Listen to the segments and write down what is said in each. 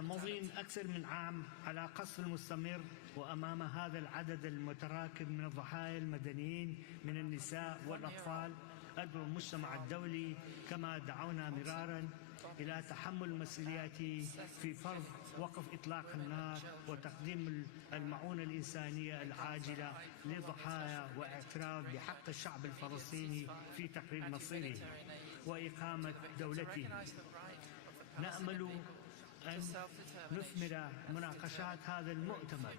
مضي أكثر من عام على قصف مستمر، وأمام هذا العدد المتراكم من الضحايا المدنيين من النساء والأطفال أدعو المجتمع الدولي كما دعونا مرارا إلى تحمل المسؤوليات في فرض وقف إطلاق النار وتقديم المعونة الإنسانية العاجلة للضحايا واعتراف بحق الشعب الفلسطيني في تقرير مصيره وإقامة دولته. نأمل أن نثمر مناقشات هذا المؤتمر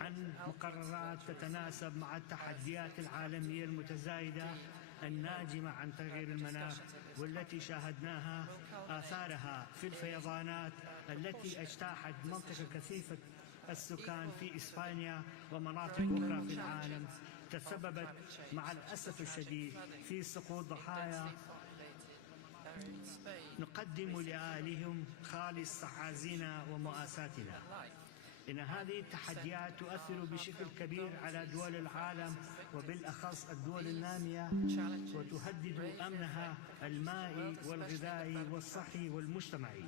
عن مقررات تتناسب مع التحديات العالمية المتزايدة الناجمة عن تغيير المناخ، والتي شاهدناها آثارها في الفيضانات التي اجتاحت منطقة كثيفة السكان في إسبانيا ومناطق أخرى في العالم، تسببت مع الأسف الشديد في سقوط ضحايا. نقدم لأهلهم خالص تعازينا ومؤاساتنا. إن هذه التحديات تؤثر بشكل كبير على دول العالم وبالأخص الدول النامية، وتهدد أمنها المائي والغذائي والصحي والمجتمعي.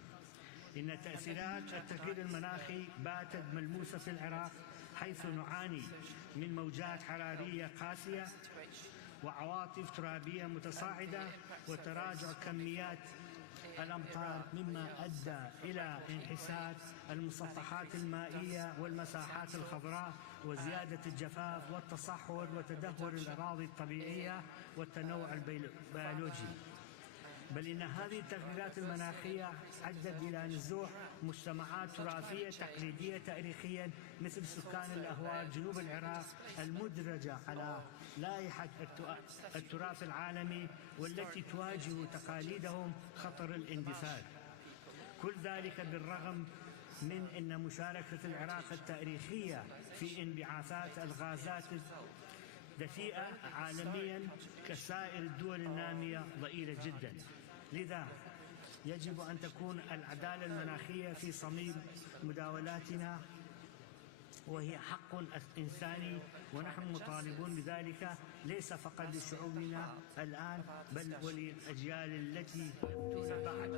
إن تأثيرات التغيير المناخي باتت ملموسة في العراق، حيث نعاني من موجات حرارية قاسية وعواصف ترابية متصاعدة وتراجع كميات الأمطار، مما أدى إلى انحسار المسطحات المائية والمساحات الخضراء وزيادة الجفاف والتصحر وتدهور الأراضي الطبيعية والتنوع البيولوجي. بل إن هذه التغييرات المناخية أدت إلى نزوح مجتمعات تراثية تقليدية تاريخيا مثل سكان الأهوار جنوب العراق المدرجة على لائحة التراث العالمي، والتي تواجه تقاليدهم خطر الاندثار. كل ذلك بالرغم من أن مشاركة العراق التاريخية في انبعاثات الغازات دفيئة عالميا كسائر الدول النامية ضئيلة جدا. لذا يجب أن تكون العدالة المناخية في صميم مداولاتنا، وهي حق إنساني، ونحن مطالبون بذلك ليس فقط لشعوبنا الآن بل وللأجيال التي يأتون بعد،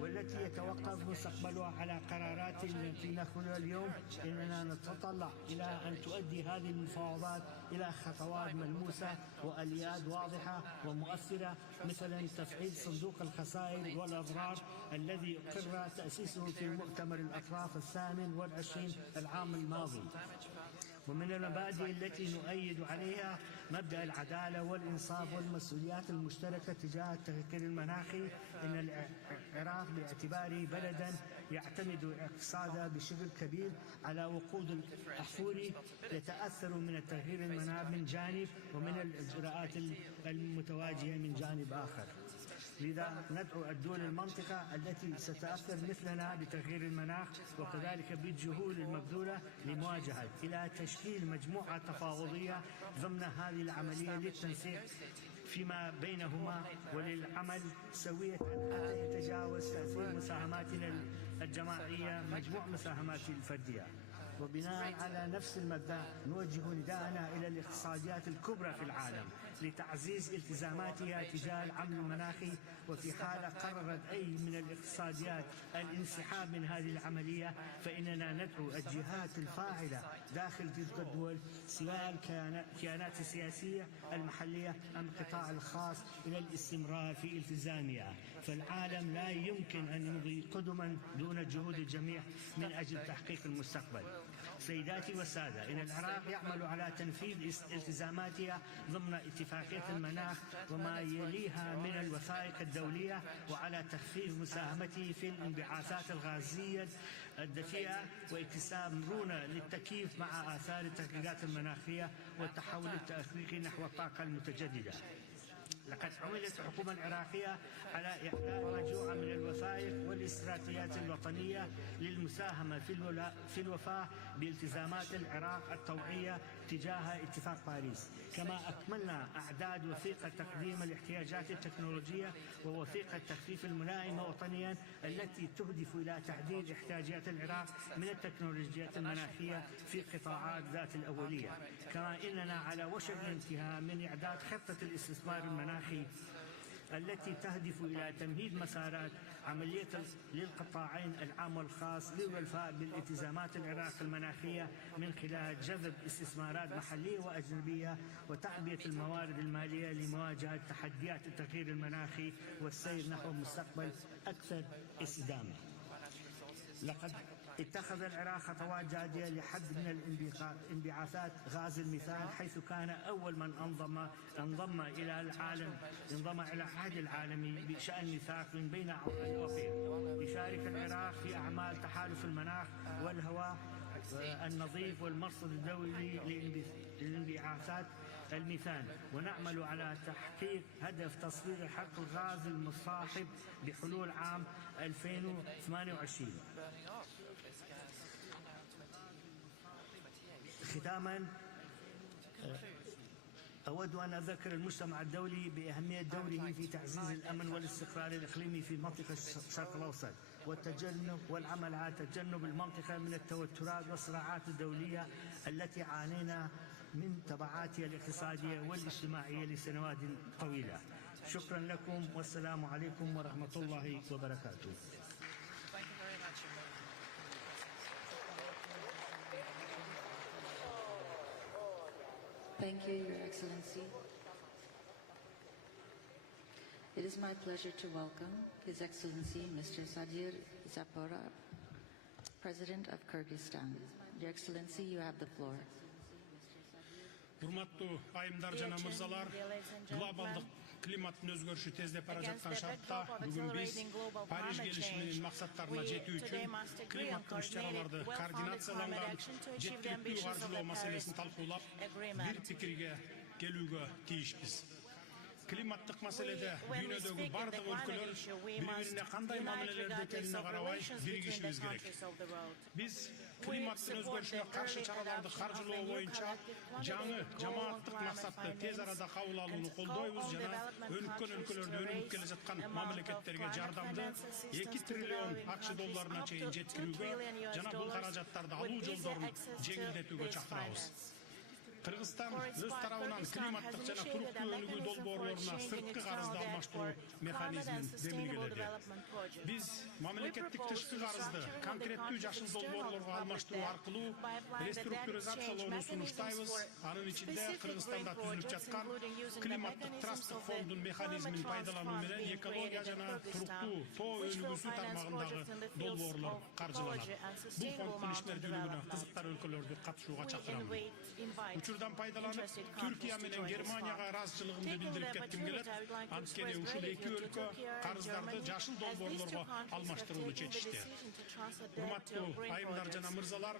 والتي يتوقف مستقبلها على قرارات التي نأخذها اليوم. إننا نتطلع إلى أن تؤدي هذه المفاوضات إلى خطوات ملموسة وآليات واضحة ومؤثرة، مثلا تفعيل صندوق الخسائر والأضرار الذي أقر تأسيسه في مؤتمر الأطراف 28 العام الماضي. ومن المبادئ التي نؤيد عليها مبدأ العدالة والإنصاف والمسؤوليات المشتركة تجاه التغيير المناخي. إن العراق باعتباره بلدا يعتمد اقتصاده بشكل كبير على وقود الأحفوري يتأثر من التغيير المناخي من جانب، ومن الإجراءات المتواجهة من جانب آخر. لذا ندعو الدول المنطقة التي ستتأثر مثلنا بتغيير المناخ وكذلك بالجهود المبذولة لمواجهة إلى تشكيل مجموعة تفاوضية ضمن هذه العملية للتنسيق فيما بينهما وللعمل سوية حتى يتجاوز تأثير مساهماتنا الجماعية مجموع مساهمات الفردية. وبناء على نفس المبدأ نوجه نداءنا إلى الاقتصاديات الكبرى في العالم لتعزيز التزاماتها تجاه العمل المناخي، وفي حال قررت أي من الاقتصاديات الانسحاب من هذه العملية فإننا ندعو الجهات الفاعلة داخل تلك الدول سواء الكيانات السياسية المحلية أم القطاع الخاص إلى الاستمرار في التزامها، فالعالم لا يمكن أن يمضي قدما دون جهود الجميع من أجل تحقيق المستقبل. سيداتي والسادة، إن العراق يعمل على تنفيذ التزاماتها ضمن اتفاقية المناخ وما يليها من الوثائق الدولية، وعلى تخفيف مساهمته في الانبعاثات الغازية الدفيئة واكتساب مرونة للتكييف مع آثار التغييرات المناخية والتحول التأثيري نحو الطاقة المتجددة. لقد عملت الحكومة العراقية على إحداث مجموعة من الوثائق والاستراتيجيات الوطنية للمساهمة في الوفاء بالتزامات العراق الطوعية تجاه اتفاق باريس. كما أكملنا أعداد وثيقة تقديم الاحتياجات التكنولوجية ووثيقة تخفيف الملائمة وطنيا التي تهدف إلى تحديد احتياجات العراق من التكنولوجيات المناخية في قطاعات ذات الأولية. كما إننا على وشك الانتهاء من إعداد خطة الاستثمار المناخي التي تهدف إلى تمهيد مسارات عملية للقطاعين العام والخاص للوفاء بالالتزامات العراق المناخية من خلال جذب استثمارات محلية وأجنبية وتعبئة الموارد المالية لمواجهة تحديات التغيير المناخي والسير نحو مستقبل أكثر استدامة. لقد اتخذ العراق خطوات جادية لحد من انبعاثات غاز الميثان، حيث كان أول من انضم إلى العهد العالمي بشأن ميثاق من بين أعضاء الأوبك. يشارك العراق في أعمال تحالف المناخ والهواء النظيف والمرصد الدولي لانبعاثات الميثان، ونعمل على تحقيق هدف تصفير حرق الغاز المصاحب بحلول عام 2028. ختاما أود أن أذكر المجتمع الدولي بأهمية دوره في تعزيز الأمن والاستقرار الإقليمي في منطقة الشرق الأوسط والعمل على تجنب المنطقة من التوترات والصراعات الدولية التي عانينا من تبعاتها الاقتصادية والاجتماعية لسنوات طويلة. شكرا لكم والسلام عليكم ورحمة الله وبركاته. Thank you, Your Excellency. It is my pleasure to welcome His Excellency Mr. Sadir Zapora, President of Kyrgyzstan. Your Excellency, you have the floor. Hurmatlı ayımlar жана мырзалар, глобалдык климаттын өзгөрүшү тездеп бара жаткан шартта бүгүн биз Париж келишиминин максаттарына жетүү үчүн климаттык иш-чараларды координацияланган жеткиликтүү каржылоо маселесин талкуулап бир пикирге келүүгө тийишпиз. Климаттык маселеде дүйнөдөгү бардык өлкөлөр бири-бирине кандай мамилелерде экенине карабай биригишибиз керек. Биз климаттын өзгөрүшүнө каршы чараларды каржылоо боюнча жаңы жамааттык максатты тез арада кабыл алууну колдойбуз жана өнүккөн өлкөлөрдө өнүгүп келе жаткан мамлекеттерге жардамды 2 триллион акч долларына чейин жеткирүүгө жана бул каражаттарды алуу жолдорун жеңилдетүүгө чакырабыз. Кыргызстан өз тарабынан климаттык жана туруктуу өнүгүү долбоорлоруна сырткы карызды алмаштыруу механизмин демилгеледи. Биз мамлекеттик тышкы карызды конкреттүү жашыл долбоорлорго алмаштыруу аркылуу реструктуризациялоону сунуштайбыз. Анын ичинде Кыргызстанда түзүлүп жаткан климаттык трасттык фондун механизмин пайдалануу менен экология жана туруктуу тоо өнүгүүсү тармагындагы долбоорлор каржыланат. Бул фонддун ишмердүүлүгүнө кызыктар өлкөлөрдү катышууга чакырам. Учурдан пайдаланып, Түркия менен Германияга ыраазычылыгымды билдирип кетким келет. Анткени ушул эки өлкө карыздарды жашыл долбоорлорго алмаштырууну чечишти. Урматтуу айымдар жана мырзалар,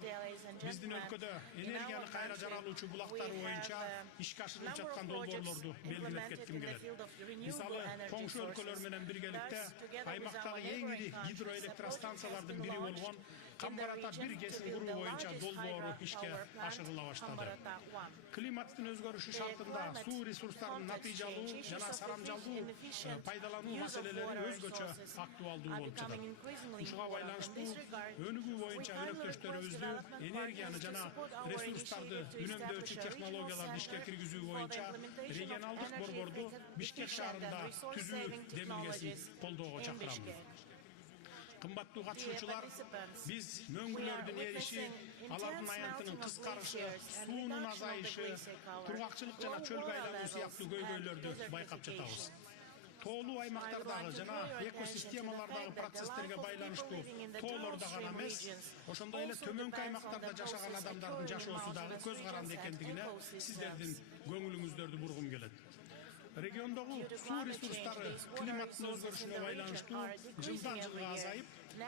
биздин өлкөдө энергияны кайра жаралуучу булактар боюнча ишке ашырылып жаткан долбоорлорду белгилеп кетким келет. Мисалы, коңшу өлкөлөр менен биргеликте аймактагы эң ири гидроэлектростанциялардын бири болгон Камбарата бир кесин куруу боюнча долбоору ишке ашырыла баштады. Климаттын өзгөрүшү шартында суу ресурстарын натыйжалуу жана сарамжалдуу пайдалануу маселелери өзгөчө актуалдуу болуп жатат. Ушуга байланыштуу өнүгүү боюнча өнөктөштөрүбүздү энергияны жана ресурстарды үнөмдөөчү технологияларды ишке киргизүү боюнча регионалдык борборду Бишкек шаарында түзүү демилгесин колдоого чакырамын. Кымбаттуу катышуучулар, биз мөңгүлөрдүн эриши, алардын аянтынын кыскарышы, суунун азайышы, кургакчылык жана чөлгө айлануу сыяктуу көйгөйлөрдү байкап жатабыз. Тоолуу аймактардагы жана экосистемалардагы процесстерге байланыштуу тоолордо гана эмес, ошондой эле төмөнкү аймактарда жашаган адамдардын жашоосу дагы көз каранды экендигине сиздердин көңүлүңүздөрдү бургум келет. Региондогу суу ресурстары климаттын өзгөрүшүнө байланыштуу жылдан жылга азайып,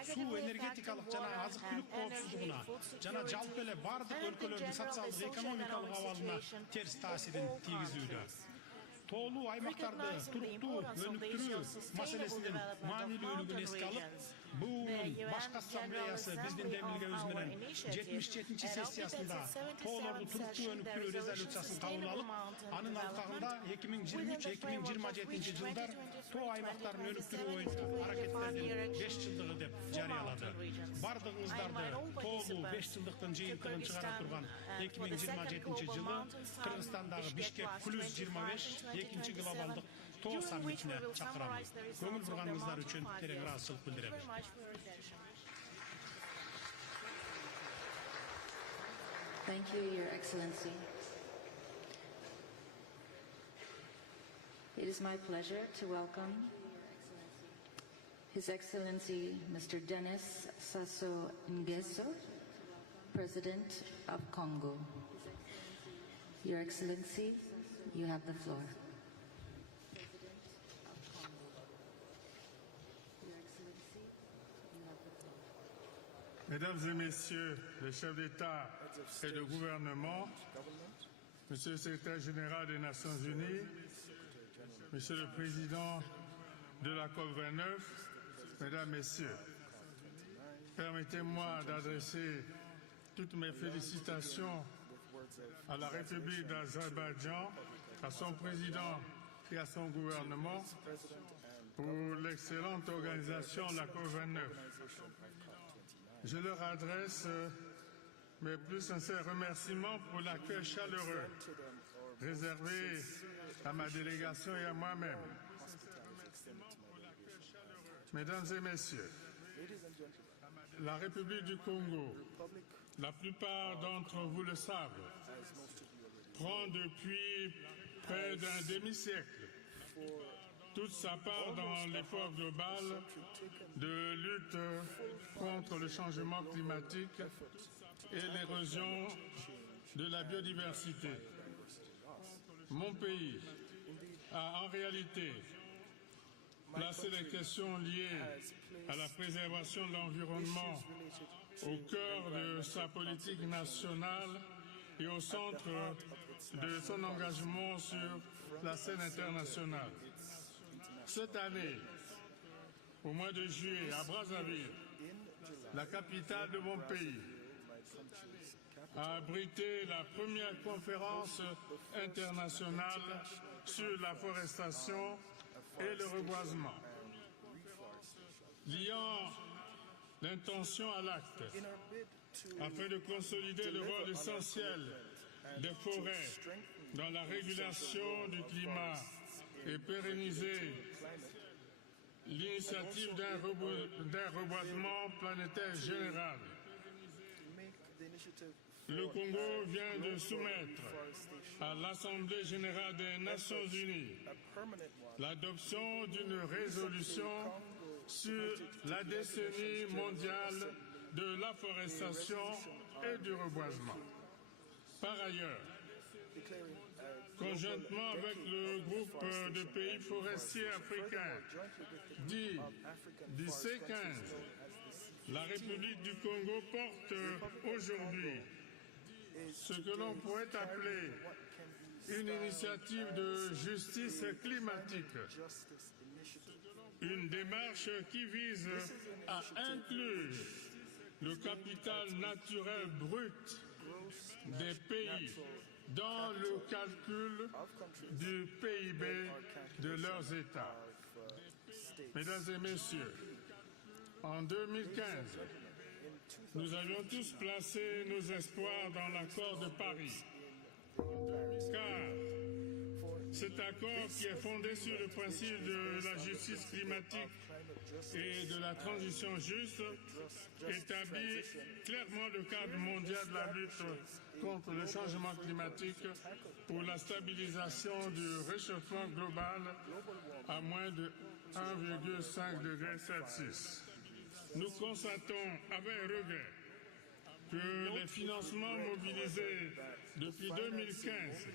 суу энергетикалык жана азык-түлүк коопсуздугуна жана жалпы эле бардык өлкөлөрдүн социалдык экономикалык абалына терс таасирин тийгизүүдө. Тоолуу аймактарды туруктуу өнүктүрүү маселесинин маанилүүлүгүн эске алып, БУнун башкы ассамблеясы биздин демилгебиз менен 77-чи сессиясында тоолорду туруктуу өнүктүрүү резолюциясын кабыл алып, анын алкагында 2023-2027 жылдар тоо аймактарын өнүктүрүү боюнча аракеттердин 5 жылдыгы деп жарыялады. Бардыгыңыздарды тоолуу 5 жылдыктын жыйынтыгын чыгара турган 2027 жылы Кыргызстандагы Бишкек +25 экинчи глобалдык To sammitine çakıramız. Көңіл бұрғаныңыздар үшін терең разышылық білдіреміз. Thank you, Your Excellency. It is my pleasure to welcome His Excellency Mr. Denis Sassou Nguesso, President of Congo. Your Excellency, you have the floor. Mesdames et Messieurs les chefs d'État et de gouvernement, Monsieur le Secrétaire général des Nations Unies, Monsieur le Président de la COP29, Mesdames, Messieurs, permettez-moi d'adresser toutes mes félicitations à la République d'Azerbaïdjan, à son président et à son gouvernement pour l'excellente organisation de la COP29. Je leur adresse mes plus sincères remerciements pour l'accueil chaleureux réservé à ma délégation et à moi-même. Mesdames et Messieurs, la République du Congo, la plupart d'entre vous le savent, prend depuis près d'un demi-siècle toute sa part dans l'effort global de lutte contre le changement climatique et l'érosion de la biodiversité. Mon pays a en réalité placé les questions liées à la préservation de l'environnement au cœur de sa politique nationale et au centre de son engagement sur la scène internationale. Cette année, au mois de juillet, à Brazzaville, la capitale de mon pays, a abrité la première conférence internationale sur la forestation et le reboisement. Liant l'intention à l'acte, afin de consolider le rôle essentiel des forêts dans la régulation du climat et pérenniser l'initiative d'un reboisement planétaire général. Le Congo vient de soumettre à l'Assemblée générale des Nations unies l'adoption d'une résolution sur la décennie mondiale de l'afforestation et du reboisement. Par ailleurs, conjointement avec le groupe de pays forestiers africains, dit du C15, la République du Congo porte aujourd'hui ce que l'on pourrait appeler une initiative de justice climatique, une démarche qui vise à inclure le capital naturel brut des pays dans le calcul du PIB de leurs États. Mesdames et Messieurs, en 2015, nous avions tous placé nos espoirs dans l'accord de Paris, car cet accord qui est fondé sur le principe de la justice climatique et de la transition juste établit clairement le cadre mondial de la lutte contre le changement climatique pour la stabilisation du réchauffement global à moins de 1,5 degré Celsius. Nous constatons avec regret que les financements mobilisés depuis 2015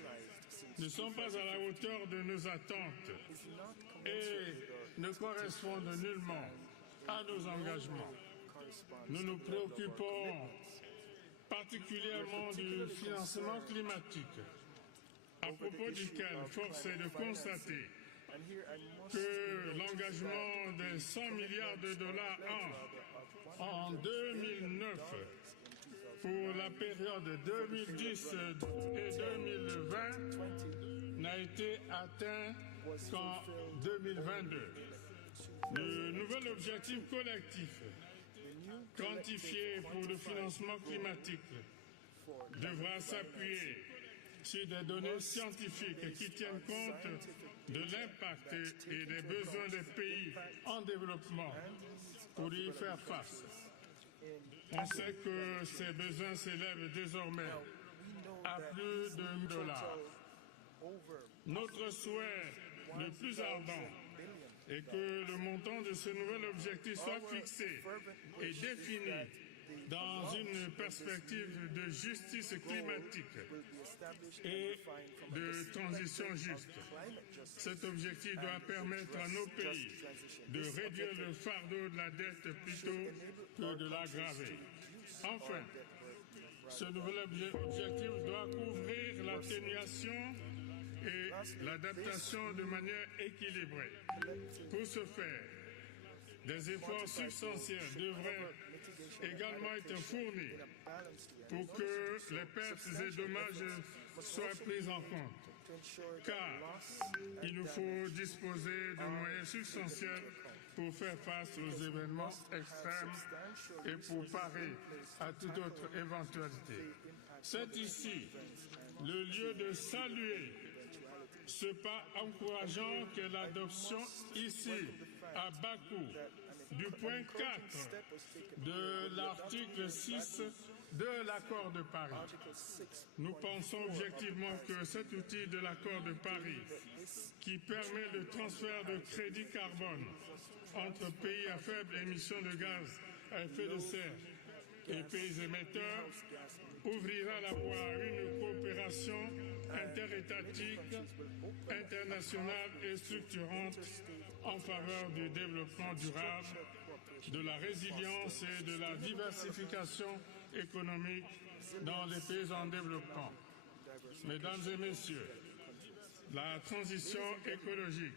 ne sont pas à la hauteur de nos attentes et ne correspondent nullement à nos engagements. Nous nous préoccupons particulièrement du financement climatique, à propos duquel force est de constater que l'engagement des 100 milliards de dollars en 2009 pour la période 2010 et 2020 n'a été atteint qu'en 2022. Le nouvel objectif collectif quantifié pour le financement climatique devra s'appuyer sur des données scientifiques qui tiennent compte de l'impact et des besoins des pays en développement pour y faire face. On sait que ces besoins s'élèvent désormais à plus de $1 000. Notre souhait le plus ardent est que le montant de ce nouvel objectif soit fixé et défini dans une perspective de justice climatique et de transition juste. Cet objectif doit permettre à nos pays de réduire le fardeau de la dette plutôt que de l'aggraver. Enfin, ce nouvel objectif doit couvrir l'atténuation et l'adaptation de manière équilibrée. Pour ce faire, des efforts substantiels devraient également être fournis pour que les pertes et dommages soient pris en compte, car il nous faut disposer de moyens substantiels pour faire face aux événements extrêmes et pour parer à toute autre éventualité. C'est ici le lieu de saluer ce pas encourageant qu'est l'adoption ici, à Bakou, du point 4 de l'article 6 de l'accord de Paris. Nous pensons objectivement que cet outil de l'accord de Paris, qui permet le transfert de crédits carbone entre pays à faible émission de gaz à effet de serre et pays émetteurs, ouvrira la voie à une coopération interétatique, internationale et structurante en faveur du développement durable, de la résilience et de la diversification économique dans les pays en développement. Mesdames et messieurs, la transition écologique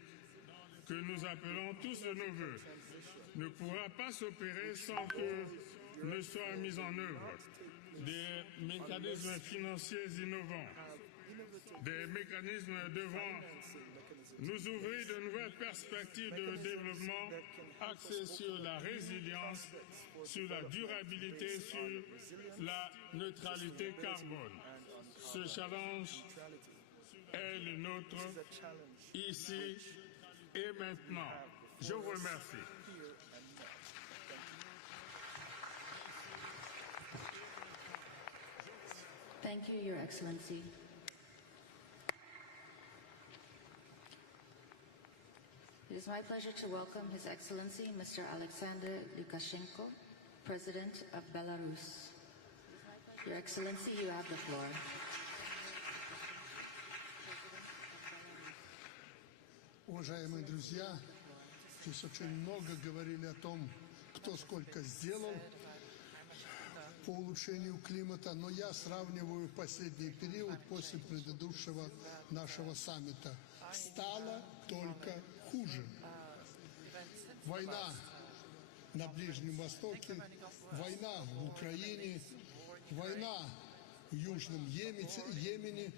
que nous appelons tous de nos vœux ne pourra pas s'opérer sans que ne soient mis en œuvre des mécanismes financiers innovants, des mécanismes devant nous ouvrir de nouvelles perspectives de développement axées sur la résilience, sur la durabilité, sur la neutralité carbone. Ce challenge est le nôtre ici et maintenant. Je vous remercie. Thank you, Your Excellency. It is my pleasure to welcome His Excellency Mr. Alexander Lukashenko, President of Belarus. Your Excellency, you have the floor. Уважаемые друзья, здесь очень много говорили о том, кто сколько сделал по улучшению климата, но я сравниваю последний период после предыдущего нашего саммита. Стало только хуже. Война на Ближнем Востоке, война в Украине, война в Южном Йемене.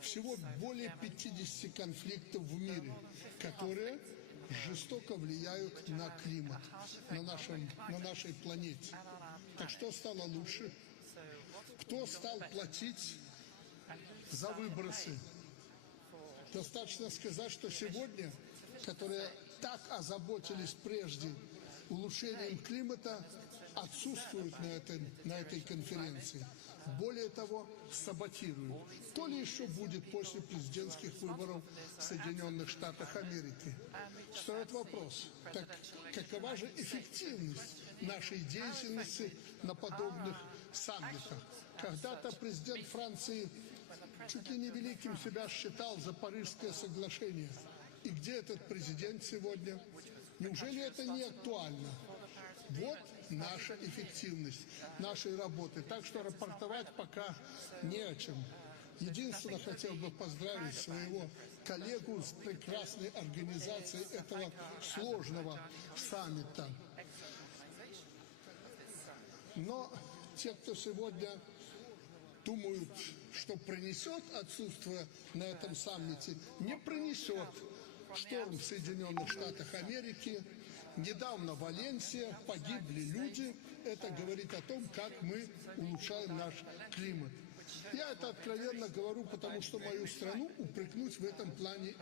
Всего более 50 конфликтов в мире, которые жестоко влияют на климат, на нашей планете. Так что стало лучше? Кто стал платить за выбросы? Достаточно сказать, что сегодня, которые так озаботились прежде улучшением климата, отсутствуют на этой конференции. Более того, саботируют. То ли еще будет после президентских выборов в Соединенных Штатах Америки. Встает вопрос, так какова же эффективность нашей деятельности на подобных саммитах? Когда-то президент Франции чуть ли не великим себя считал за Парижское соглашение. И где этот президент сегодня? Неужели это не актуально? Вот наша эффективность нашей работы. Так что рапортовать пока не о чем. Единственное, хотел бы поздравить своего коллегу с прекрасной организацией этого сложного саммита. Но те, кто сегодня думают, что принесет отсутствие на этом саммите, не принесет. Шторм в Соединенных Штатах Америки, недавно Валенсия, погибли люди. Это говорит о том, как мы улучшаем наш климат. Я это откровенно говорю, потому что мою страну упрекнуть в этом плане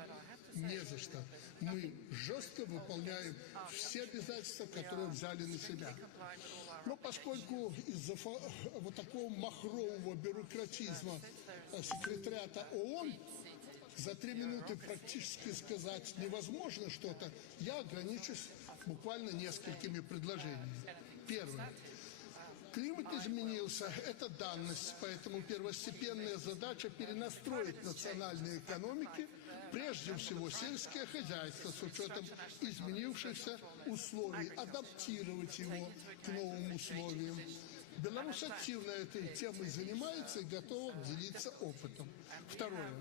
не за что. Мы жестко выполняем все обязательства, которые взяли на себя. Но поскольку из-за вот такого махрового бюрократизма секретариата ООН за 3 минуты практически сказать невозможно что-то, я ограничусь буквально несколькими предложениями. Первое. Климат изменился, это данность, поэтому первостепенная задача перенастроить национальные экономики, прежде всего сельское хозяйство с учетом изменившихся условий, адаптировать его к новым условиям. Беларусь активно этой темой занимается и готова делиться опытом. Второе.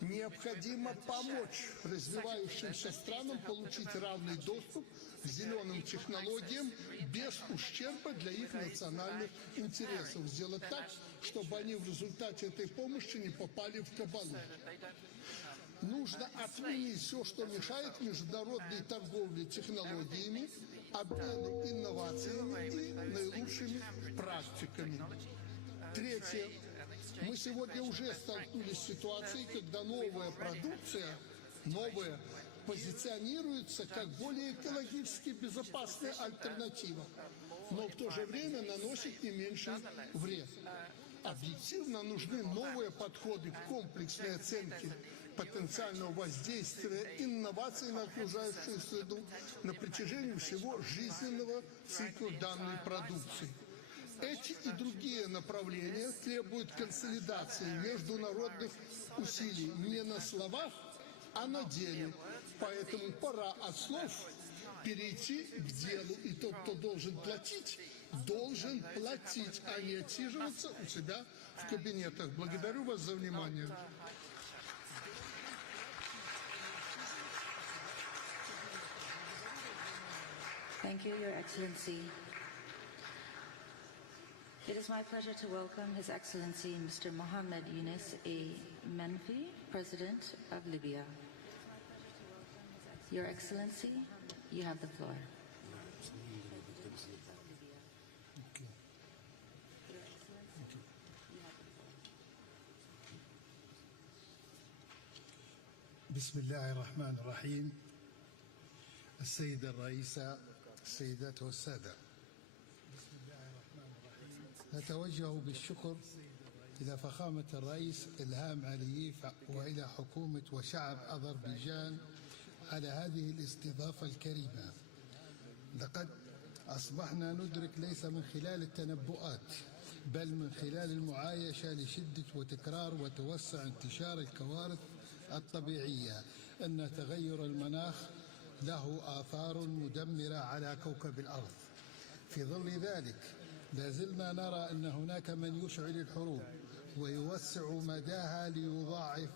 Необходимо помочь развивающимся странам получить равный доступ к зеленым технологиям без ущерба для их национальных интересов. Сделать так, чтобы они в результате этой помощи не попали в кабалу. Нужно отменить все, что мешает международной торговле технологиями, обмену инновациями и наилучшими практиками. Третье. Мы сегодня уже столкнулись с ситуацией, когда новая продукция, позиционируется как более экологически безопасная альтернатива, но в то же время наносит не меньший вред. Объективно нужны новые подходы к комплексной оценке потенциального воздействия инноваций на окружающую среду на протяжении всего жизненного цикла данной продукции. Эти и другие направления требуют консолидации международных усилий не на словах, а на деле. Поэтому пора от слов перейти к делу. И тот, кто должен платить, а не отсиживаться у себя в кабинетах. Благодарю вас за внимание. Thank you, Your Excellency. It is my pleasure to welcome His Excellency Mr. Mohammed Yunus A. Menfi, President of Libya. Your Excellency, you have the floor. بسم الله الرحمن الرحيم. السيدة الرئيسة، السيدات والسادة، نتوجه بالشكر إلى فخامة الرئيس إلهام علييف وإلى حكومة وشعب أذربيجان على هذه الاستضافة الكريمة. لقد أصبحنا ندرك ليس من خلال التنبؤات بل من خلال المعايشة لشدة وتكرار وتوسع انتشار الكوارث الطبيعية أن تغير المناخ له آثار مدمرة على كوكب الأرض. في ظل ذلك لازلنا نرى أن هناك من يشعل الحروب ويوسع مداها ليضاعف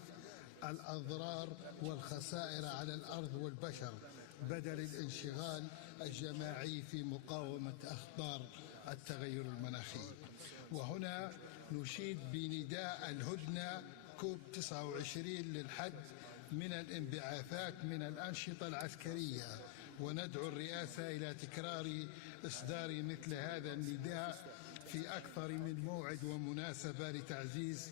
الأضرار والخسائر على الأرض والبشر بدل الانشغال الجماعي في مقاومة أخطار التغير المناخي. وهنا نشيد بنداء الهدنة كوب 29 للحد من الانبعاثات من الأنشطة العسكرية، وندعو الرئاسة إلى تكرار إصدار مثل هذا النداء في أكثر من موعد ومناسبة لتعزيز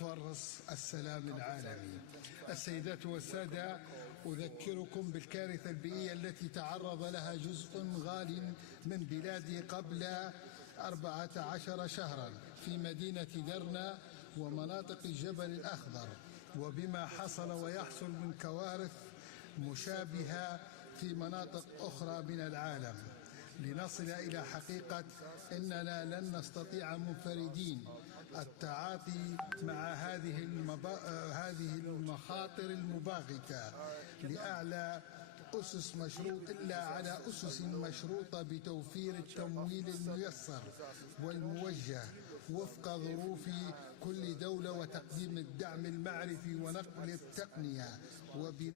فرص السلام العالمي. السيدات والسادة، أذكركم بالكارثة البيئية التي تعرض لها جزء غال من بلادي قبل 14 شهرا في مدينة درنا ومناطق الجبل الأخضر، وبما حصل ويحصل من كوارث مشابهة في مناطق أخرى من العالم. لنصل إلى حقيقة أننا لن نستطيع منفردين التعاطي مع هذه المخاطر المباغتة لأعلى أسس مشروط إلا على أسس مشروطة بتوفير التمويل الميسر والموجه وفق ظروف كل دولة وتقديم الدعم المعرفي ونقل التقنية والأمن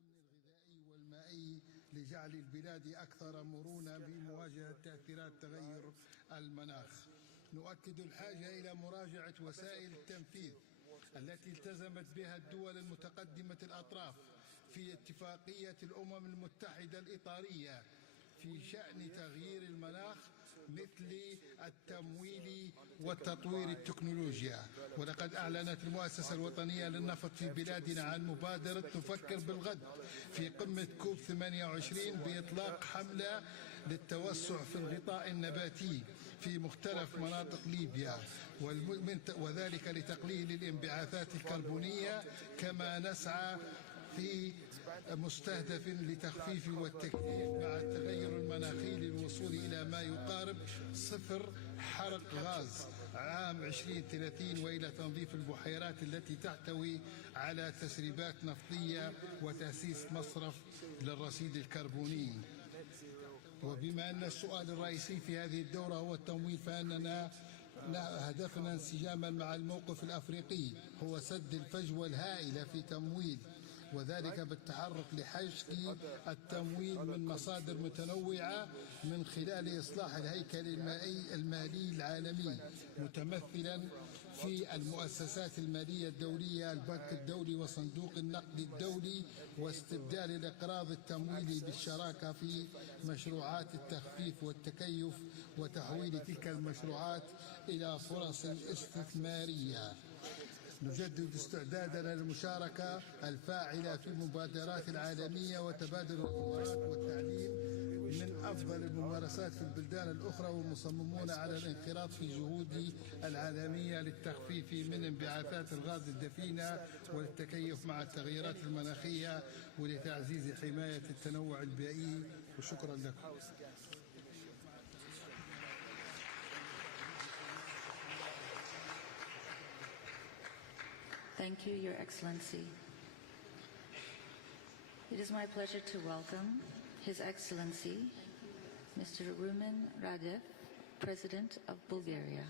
الغذائي والمائي لجعل البلاد أكثر مرونة بمواجهة تأثيرات تغير المناخ. نؤكد الحاجة إلى مراجعة وسائل التنفيذ التي التزمت بها الدول المتقدمة الأطراف في اتفاقية الأمم المتحدة الإطارية في شأن تغيير المناخ مثل التمويل وتطوير التكنولوجيا. ولقد أعلنت المؤسسة الوطنية للنفط في بلادنا عن مبادرة نفكر بالغد في قمة كوب 28 بإطلاق حملة للتوسع في الغطاء النباتي في مختلف مناطق ليبيا، وذلك لتقليل الانبعاثات الكربونية، كما نسعى في مستهدف لتخفيف والتكييف مع التغير المناخي للوصول إلى ما يقارب صفر حرق غاز عام 2030 وإلى تنظيف البحيرات التي تحتوي على تسريبات نفطية وتأسيس مصرف للرصيد الكربوني. وبما أن السؤال الرئيسي في هذه الدورة هو التمويل، فإننا هدفنا انسجاما مع الموقف الأفريقي هو سد الفجوة الهائلة في تمويل، وذلك بالتحرك لحشد التمويل من مصادر متنوعة من خلال إصلاح الهيكل المالي العالمي، متمثلا في المؤسسات المالية الدولية، البنك الدولي وصندوق النقد الدولي، واستبدال الإقراض التمويلي بالشراكة في مشروعات التخفيف والتكيف، وتحويل تلك المشروعات إلى فرص استثمارية. نجدد استعدادنا للمشاركة الفاعلة في المبادرات العالمية وتبادل الخبرات والتعليم من أفضل الممارسات في البلدان الأخرى، ومصممون على الانخراط في جهود العالمية للتخفيف من انبعاثات الغاز الدفينة والتكيف مع التغيرات المناخية ولتعزيز حماية التنوع البيئي. وشكرا لكم. Thank you, Your Excellency. It is my pleasure to welcome His Excellency, Mr. Rumen Radev, President of Bulgaria.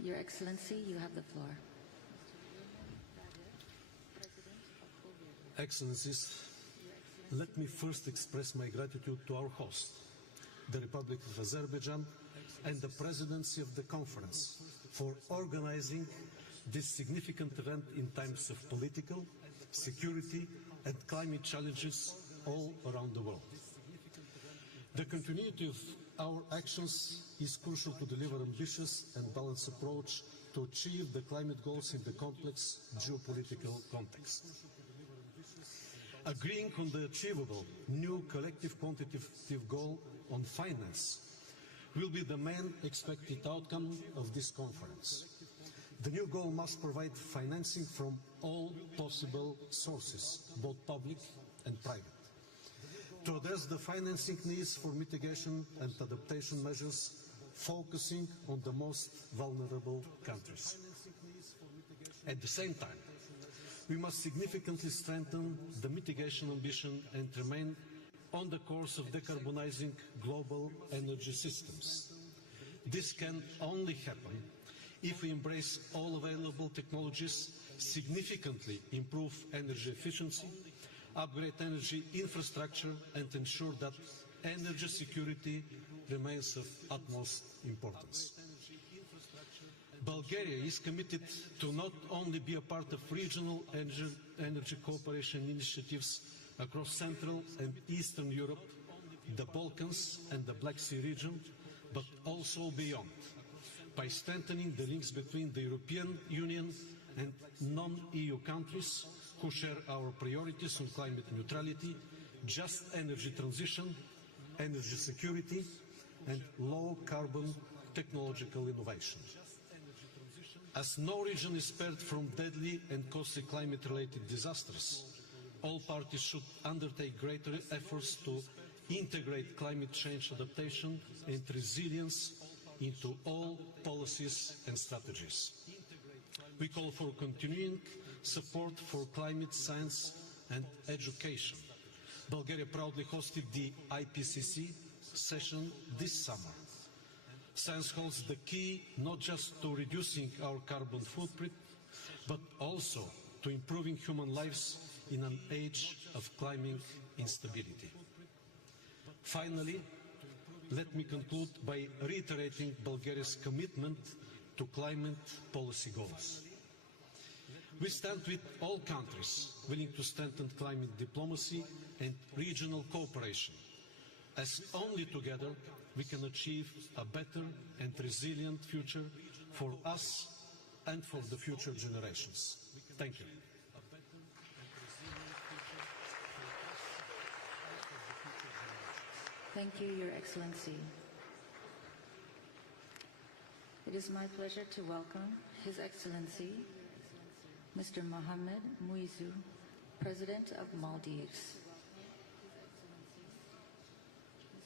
Your Excellency, you have the floor. Excellencies, let me first express my gratitude to our host, the Republic of Azerbaijan, and the Presidency of the Conference for organizing this significant event in times of political, security, and climate challenges all around the world. The continuity of our actions is crucial to deliver ambitious and balanced approach to achieve the climate goals in the complex geopolitical context. Agreeing on the achievable new collective quantitative goal on finance will be the main expected outcome of this conference. The new goal must provide financing from all possible sources, both public and private, to address the financing needs for mitigation and adaptation measures, focusing on the most vulnerable countries. At the same time, we must significantly strengthen the mitigation ambition and remain on the course of decarbonizing global energy systems. This can only happen if we embrace all available technologies, significantly improve energy efficiency, upgrade energy infrastructure, and ensure that energy security remains of utmost importance. Bulgaria is committed to not only be a part of regional energy cooperation initiatives across Central and Eastern Europe, the Balkans and the Black Sea region, but also beyond, by strengthening the links between the European Union and non-EU countries who share our priorities on climate neutrality, just energy transition, energy security, and low-carbon technological innovation. As no region is spared from deadly and costly climate-related disasters, all parties should undertake greater efforts to integrate climate change adaptation and resilience into all policies and strategies. We call for continuing support for climate science and education. Bulgaria proudly hosted the IPCC session this summer. Science holds the key not just to reducing our carbon footprint, but also to improving human lives in an age of climate instability. Finally, let me conclude by reiterating Bulgaria's commitment to climate policy goals. We stand with all countries willing to strengthen climate diplomacy and regional cooperation, as only together we can achieve a better and resilient future for us and for the future generations. Thank you. Thank you, Your Excellency. It is my pleasure to welcome His Excellency, Mr. Mohamed Muizu, President of Maldives.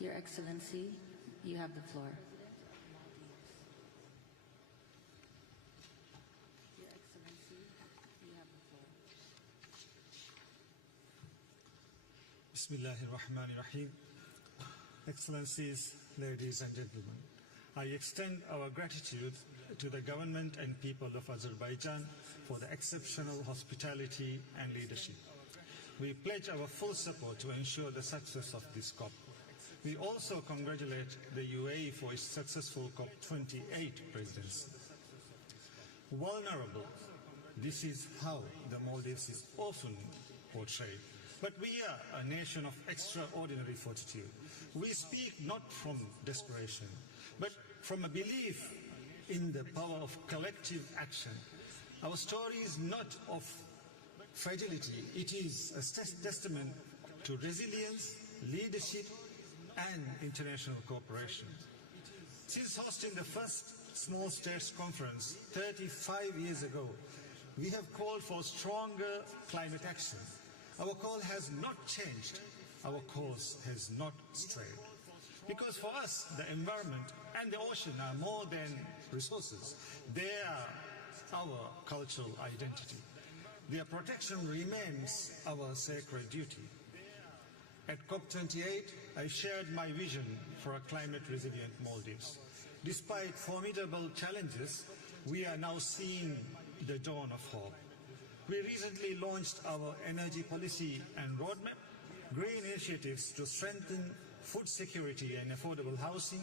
Your Excellency, you have the floor. Your Excellency, you have the floor. Bismillahirrahmanirrahim. Excellencies, ladies and gentlemen, I extend our gratitude to the government and people of Azerbaijan for the exceptional hospitality and leadership. We pledge our full support to ensure the success of this COP. We also congratulate the UAE for its successful COP29 presidency. Vulnerable, this is how the Maldives is often portrayed. But we are a nation of extraordinary fortitude. We speak not from desperation, but from a belief in the power of collective action. Our story is not of fragility, it is a testament to resilience, leadership, and international cooperation. Since hosting the first Small States Conference 35 years ago, we have called for stronger climate action. Our call has not changed, our course has not strayed. Because for us, the environment and the ocean are more than resources. They are our cultural identity. Their protection remains our sacred duty. At COP28, I shared my vision for a climate-resilient Maldives. Despite formidable challenges, we are now seeing the dawn of hope. We recently launched our energy policy and roadmap, green initiatives to strengthen food security and affordable housing,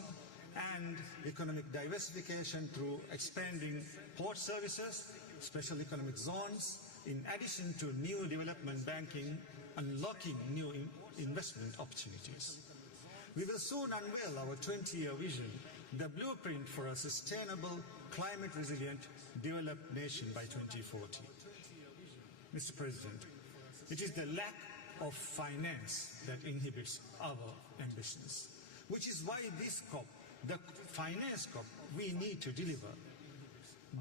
and economic diversification through expanding port services, special economic zones, in addition to new development banking, unlocking new investment opportunities. We will soon unveil our 20-year vision, the blueprint for a sustainable, climate-resilient, developed nation by 2040. Mr. President, it is the lack of finance that inhibits our ambitions, which is why this COP, the finance COP, we need to deliver.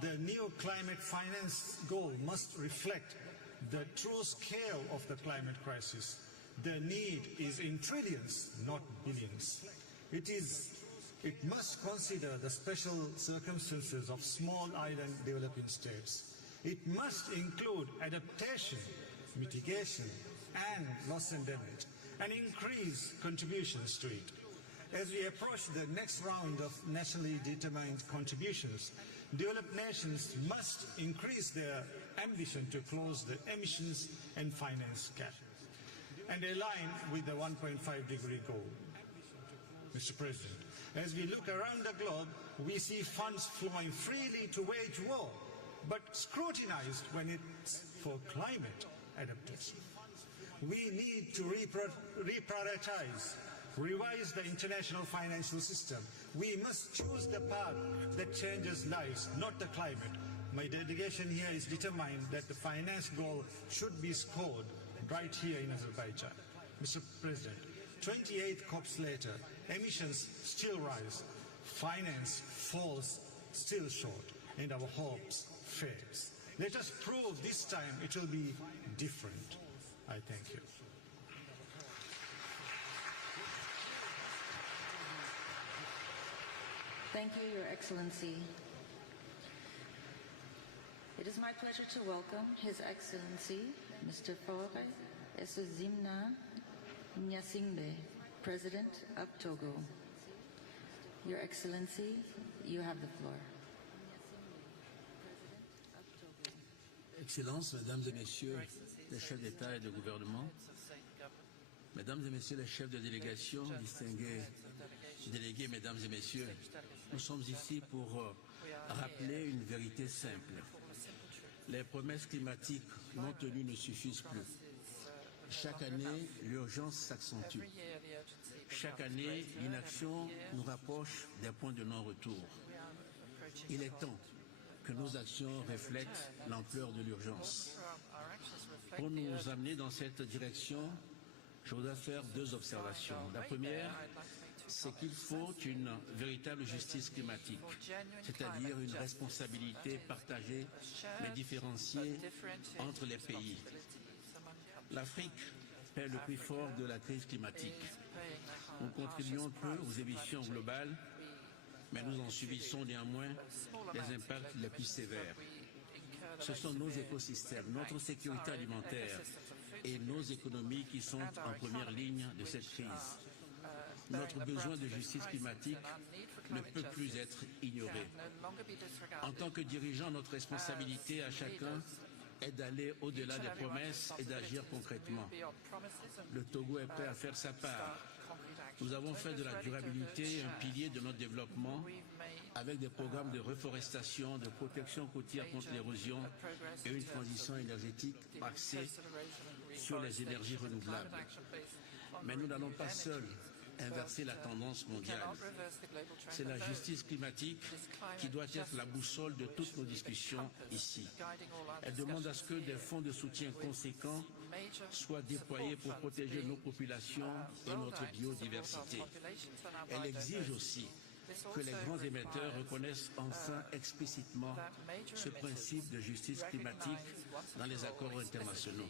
The new climate finance goal must reflect the true scale of the climate crisis. The need is in trillions, not billions. It must consider the special circumstances of small island developing states. It must include adaptation, mitigation, and loss and damage, and increase contributions to it. As we approach the next round of nationally determined contributions, developed nations must increase their ambition to close the emissions and finance gap and align with the 1.5-degree goal. Mr. President, as we look around the globe, we see funds flowing freely to wage war, but scrutinized when it's for climate adaptation. We need to reprioritize, revise the international financial system. We must choose the path that changes lives, not the climate. My delegation here is determined that the finance goal should be scored right here in Azerbaijan. Mr. President, 28 COPs later, emissions still rise, finance falls still short, and our hopes fades. Let us prove this time it will be different. I thank you. Thank you, Your Excellency. It is my pleasure to welcome His Excellency, Mr. Faure Essozimna Nyasingbe, President of Togo. Your Excellency, you have the floor. Excellences, Mesdames et Messieurs les chefs d'État et de gouvernement, Mesdames et Messieurs les chefs de délégation, distingués délégués, mesdames et messieurs, nous sommes ici pour rappeler une vérité simple. Les promesses climatiques non tenues ne suffisent plus. Chaque année, l'urgence s'accentue. Chaque année, l'inaction nous rapproche des points de non-retour. Il est temps que nos actions reflètent l'ampleur de l'urgence. Pour nous amener dans cette direction, je voudrais faire deux observations. La première, c'est qu'il faut une véritable justice climatique, c'est-à-dire une responsabilité partagée mais différenciée entre les pays. L'Afrique paie le prix fort de la crise climatique. Nous contribuons peu aux émissions globales, mais nous en subissons néanmoins les impacts les plus sévères. Ce sont nos écosystèmes, notre sécurité alimentaire et nos économies qui sont en première ligne de cette crise. Notre besoin de justice climatique ne peut plus être ignoré. En tant que dirigeants, notre responsabilité à chacun est d'aller au-delà des promesses et d'agir concrètement. Le Togo est prêt à faire sa part. Nous avons fait de la durabilité un pilier de notre développement avec des programmes de reforestation, de protection côtière contre l'érosion et une transition énergétique axée sur les énergies renouvelables. Mais nous n'allons pas seuls inverser la tendance mondiale. C'est la justice climatique qui doit être la boussole de toutes nos discussions ici. Elle demande à ce que des fonds de soutien conséquents soient déployés pour protéger nos populations et notre biodiversité. Elle exige aussi que les grands émetteurs reconnaissent enfin explicitement ce principe de justice climatique dans les accords internationaux.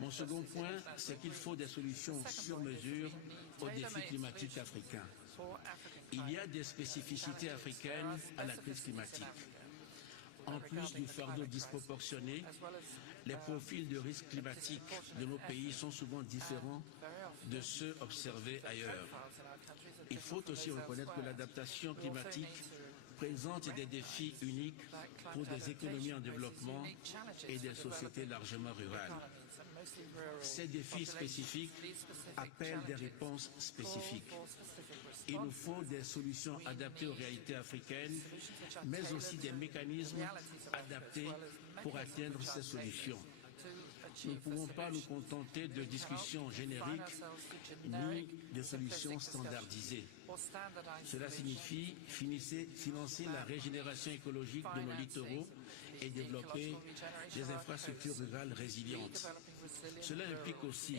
Mon second point, c'est qu'il faut des solutions sur mesure aux défis climatiques africains. Il y a des spécificités africaines à la crise climatique. En plus du fardeau disproportionné, les profils de risques climatiques de nos pays sont souvent différents de ceux observés ailleurs. Il faut aussi reconnaître que l'adaptation climatique présente des défis uniques pour des économies en développement et des sociétés largement rurales. Ces défis spécifiques appellent des réponses spécifiques. Il nous faut des solutions adaptées aux réalités africaines, mais aussi des mécanismes adaptés pour atteindre ces solutions. Nous ne pouvons pas nous contenter de discussions génériques ni de solutions standardisées. Cela signifie financer la régénération écologique de nos littoraux et développer des infrastructures rurales résilientes. Cela implique aussi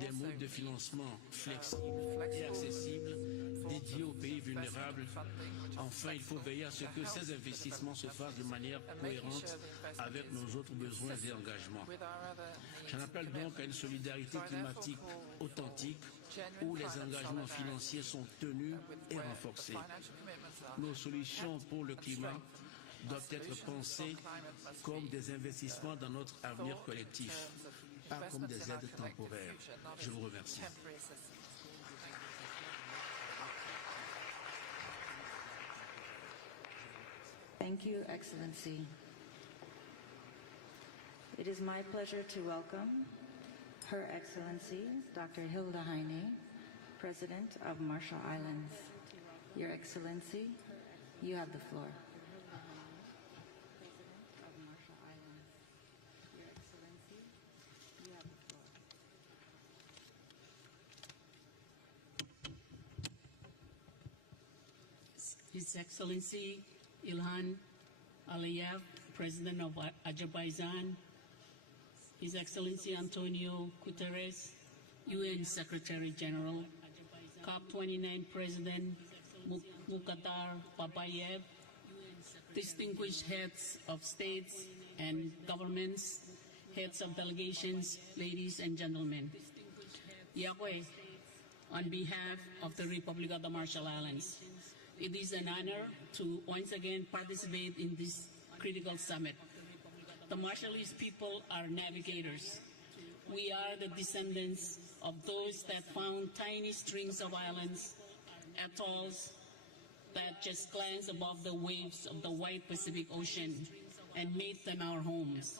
des modes de financement flexibles et accessibles dédiés aux pays vulnérables. Enfin, il faut veiller à ce que ces investissements se fassent de manière cohérente avec nos autres besoins et engagements. J'en appelle donc à une solidarité climatique authentique où les engagements financiers sont tenus et renforcés. Nos solutions pour le climat doivent être pensées comme des investissements dans notre avenir collectif, pas comme des aides temporaires. Je vous remercie. Thank you, Excellency. It is my pleasure to welcome Her Excellency, Dr. Hilda Heine, President of Marshall Islands. Your Excellency, you have the floor. His Excellency Ilhan Aliyev, President of Azerbaijan, His Excellency Antonio Guterres, UN Secretary General, COP29 President Mukhtar Babayev, distinguished heads of states and governments, heads of delegations, ladies and gentlemen. Yahweh, on behalf of the Republic of the Marshall Islands, it is an honor to once again participate in this critical summit. The Marshallese people are navigators. We are the descendants of those that found tiny strings of islands, atolls that just glance above the waves of the wide Pacific Ocean and made them our homes.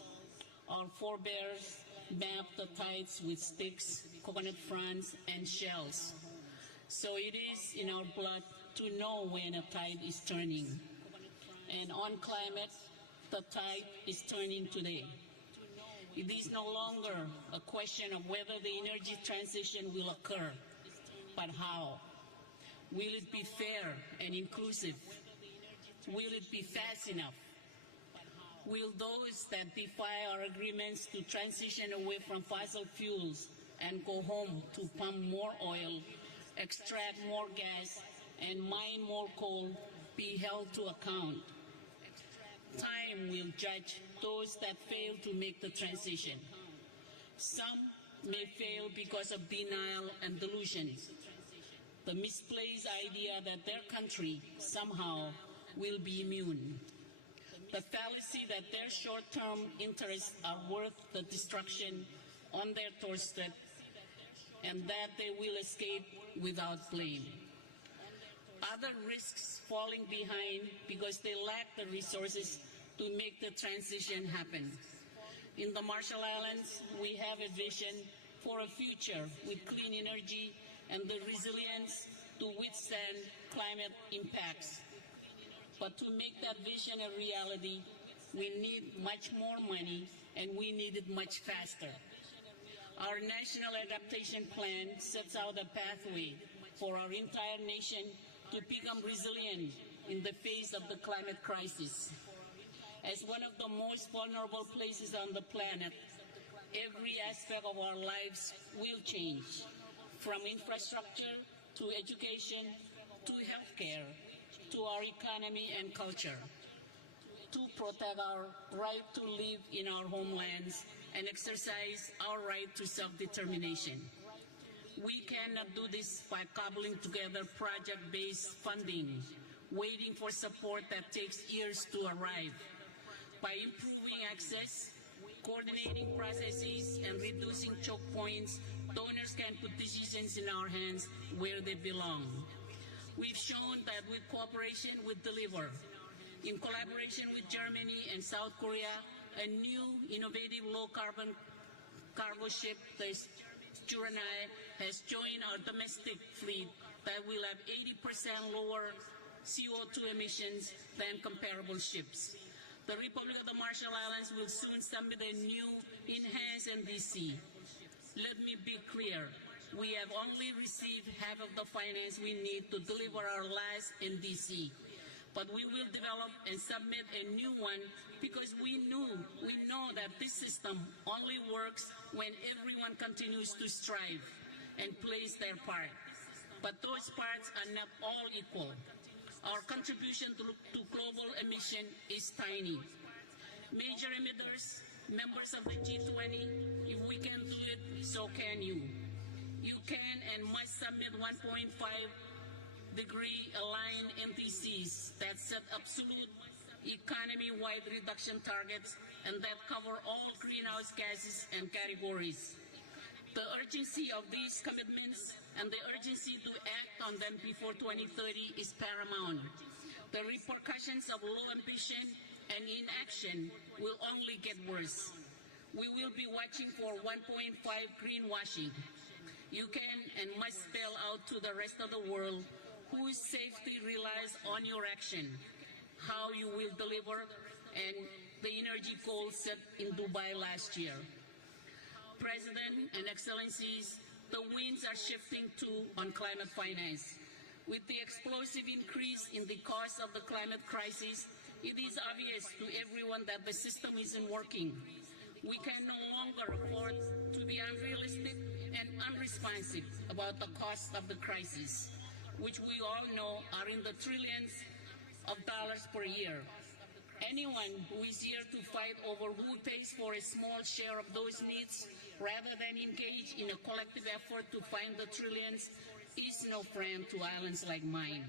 Our forebears mapped the tides with sticks, coconut fronds, and shells. So it is in our blood to know when a tide is turning. And on climate, the tide is turning today. It is no longer a question of whether the energy transition will occur, but how. Will it be fair and inclusive? Will it be fast enough? Will those that defy our agreements to transition away from fossil fuels and go home to pump more oil, extract more gas, and mine more coal be held to account? Time will judge those that fail to make the transition. Some may fail because of denial and delusions, the misplaced idea that their country somehow will be immune, the fallacy that their short-term interests are worth the destruction on their doorstep, and that they will escape without blame. Other risks falling behind because they lack the resources to make the transition happen. In the Marshall Islands, we have a vision for a future with clean energy and the resilience to withstand climate impacts. But to make that vision a reality, we need much more money, and we need it much faster. Our National Adaptation Plan sets out a pathway for our entire nation to become resilient in the face of the climate crisis. As one of the most vulnerable places on the planet, every aspect of our lives will change, from infrastructure to education to healthcare to our economy and culture. To protect our right to live in our homelands and exercise our right to self-determination. We cannot do this by cobbling together project-based funding, waiting for support that takes years to arrive. By improving access, coordinating processes, and reducing choke points, donors can put decisions in our hands where they belong. We've shown that with cooperation we deliver. In collaboration with Germany and South Korea, a new innovative low-carbon cargo ship, the Juranai, has joined our domestic fleet that will have 80% lower CO2 emissions than comparable ships. The Republic of the Marshall Islands will soon submit a new enhanced NDC. Let me be clear. We have only received half of the finance we need to deliver our last NDC. But we will develop and submit a new one because we know that this system only works when everyone continues to strive and plays their part. But those parts are not all equal. Our contribution to global emission is tiny. Major emitters, members of the G20, if we can do it, so can you. You can and must submit 1.5-degree aligned NDCs that set absolute economy-wide reduction targets and that cover all greenhouse gases and categories. The urgency of these commitments and the urgency to act on them before 2030 is paramount. The repercussions of low ambition and inaction will only get worse. We will be watching for 1.5 greenwashing. You can and must spell out to the rest of the world whose safety relies on your action, how you will deliver, and the energy goals set in Dubai last year. President and Excellencies, the winds are shifting too on climate finance. With the explosive increase in the cost of the climate crisis, it is obvious to everyone that the system isn't working. We can no longer afford to be unrealistic and unresponsive about the cost of the crisis, which we all know are in the trillions of dollars per year. Anyone who is here to fight over who pays for a small share of those needs rather than engage in a collective effort to find the trillions is no friend to islands like mine.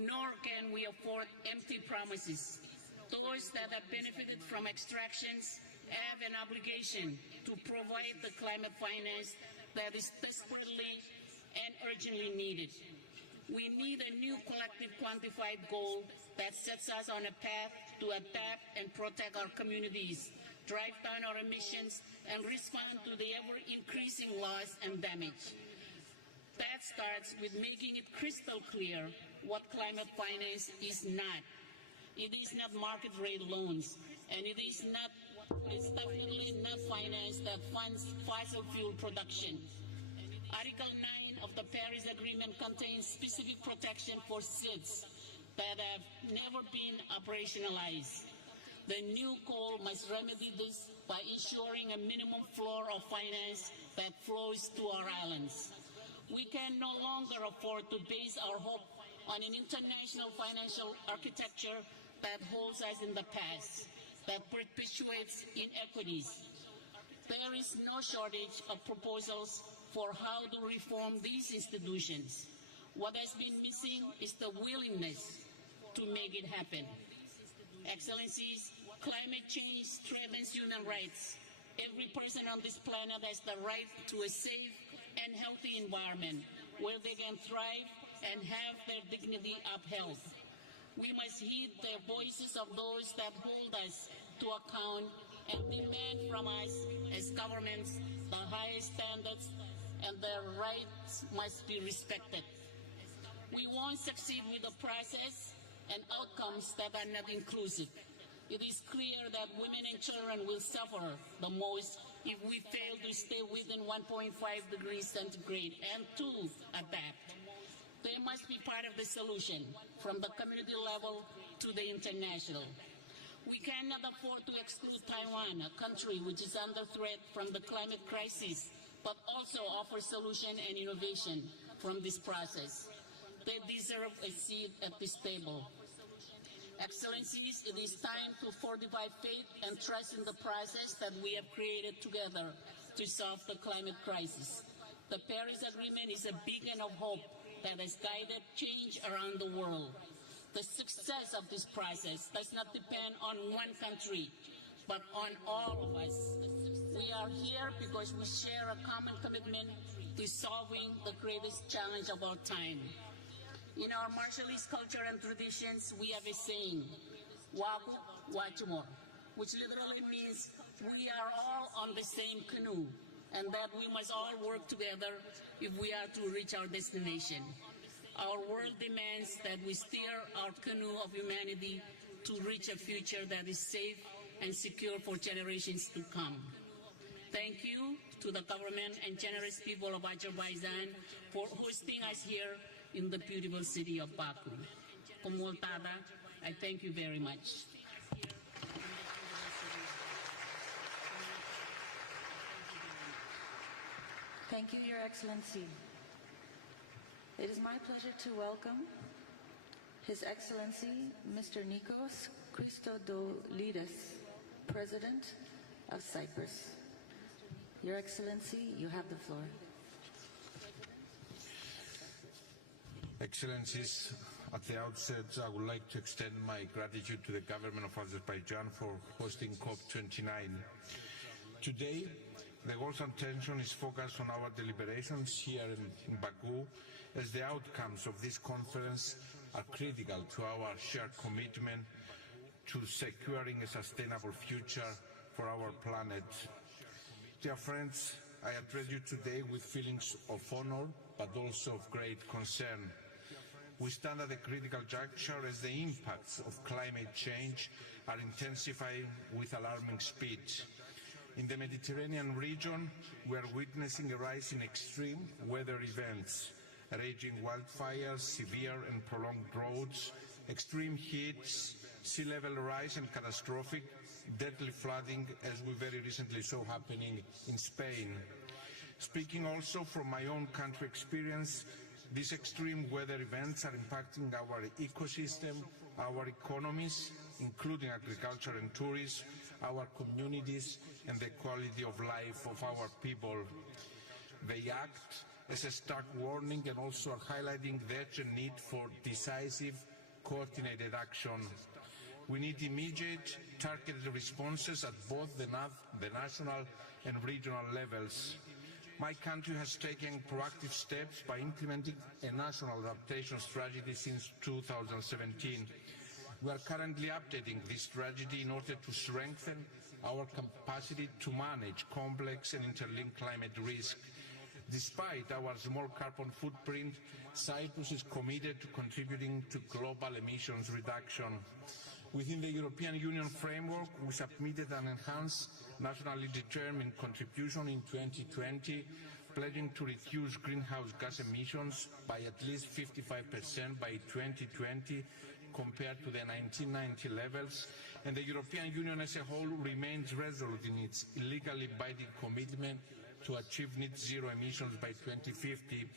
Nor can we afford empty promises. Those that have benefited from extractions have an obligation to provide the climate finance that is desperately and urgently needed. We need a new collective quantified goal that sets us on a path to adapt and protect our communities, drive down our emissions, and respond to the ever-increasing loss and damage. That starts with making it crystal clear what climate finance is not. It is not market rate loans, and it's definitely not finance that funds fossil fuel production. Article 9 of the Paris Agreement contains specific protection for seeds that have never been operationalized. The new call must remedy this by ensuring a minimum floor of finance that flows to our islands. We can no longer afford to base our hope on an international financial architecture that holds us in the past, that perpetuates inequities. There is no shortage of proposals for how to reform these institutions. What has been missing is the willingness to make it happen. Excellencies, climate change threatens human rights. Every person on this planet has the right to a safe and healthy environment where they can thrive and have their dignity upheld. We must heed the voices of those that hold us to account and demand from us as governments the highest standards, and their rights must be respected. We won't succeed with the process and outcomes that are not inclusive. It is clear that women and children will suffer the most if we fail to stay within 1.5 degrees centigrade and to adapt. They must be part of the solution, from the community level to the international. We cannot afford to exclude Taiwan, a country which is under threat from the climate crisis, but also offer solution and innovation from this process. They deserve a seat at this table. Excellencies, it is time to fortify faith and trust in the process that we have created together to solve the climate crisis. The Paris Agreement is a beacon of hope that has guided change around the world. The success of this process does not depend on one country, but on all of us. We are here because we share a common commitment to solving the greatest challenge of our time. In our Marshallese culture and traditions, we have a saying, "Waku Wachimor," which literally means we are all on the same canoe, and that we must all work together if we are to reach our destination. Our world demands that we steer our canoe of humanity to reach a future that is safe and secure for generations to come. Thank you to the government and generous people of Azerbaijan for hosting us here in the beautiful city of Baku. Komoltada, I thank you very much. Thank you, Your Excellency. It is my pleasure to welcome His Excellency Mr. Nikos Christodoulidis, President of Cyprus. Your Excellency, you have the floor. Excellencies, at the outset, I would like to extend my gratitude to the government of Azerbaijan for hosting COP29. Today, the world's attention is focused on our deliberations here in Baku, as the outcomes of this conference are critical to our shared commitment to securing a sustainable future for our planet. Dear friends, I address you today with feelings of honor, but also of great concern. We stand at a critical juncture as the impacts of climate change are intensifying with alarming speed. In the Mediterranean region, we are witnessing a rise in extreme weather events, raging wildfires, severe and prolonged droughts, extreme heats, sea level rise and catastrophic, deadly flooding, as we very recently saw happening in Spain. Speaking also from my own country experience, these extreme weather events are impacting our ecosystem, our economies, including agriculture and tourism, our communities, and the quality of life of our people. They act as a stark warning and also are highlighting the urgent need for decisive, coordinated action. We need immediate, targeted responses at both the national and regional levels. My country has taken proactive steps by implementing a national adaptation strategy since 2017. We are currently updating this strategy in order to strengthen our capacity to manage complex and interlinked climate risk. Despite our small carbon footprint, Cyprus is committed to contributing to global emissions reduction. Within the European Union framework, we submitted an enhanced nationally determined contribution in 2020, pledging to reduce greenhouse gas emissions by at least 55% by 2020 compared to the 1990 levels, and the European Union as a whole remains resolute in its legally binding commitment to achieve net zero emissions by 2050.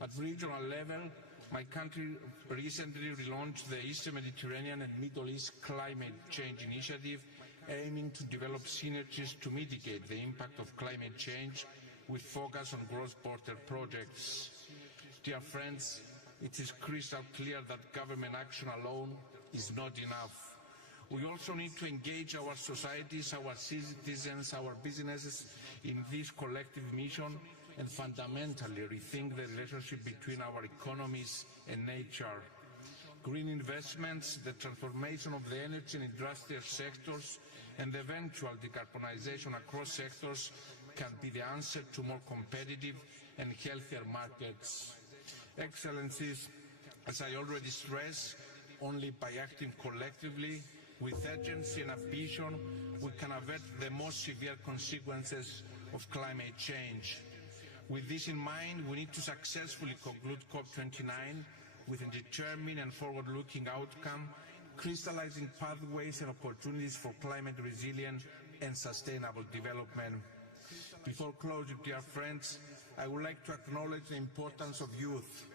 At regional level, my country recently relaunched the Eastern Mediterranean and Middle East Climate Change Initiative, aiming to develop synergies to mitigate the impact of climate change with focus on cross-border projects. Dear friends, it is crystal clear that government action alone is not enough. We also need to engage our societies, our citizens, our businesses in this collective mission and fundamentally rethink the relationship between our economies and nature. Green investments, the transformation of the energy and industrial sectors, and the eventual decarbonization across sectors can be the answer to more competitive and healthier markets. Excellencies, as I already stressed, only by acting collectively with urgency and ambition, we can avert the most severe consequences of climate change. With this in mind, we need to successfully conclude COP29 with a determined and forward-looking outcome, crystallizing pathways and opportunities for climate resilient and sustainable development. Before closing, dear friends, I would like to acknowledge the importance of youth.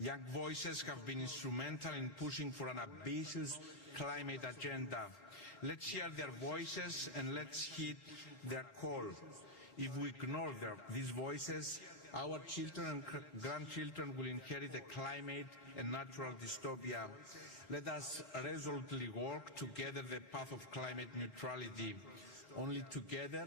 Young voices have been instrumental in pushing for an ambitious climate agenda. Let's hear their voices and let's heed their call. If we ignore these voices, our children and grandchildren will inherit a climate and natural dystopia. Let us resolutely work together the path of climate neutrality. Only together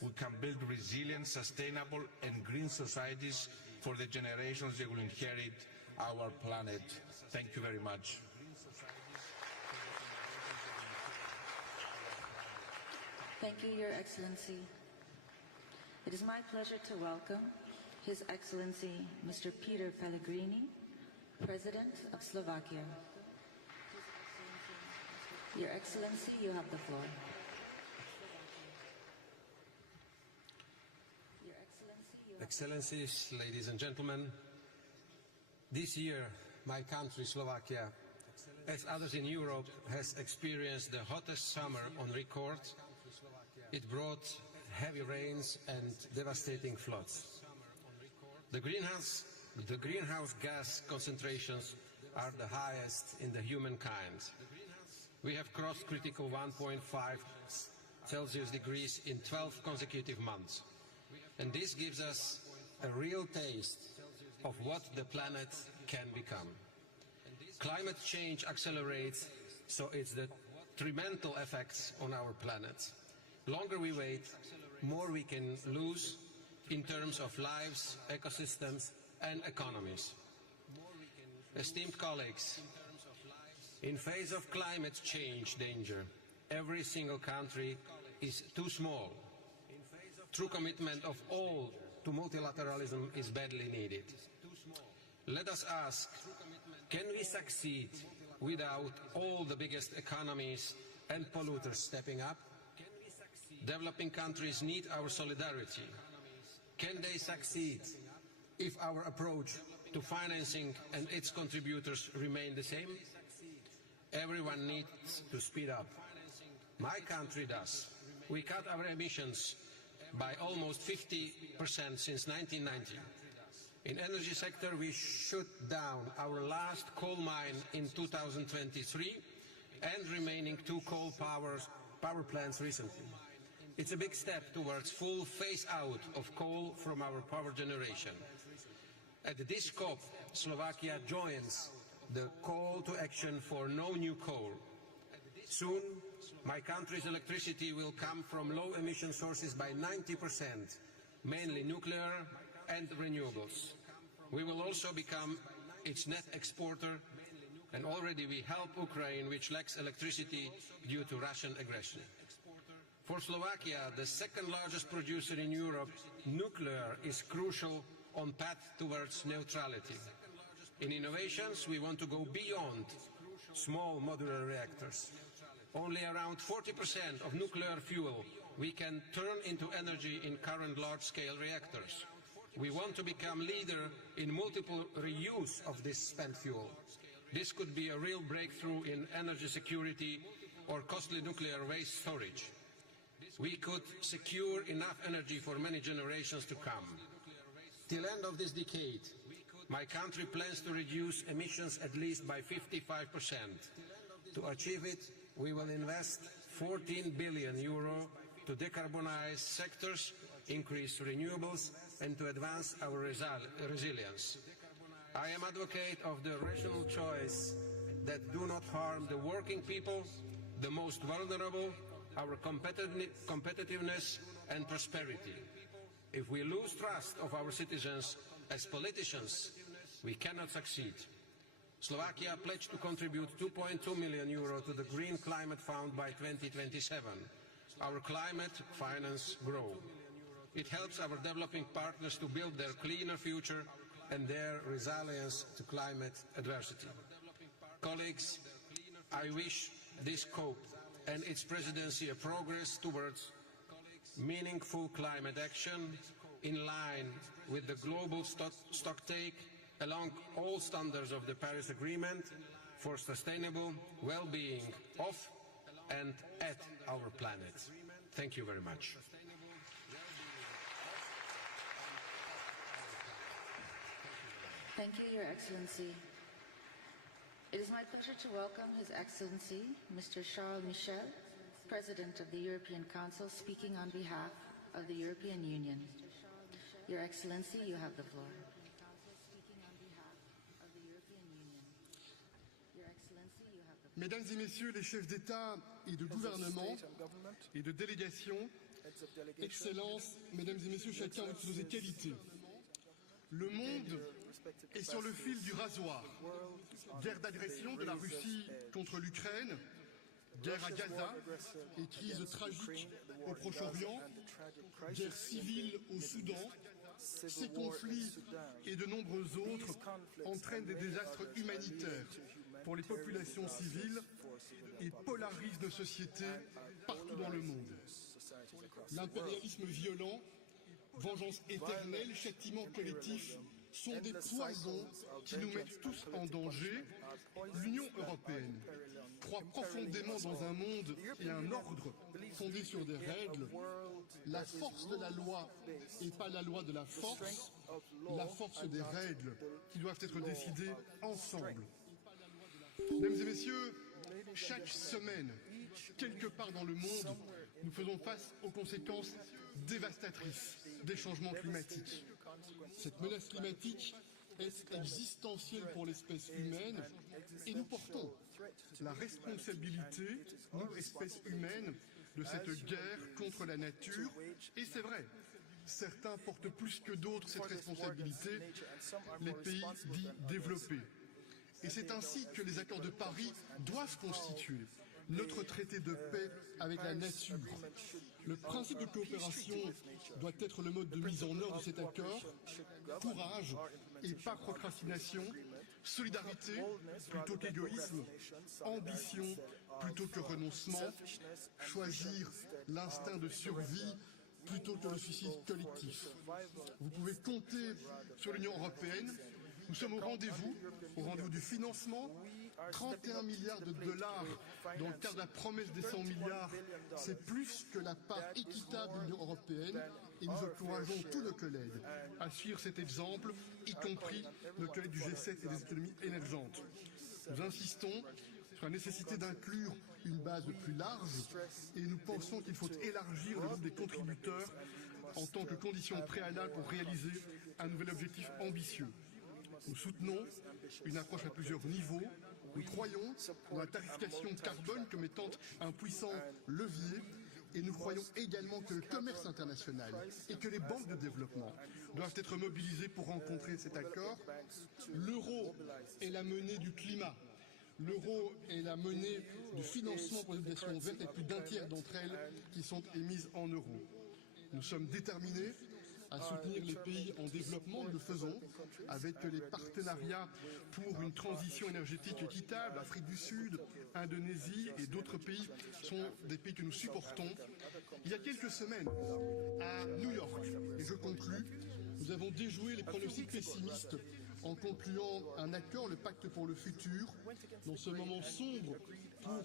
we can build resilient, sustainable and green societies for the generations that will inherit our planet. Thank you very much. Thank you, Your Excellency. It is my pleasure to welcome His Excellency Mr. Peter Pellegrini, President of Slovakia. Your Excellency, you have the floor. Excellencies, ladies and gentlemen, this year my country, Slovakia, as others in Europe, has experienced the hottest summer on record. It brought heavy rains and devastating floods. The greenhouse gas concentrations are the highest in the humankind. We have crossed critical 1.5 Celsius degrees in 12 consecutive months. And this gives us a real taste of what the planet can become. Climate change accelerates, so it's the detrimental effects on our planet. Longer we wait, more we can lose in terms of lives, ecosystems and economies. Esteemed colleagues, in face of climate change danger, every single country is too small. True commitment of all to multilateralism is badly needed. Let us ask, can we succeed without all the biggest economies and polluters stepping up? Developing countries need our solidarity. Can they succeed if our approach to financing and its contributors remain the same? Everyone needs to speed up. My country does. We cut our emissions by almost 50% since 1990. In energy sector, we shut down our last coal mine in 2023 and remaining 2 coal power plants recently. It's a big step towards full phase-out of coal from our power generation. At this COP, Slovakia joins the call to action for no new coal. Soon, my country's electricity will come from low-emission sources by 90%, mainly nuclear and renewables. We will also become its net exporter, and already we help Ukraine, which lacks electricity due to Russian aggression. For Slovakia, the second largest producer in Europe, nuclear is crucial on path towards neutrality. In innovations, we want to go beyond small modular reactors. Only around 40% of nuclear fuel we can turn into energy in current large-scale reactors. We want to become leader in multiple reuse of this spent fuel. This could be a real breakthrough in energy security or costly nuclear waste storage. We could secure enough energy for many generations to come. Till end of this decade, my country plans to reduce emissions at least by 55%. To achieve it, we will invest 14 billion euro to decarbonize sectors, increase renewables, and to advance our resilience. I am advocate of the rational choice that do not harm the working people, the most vulnerable, our competitiveness and prosperity. If we lose trust of our citizens as politicians, we cannot succeed. Slovakia pledged to contribute 2.2 million euro to the Green Climate Fund by 2027. Our climate finance grow. It helps our developing partners to build their cleaner future and their resilience to climate adversity. Colleagues, I wish this COP and its presidency a progress towards meaningful climate action in line with the global stocktake along all standards of the Paris Agreement for sustainable well-being of and at our planet. Thank you very much. Thank you, Your Excellency. It is my pleasure to welcome His Excellency, Mr. Charles Michel, President of the European Council, speaking on behalf of the European Union. Your Excellency, you have the floor. Mesdames et Messieurs les chefs d'État et de gouvernement et de délégation, Excellences, Mesdames et Messieurs, chacun de ses qualités. Le monde est sur le fil du rasoir. Guerre d'agression de la Russie contre l'Ukraine, guerre à Gaza et crise tragique au Proche-Orient, guerre civile au Soudan. Ces conflits et de nombreux autres entraînent des désastres humanitaires pour les populations civiles et polarisent nos sociétés partout dans le monde. L'impérialisme violent, vengeance éternelle, châtiment collectif sont des poisons qui nous mettent tous en danger. L'Union européenne croit profondément dans un monde et un ordre fondé sur des règles. La force de la loi et pas la loi de la force des règles qui doivent être décidées ensemble. Mesdames et messieurs, chaque semaine, quelque part dans le monde, nous faisons face aux conséquences dévastatrices des changements climatiques. Cette menace climatique est existentielle pour l'espèce humaine et nous portons la responsabilité, nous, espèces humaines, de cette guerre contre la nature. Et c'est vrai, certains portent plus que d'autres cette responsabilité, les pays dits développés. Et c'est ainsi que les accords de Paris doivent constituer notre traité de paix avec la nature. Le principe de coopération doit être le mode de mise en œuvre de cet accord. Courage et pas procrastination, solidarité plutôt qu'égoïsme, ambition plutôt que renoncement, choisir l'instinct de survie plutôt que le suicide collectif. Vous pouvez compter sur l'Union européenne. Nous sommes au rendez-vous du financement. 31 milliards de dollars dans le cadre de la promesse des 100 milliards, c'est plus que la part équitable de l'Union européenne et nous encourageons tous nos collègues à suivre cet exemple, y compris nos collègues du G7 et des économies émergentes. Nous insistons sur la nécessité d'inclure une base plus large et nous pensons qu'il faut élargir le groupe des contributeurs en tant que condition préalable pour réaliser un nouvel objectif ambitieux. Nous soutenons une approche à plusieurs niveaux. Nous croyons dans la tarification carbone comme étant un puissant levier et nous croyons également que le commerce international et que les banques de développement doivent être mobilisées pour rencontrer cet accord. L'euro est la monnaie du climat. L'euro est la monnaie de financement pour les obligations vertes et plus d'un tiers d'entre elles qui sont émises en euros. Nous sommes déterminés à soutenir les pays en développement. Nous le faisons avec les partenariats pour une transition énergétique équitable. Afrique du Sud, Indonésie et d'autres pays sont des pays que nous supportons. Il y a quelques semaines, à New York, et je conclus, nous avons déjoué les pronostics pessimistes en concluant un accord, le pacte pour le futur. Dans ce moment sombre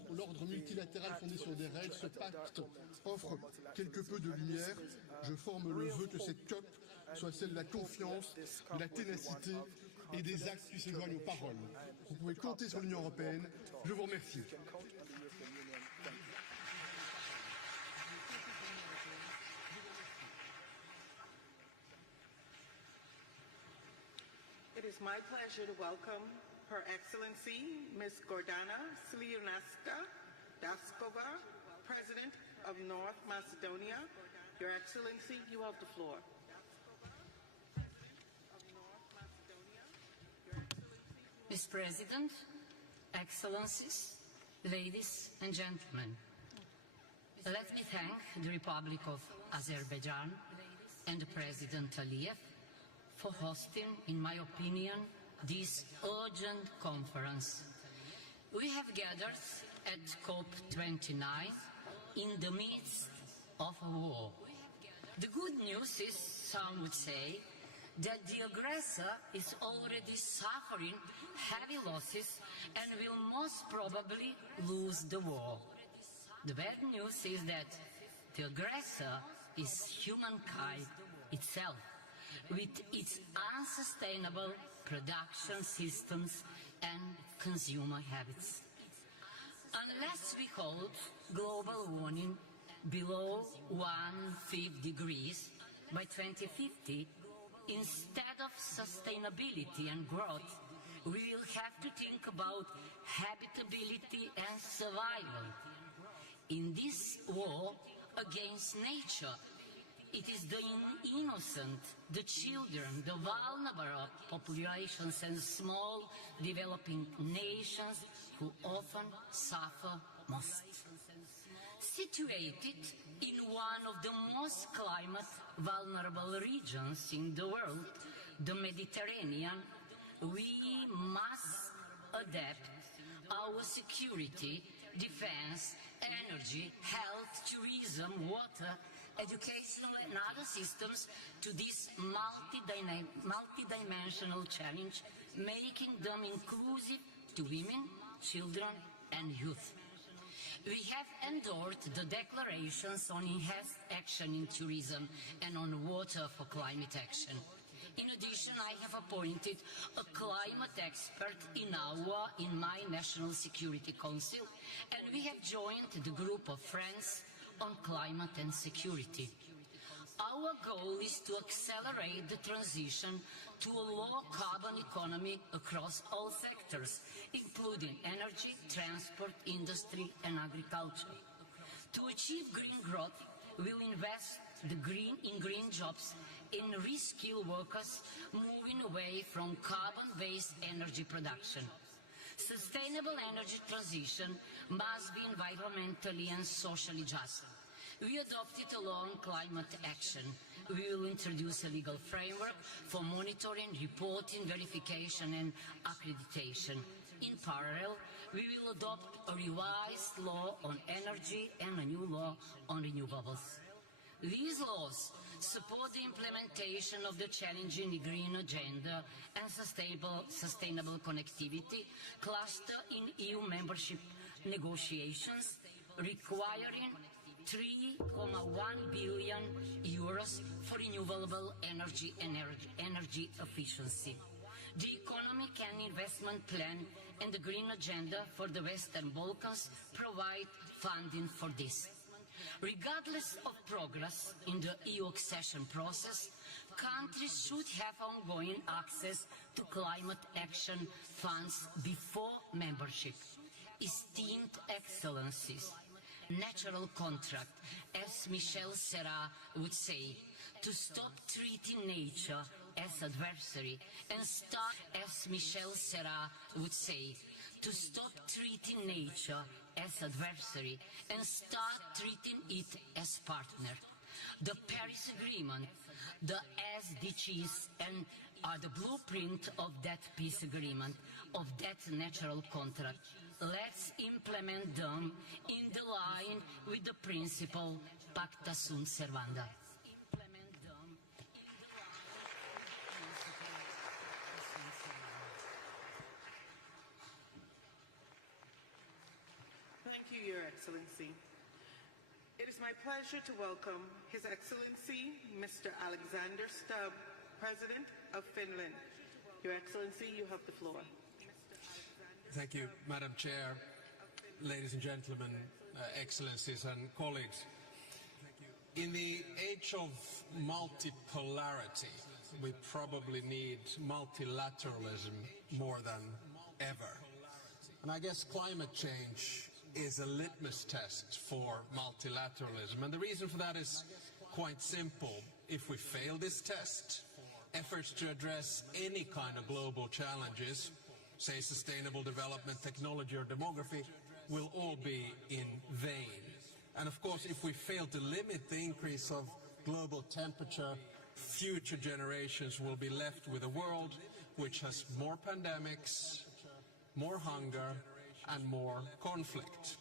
pour l'ordre multilatéral fondé sur des règles, ce pacte offre quelque peu de lumière. Je forme le vœu que cette COP soit celle de la confiance, de la ténacité et des actes qui se joignent aux paroles. Vous pouvez compter sur l'Union européenne. Je vous remercie. It is my pleasure to welcome Her Excellency Ms. Gordana Slijanaska-Daskova, President of North Macedonia. Your Excellency, you have the floor. Mr. President, Excellencies, ladies and gentlemen, let me thank the Republic of Azerbaijan and the President Aliyev for hosting, in my opinion, this urgent conference. We have gathered at COP29 in the midst of a war. The good news is, some would say, that the aggressor is already suffering heavy losses and will most probably lose the war. The bad news is that the aggressor is humankind itself, with its unsustainable production systems and consumer habits. Unless we hold global warming below 1.5 degrees by 2050, instead of sustainability and growth, we will have to think about habitability and survival. In this war against nature, it is the innocent, the children, the vulnerable populations and small developing nations who often suffer most. Situated in one of the most climate vulnerable regions in the world, the Mediterranean, we must adapt our security, defense, energy, health, tourism, water, educational and other systems to this multidimensional challenge, making them inclusive to women, children and youth. We have endorsed the declarations on enhanced action in tourism and on water for climate action. In addition, I have appointed a climate expert in my National Security Council, and we have joined the group of friends on climate and security. Our goal is to accelerate the transition to a low-carbon economy across all sectors, including energy, transport, industry and agriculture. To achieve green growth, we'll invest in green jobs, in reskill workers, moving away from carbon-based energy production. Sustainable energy transition must be environmentally and socially just. We adopted a long climate action. We will introduce a legal framework for monitoring, reporting, verification and accreditation. In parallel, we will adopt a revised law on energy and a new law on renewables. These laws support the implementation of the challenging green agenda and sustainable connectivity cluster in EU membership negotiations, requiring €3.1 billion for renewable energy and energy efficiency. The Economic and Investment Plan and the Green Agenda for the Western Balkans provide funding for this. Regardless of progress in the EU accession process, countries should have ongoing access to climate action funds before membership. Esteemed Excellencies, natural contract, as Michel Serra would say, to stop treating nature as adversary and start, as Michel Serra would say, to stop treating nature as adversary and start treating it as partner. The Paris Agreement, the SDGs, and are the blueprint of that peace agreement, of that natural contract. Let's implement them in the line with the principle Pacta sunt servanda. Thank you, Your Excellency. It is my pleasure to welcome His Excellency, Mr. Alexander Stubb, President of Finland. Your Excellency, you have the floor. Thank you, Madam Chair, ladies and gentlemen, excellencies and colleagues. In the age of multipolarity, we probably need multilateralism more than ever. And I guess climate change is a litmus test for multilateralism. And the reason for that is quite simple. If we fail this test, efforts to address any kind of global challenges, say sustainable development, technology or demography, will all be in vain. And of course, if we fail to limit the increase of global temperature, future generations will be left with a world which has more pandemics, more hunger, and more conflict.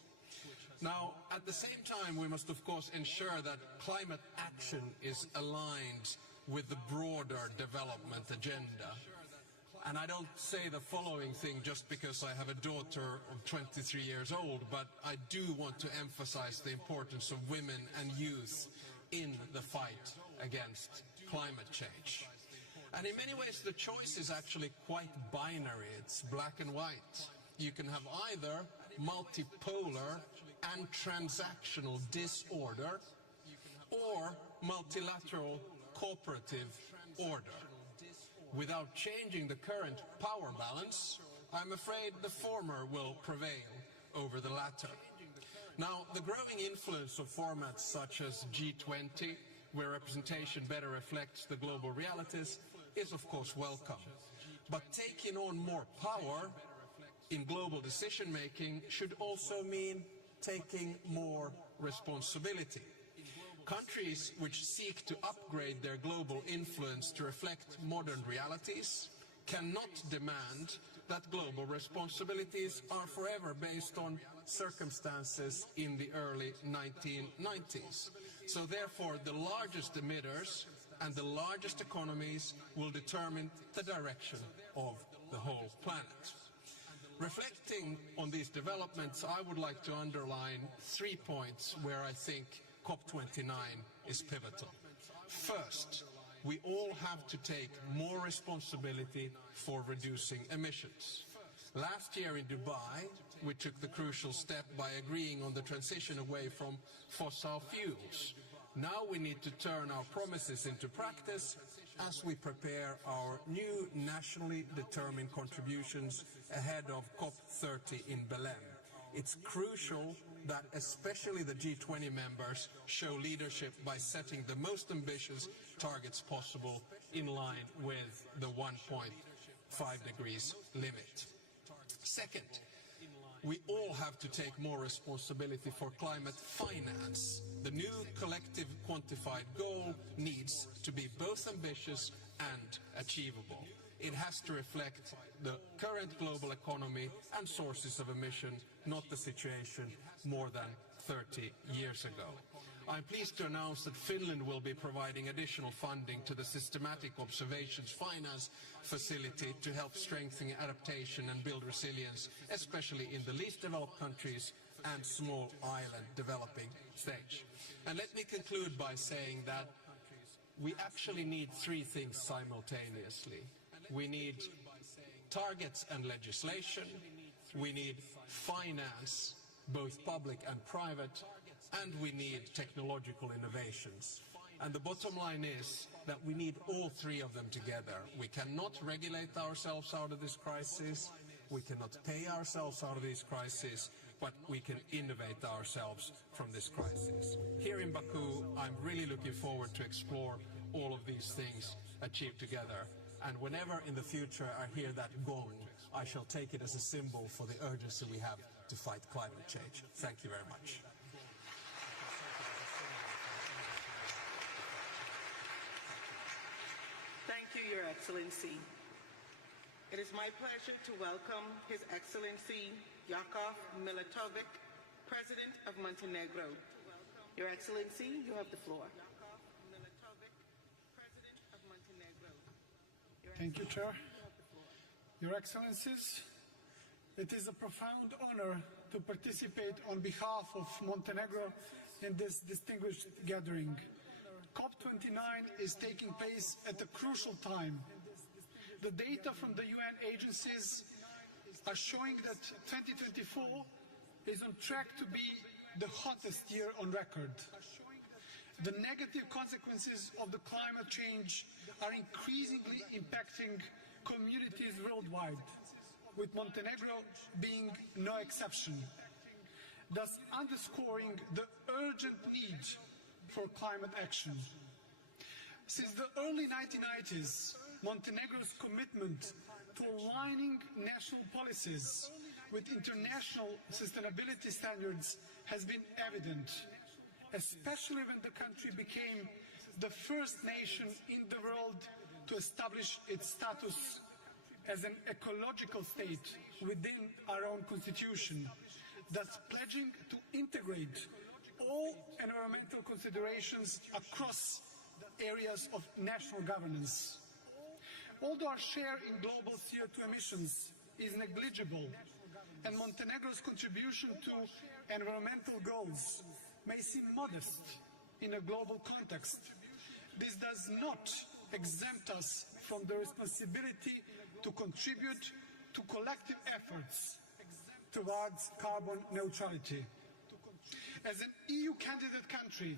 Now, at the same time, we must of course ensure that climate action is aligned with the broader development agenda. And I don't say the following thing just because I have a daughter of 23 years old, but I do want to emphasize the importance of women and youth in the fight against climate change. And in many ways, the choice is actually quite binary. It's black and white. You can have either multipolar and transactional disorder or multilateral cooperative order. Without changing the current power balance, I'm afraid the former will prevail over the latter. Now, the growing influence of formats such as G20, where representation better reflects the global realities, is of course welcome. But taking on more power in global decision-making should also mean taking more responsibility. Countries which seek to upgrade their global influence to reflect modern realities cannot demand that global responsibilities are forever based on circumstances in the early 1990s. So therefore, the largest emitters and the largest economies will determine the direction of the whole planet. Reflecting on these developments, I would like to underline 3 points where I think COP29 is pivotal. First, we all have to take more responsibility for reducing emissions. Last year in Dubai, we took the crucial step by agreeing on the transition away from fossil fuels. Now we need to turn our promises into practice as we prepare our new nationally determined contributions ahead of COP30 in Belém. It's crucial that especially the G20 members show leadership by setting the most ambitious targets possible in line with the 1.5 degrees limit. Second, we all have to take more responsibility for climate finance. The new collective quantified goal needs to be both ambitious and achievable. It has to reflect the current global economy and sources of emission, not the situation more than 30 years ago. I'm pleased to announce that Finland will be providing additional funding to the Systematic Observations Finance Facility to help strengthen adaptation and build resilience, especially in the least developed countries and small island developing stage. And let me conclude by saying that we actually need 3 things simultaneously. We need targets and legislation, we need finance, both public and private, and we need technological innovations. And the bottom line is that we need all 3 of them together. We cannot regulate ourselves out of this crisis, we cannot pay ourselves out of this crisis, but we can innovate ourselves from this crisis. Here in Baku, I'm really looking forward to explore all of these things achieved together And whenever in the future I hear that gong, I shall take it as a symbol for the urgency we have to fight climate change. Thank you very much. Thank you, Your Excellency. It is my pleasure to welcome His Excellency Yakov Milatovic, President of Montenegro. Your Excellency, you have the floor. Thank you, Chair. Your Excellencies, it is a profound honor to participate on behalf of Montenegro in this distinguished gathering. COP29 is taking place at a crucial time. The data from the UN agencies are showing that 2024 is on track to be the hottest year on record. The negative consequences of the climate change are increasingly impacting communities worldwide, with Montenegro being no exception, thus underscoring the urgent need for climate action. Since the early 1990s, Montenegro's commitment to aligning national policies with international sustainability standards has been evident, especially when the country became the first nation in the world to establish its status as an ecological state within our own constitution, thus pledging to integrate all environmental considerations across areas of national governance. Although our share in global CO2 emissions is negligible and Montenegro's contribution to environmental goals may seem modest in a global context, this does not exempt us from the responsibility to contribute to collective efforts towards carbon neutrality. As an EU candidate country,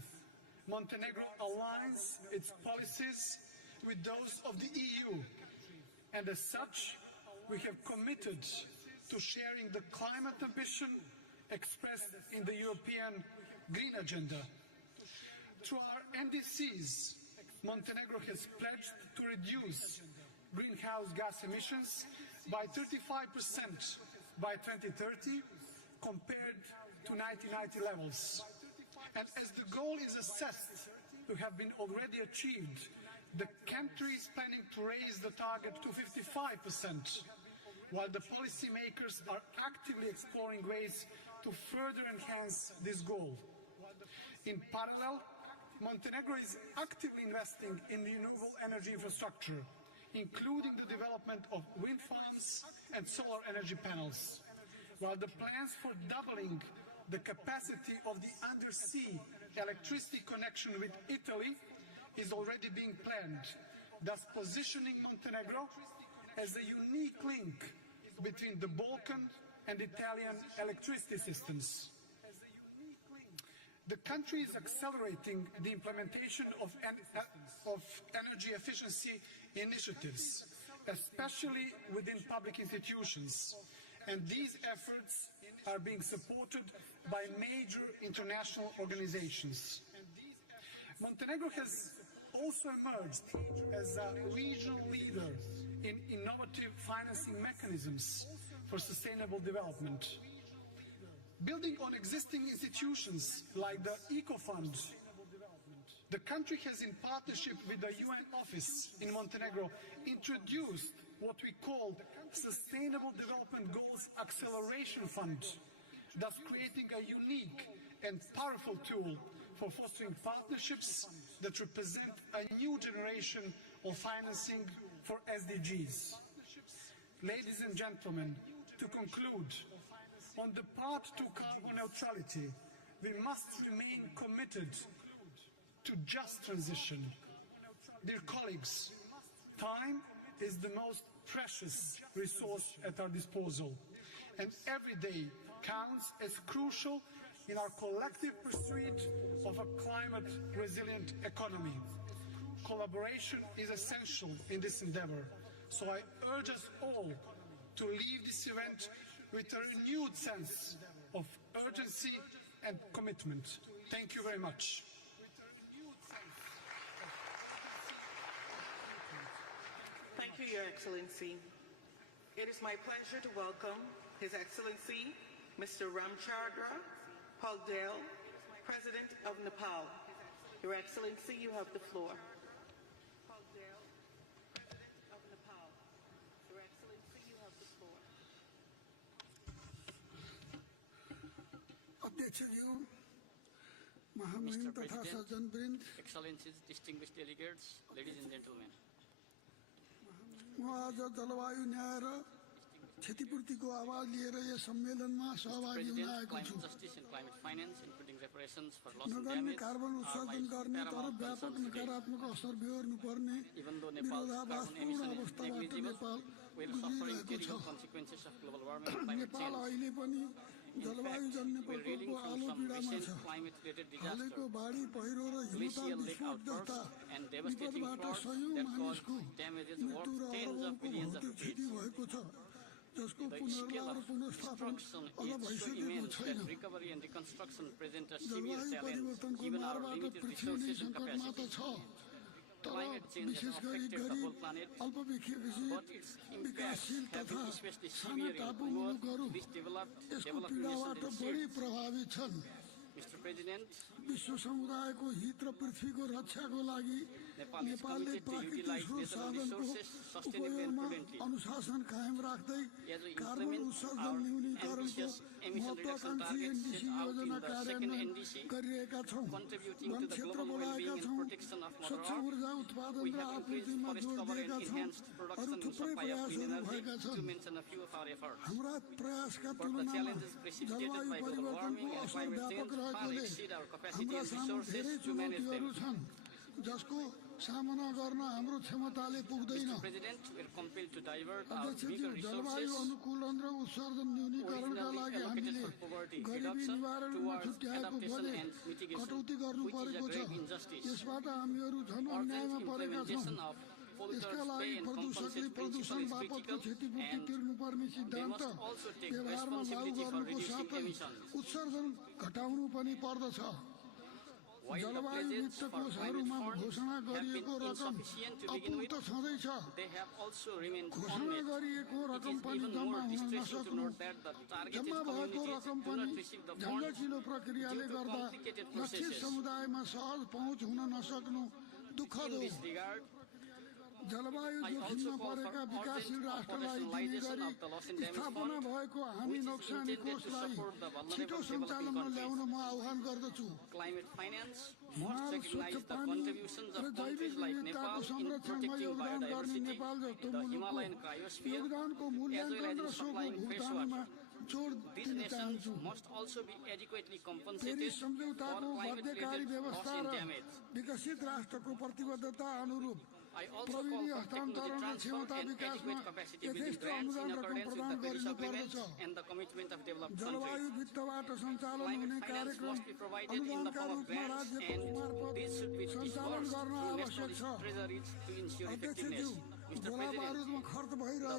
Montenegro aligns its policies with those of the EU, and as such, we have committed to sharing the climate ambition expressed in the European Green Agenda. Through our NDCs, Montenegro has pledged to reduce greenhouse gas emissions by 35% by 2030 compared to 1990 levels. And as the goal is assessed to have been already achieved, the country is planning to raise the target to 55%, while the policymakers are actively exploring ways to further enhance this goal. In parallel, Montenegro is actively investing in renewable energy infrastructure, including the development of wind farms and solar energy panels, while the plans for doubling the capacity of the undersea electricity connection with Italy is already being planned, thus positioning Montenegro as a unique link between the Balkan and Italian electricity systems. The country is accelerating the implementation of energy efficiency initiatives, especially within public institutions, and these efforts are being supported by major international organizations. Montenegro has also emerged as a regional leader in innovative financing mechanisms for sustainable development. Building on existing institutions like the Eco Fund, the country has, in partnership with the UN office in Montenegro, introduced what we call Sustainable Development Goals Acceleration Fund, thus creating a unique and powerful tool for fostering partnerships that represent a new generation of financing for SDGs. Ladies and gentlemen, to conclude, on the path to carbon neutrality, we must remain committed to just transition. Dear colleagues, time is the most precious resource at our disposal, and every day counts as crucial in our collective pursuit of a climate-resilient economy. Collaboration is essential in this endeavor, so I urge us all to leave this event with a renewed sense of urgency and commitment. Thank you very much. Thank Thank you, Your Excellency. It is my pleasure to welcome His Excellency Mr. Ramchandra Paldale, President of Nepal. Your Excellency, you have the floor. Mr. President, Excellencies, distinguished delegates, ladies and gentlemen. President, climate justice and climate finance, including reparations for loss and damage, are my paramount concerns today. Even though Nepal's carbon emission is negligible, we are suffering terrible consequences of global warming and climate change. In fact, we are reeling from some recent climate-related disasters, glacial lake outbursts, and devastating floods that caused damages worth tens of billions of rupees. The scale of destruction is so immense that recovery and reconstruction present a severe challenge given our limited resources and capacity. Climate change has affected the whole planet, but its impacts have been especially severe in poor, least developed nations and states. Mr. President, Nepal is committed to utilize natural resources sustainably and prudently. As we implement our ambitious emission reduction targets set out in the second NDC, contributing to the global well-being and protection of Mother Earth, we have increased forest cover and enhanced production and supply of clean energy, to mention a few of our efforts. But the challenges precipitated by global warming and climate change far exceed our capacity and resources to manage them. Mr. President, we are compelled to divert our bigger resources originally allocated for poverty reduction towards adaptation and mitigation, which is a grave injustice. Urgent implementation of polluters pay and compensate principle is critical, and they must also take responsibility for reducing emissions. While the pledges for climate funds have been insufficient to begin with, they have also remained unmet. It is even more distressing to note that the targeted communities do not receive the funds due to complicated processes. In this regard, I also call for urgent operationalization of the loss and damage fund, which is intended to support the vulnerable developing countries. Climate finance must recognize the contributions of countries like Nepal in protecting biodiversity in the Himalayan cryosphere, as well as in supplying fresh water. These nations must also be adequately compensated for climate-related loss and damage. I also call for technology transfer and adequate capacity building grants in accordance with the Paris Agreement and the commitment of developed countries. Climate finance must be provided in the form of grants, and these should be disbursed through national treasuries to ensure effectiveness. Mr. President, the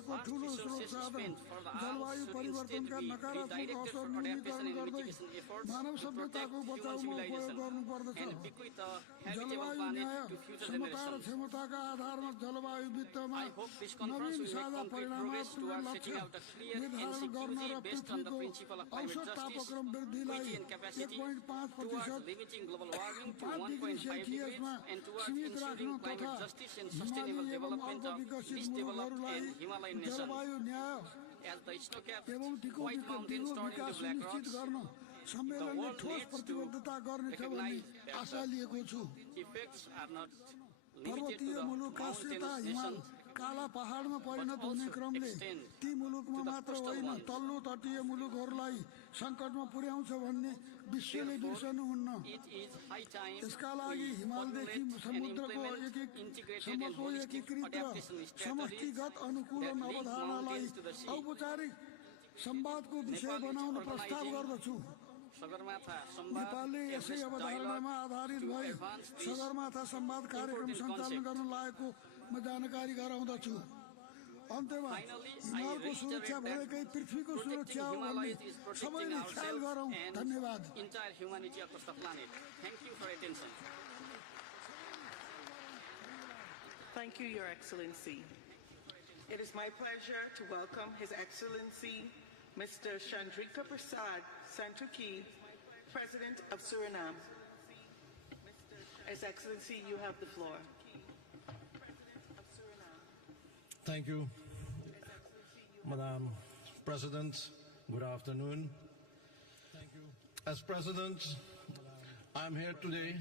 vast resources spent for the arms should instead be redirected for adaptation and mitigation efforts to protect human civilization and bequeath a habitable planet to future generations. I hope this conference will make concrete progress towards setting out a clear NCQG based on the principle of climate justice, equity and capacity, towards limiting global warming to 1.5 degrees and towards ensuring climate justice and sustainable development of least developed and Himalayan nations. As the snow-capped white mountains turn into black rocks, the world needs to recognize that the effects are not limited to the mountainous nations, काला पहाडमा परिणत हुने क्रमले ती मुलुकमा मात्र होइन तल्लो तटीय मुलुकहरूलाई संकटमा पुर्याउँछ भन्ने विश्वले बिर्सनुहुन्न। यसका लागि हिमालदेखि समुद्रको सम्मको एकीकृत समष्टिगत अनुकूलन अवधारणालाई औपचारिक संवादको विषय बनाउन प्रस्ताव गर्दछु। नेपालले यसै अवधारणामा आधारित भई सगरमाथा संवाद कार्यक्रम सञ्चालन गर्न लागेको म जानकारी गराउँदछु। अन्त्यमा हिमालको सुरक्षा भनेकै पृथ्वीको सुरक्षा हो भन्ने सबैले ख्याल गरौँ। धन्यवाद। Thank you, Your Excellency. It is my pleasure to welcome His Excellency Mr. Chandrika Prasad Santokhi, President of Suriname. His Excellency, you have the floor. Thank you, Madam President. Good afternoon. As President, I'm here today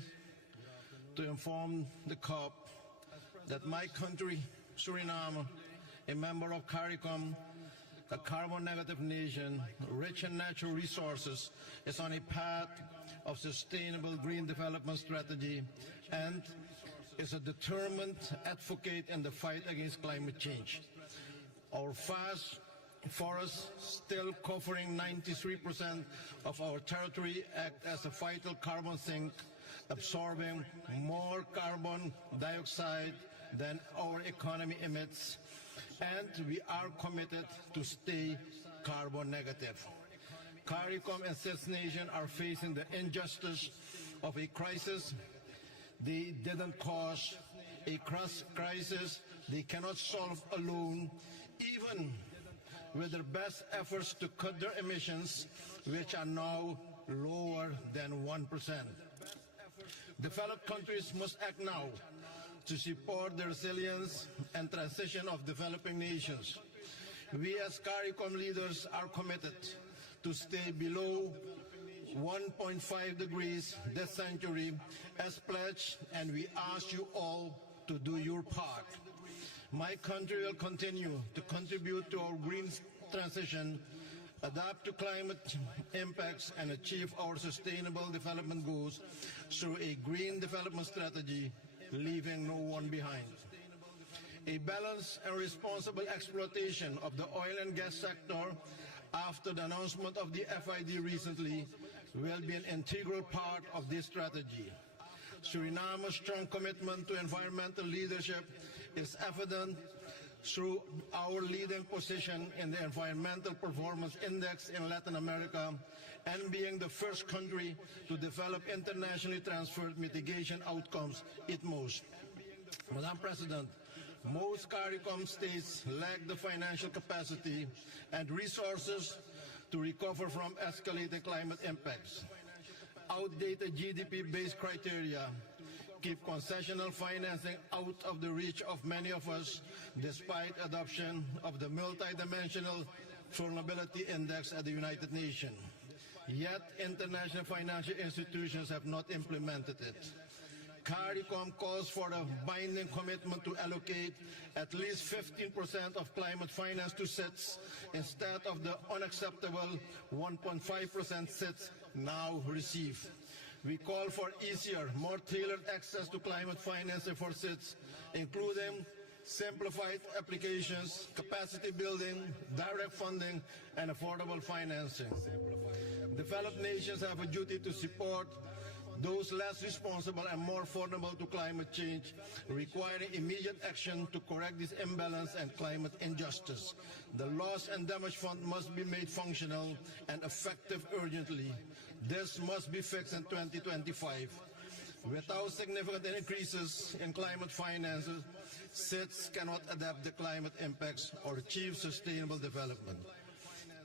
to inform the COP that my country, Suriname, a member of CARICOM, a carbon-negative nation, rich in natural resources, is on a path of sustainable green development strategy and is a determined advocate in the fight against climate change. Our vast forests, still covering 93% of our territory, act as a vital carbon sink, absorbing more carbon dioxide than our economy emits, and we are committed to stay carbon negative. CARICOM and its nations are facing the injustice of a crisis they didn't cause, a crisis they cannot solve alone, even with their best efforts to cut their emissions, which are now lower than 1%. Developed countries must act now to support the resilience and transition of developing nations. We as CARICOM leaders are committed to stay below 1.5 degrees this century as pledged, and we ask you all to do your part. My country will continue to contribute to our green transition, adapt to climate impacts, and achieve our sustainable development goals through a green development strategy, leaving no one behind. A balanced and responsible exploitation of the oil and gas sector after the announcement of the FID recently will be an integral part of this strategy. Suriname's strong commitment to environmental leadership is evident through our leading position in the Environmental Performance Index in Latin America and being the first country to develop internationally transferred mitigation outcomes, ITMOs. Madam President, most CARICOM states lack the financial capacity and resources to recover from escalating climate impacts. Outdated GDP-based criteria keep concessional financing out of the reach of many of us, despite adoption of the multidimensional vulnerability index at the United Nations. Yet international financial institutions have not implemented it. CARICOM calls for a binding commitment to allocate at least 15% of climate finance to SITs instead of the unacceptable 1.5% SITs now receive. We call for easier, more tailored access to climate financing for SITs, including simplified applications, capacity building, direct funding, and affordable financing. Developed nations have a duty to support those less responsible and more vulnerable to climate change, requiring immediate action to correct this imbalance and climate injustice. The Loss and Damage Fund must be made functional and effective urgently. This must be fixed in 2025. Without significant increases in climate finances, SITs cannot adapt to climate impacts or achieve sustainable development.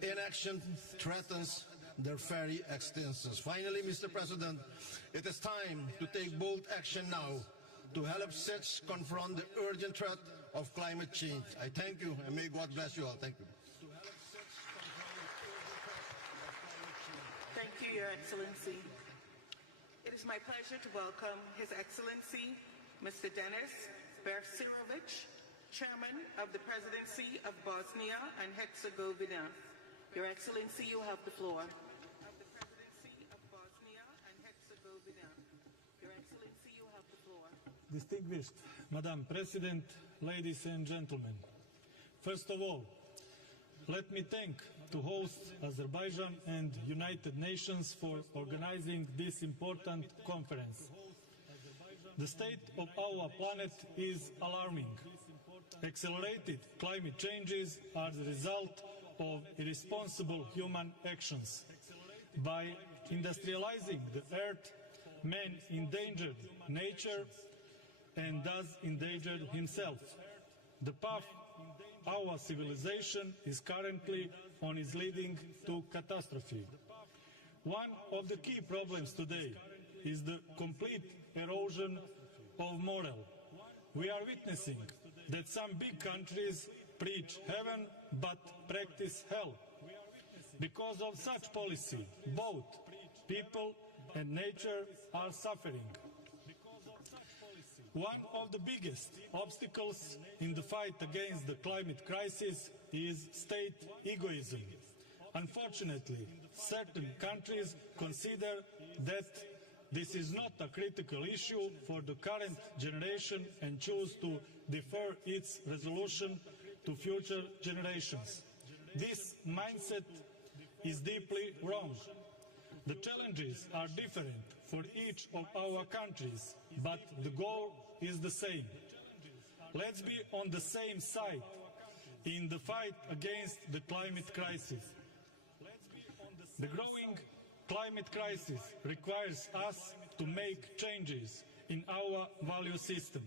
Inaction threatens their very existence. Finally, Mr. President, it is time to take bold action now to help SITs confront the urgent threat of climate change. I thank you, and may God bless you all. Thank you. Thank you, Your Excellency. It is my pleasure to welcome His Excellency Mr. Denis Bersirovic, Chairman of the Presidency of Bosnia and Herzegovina. Your Excellency, you have the floor. Distinguished Madam President, ladies and gentlemen, first of all, let me thank to host Azerbaijan and United Nations for organizing this important conference. The state of our planet is alarming. Accelerated climate changes are the result of irresponsible human actions. By industrializing the earth, man endangered nature and thus endangered himself. The path our civilization is currently on its leading to catastrophe. One of the key problems today is the complete erosion of moral. We are witnessing that some big countries preach heaven but practice hell. Because of such policy, both people and nature are suffering. One of the biggest obstacles in the fight against the climate crisis is state egoism. Unfortunately, certain countries consider that this is not a critical issue for the current generation and choose to defer its resolution to future generations. This mindset is deeply wrong. The challenges are different for each of our countries, but the goal is the same. Let's be on the same side in the fight against the climate crisis. The growing climate crisis requires us to make changes in our value system.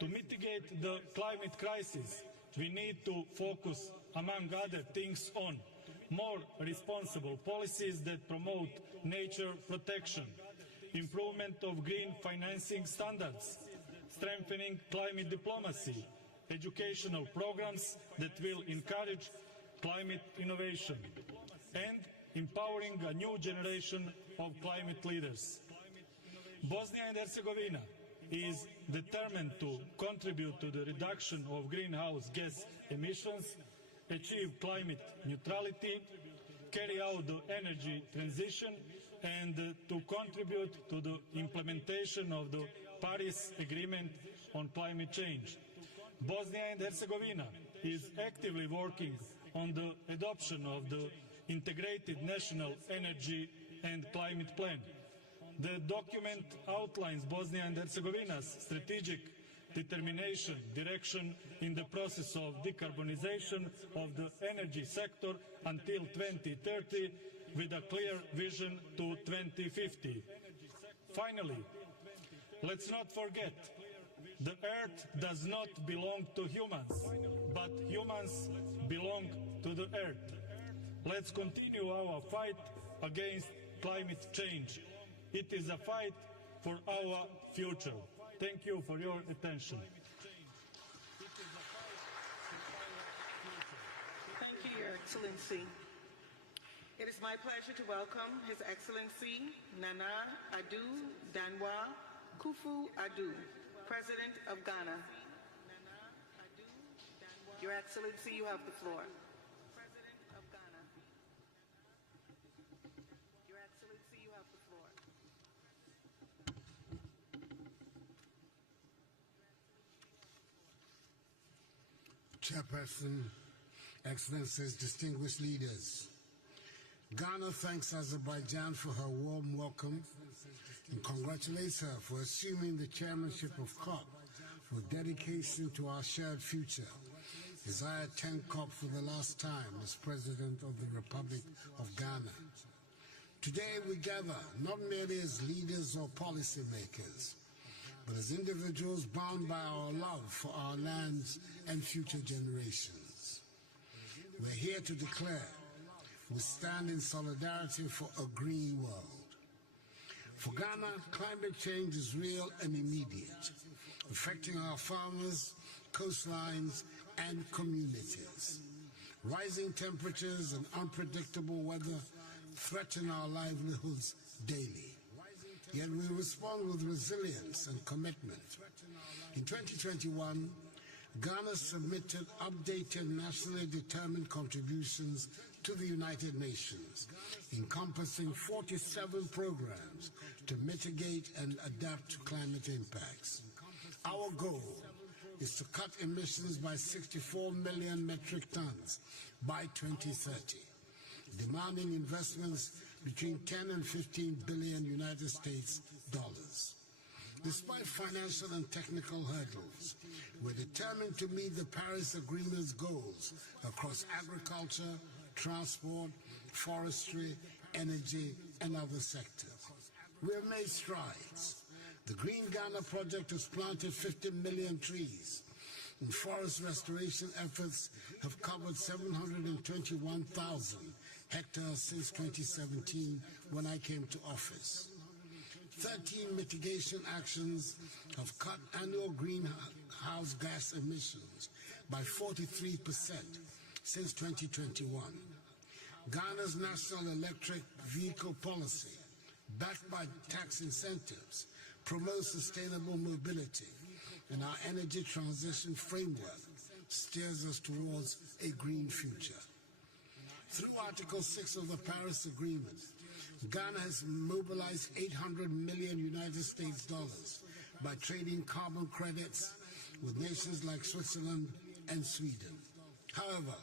To mitigate the climate crisis, we need to focus, among other things, on more responsible policies that promote nature protection, improvement of green financing standards, strengthening climate diplomacy, educational programs that will encourage climate innovation, and empowering a new generation of climate leaders. Bosnia and Herzegovina is determined to contribute to the reduction of greenhouse gas emissions, achieve climate neutrality, carry out the energy transition, and to contribute to the implementation of the Paris Agreement on climate change. Bosnia and Herzegovina is actively working on the adoption of the Integrated National Energy and Climate Plan. The document outlines Bosnia and Herzegovina's strategic determination, direction in the process of decarbonization of the energy sector until 2030, with a clear vision to 2050. Finally, let's not forget, the Earth does not belong to humans, but humans belong to the Earth. Let's continue our fight against climate change. It is a fight for our future. Thank you for your attention. Thank you, Your Excellency. It is my pleasure to welcome His Excellency Nana Addo Danwa Kufu-Addo, President of Ghana. Your Excellency, you have the floor. President of Ghana. Your Excellency, you have the floor. Chairperson, Excellencies, distinguished leaders, Ghana thanks Azerbaijan for her warm welcome and congratulates her for assuming the chairmanship of COP with dedication to our shared future, as I attend COP for the last time as President of the Republic of Ghana. Today we gather not merely as leaders or policymakers, but as individuals bound by our love for our lands and future generations. We're here to declare we stand in solidarity for a green world. For Ghana, climate change is real and immediate, affecting our farmers, coastlines, and communities. Rising temperatures and unpredictable weather threaten our livelihoods daily. Yet we respond with resilience and commitment. In 2021, Ghana submitted updated nationally determined contributions to the United Nations, encompassing 47 programs to mitigate and adapt to climate impacts. Our goal is to cut emissions by 64 million metric tons by 2030, demanding investments between 10 and 15 billion United States dollars. Despite financial and technical hurdles, we're determined to meet the Paris Agreement's goals across agriculture, transport, forestry, energy, and other sectors. We have made strides. The Green Ghana project has planted 50 million trees, and forest restoration efforts have covered 721,000 hectares since 2017 when I came to office. 13 mitigation actions have cut annual greenhouse gas emissions by 43% since 2021. Ghana's national electric vehicle policy, backed by tax incentives, promotes sustainable mobility, and our energy transition framework steers us towards a green future. Through Article 6 of the Paris Agreement, Ghana has mobilized $800 million United States dollars by trading carbon credits with nations like Switzerland and Sweden. However,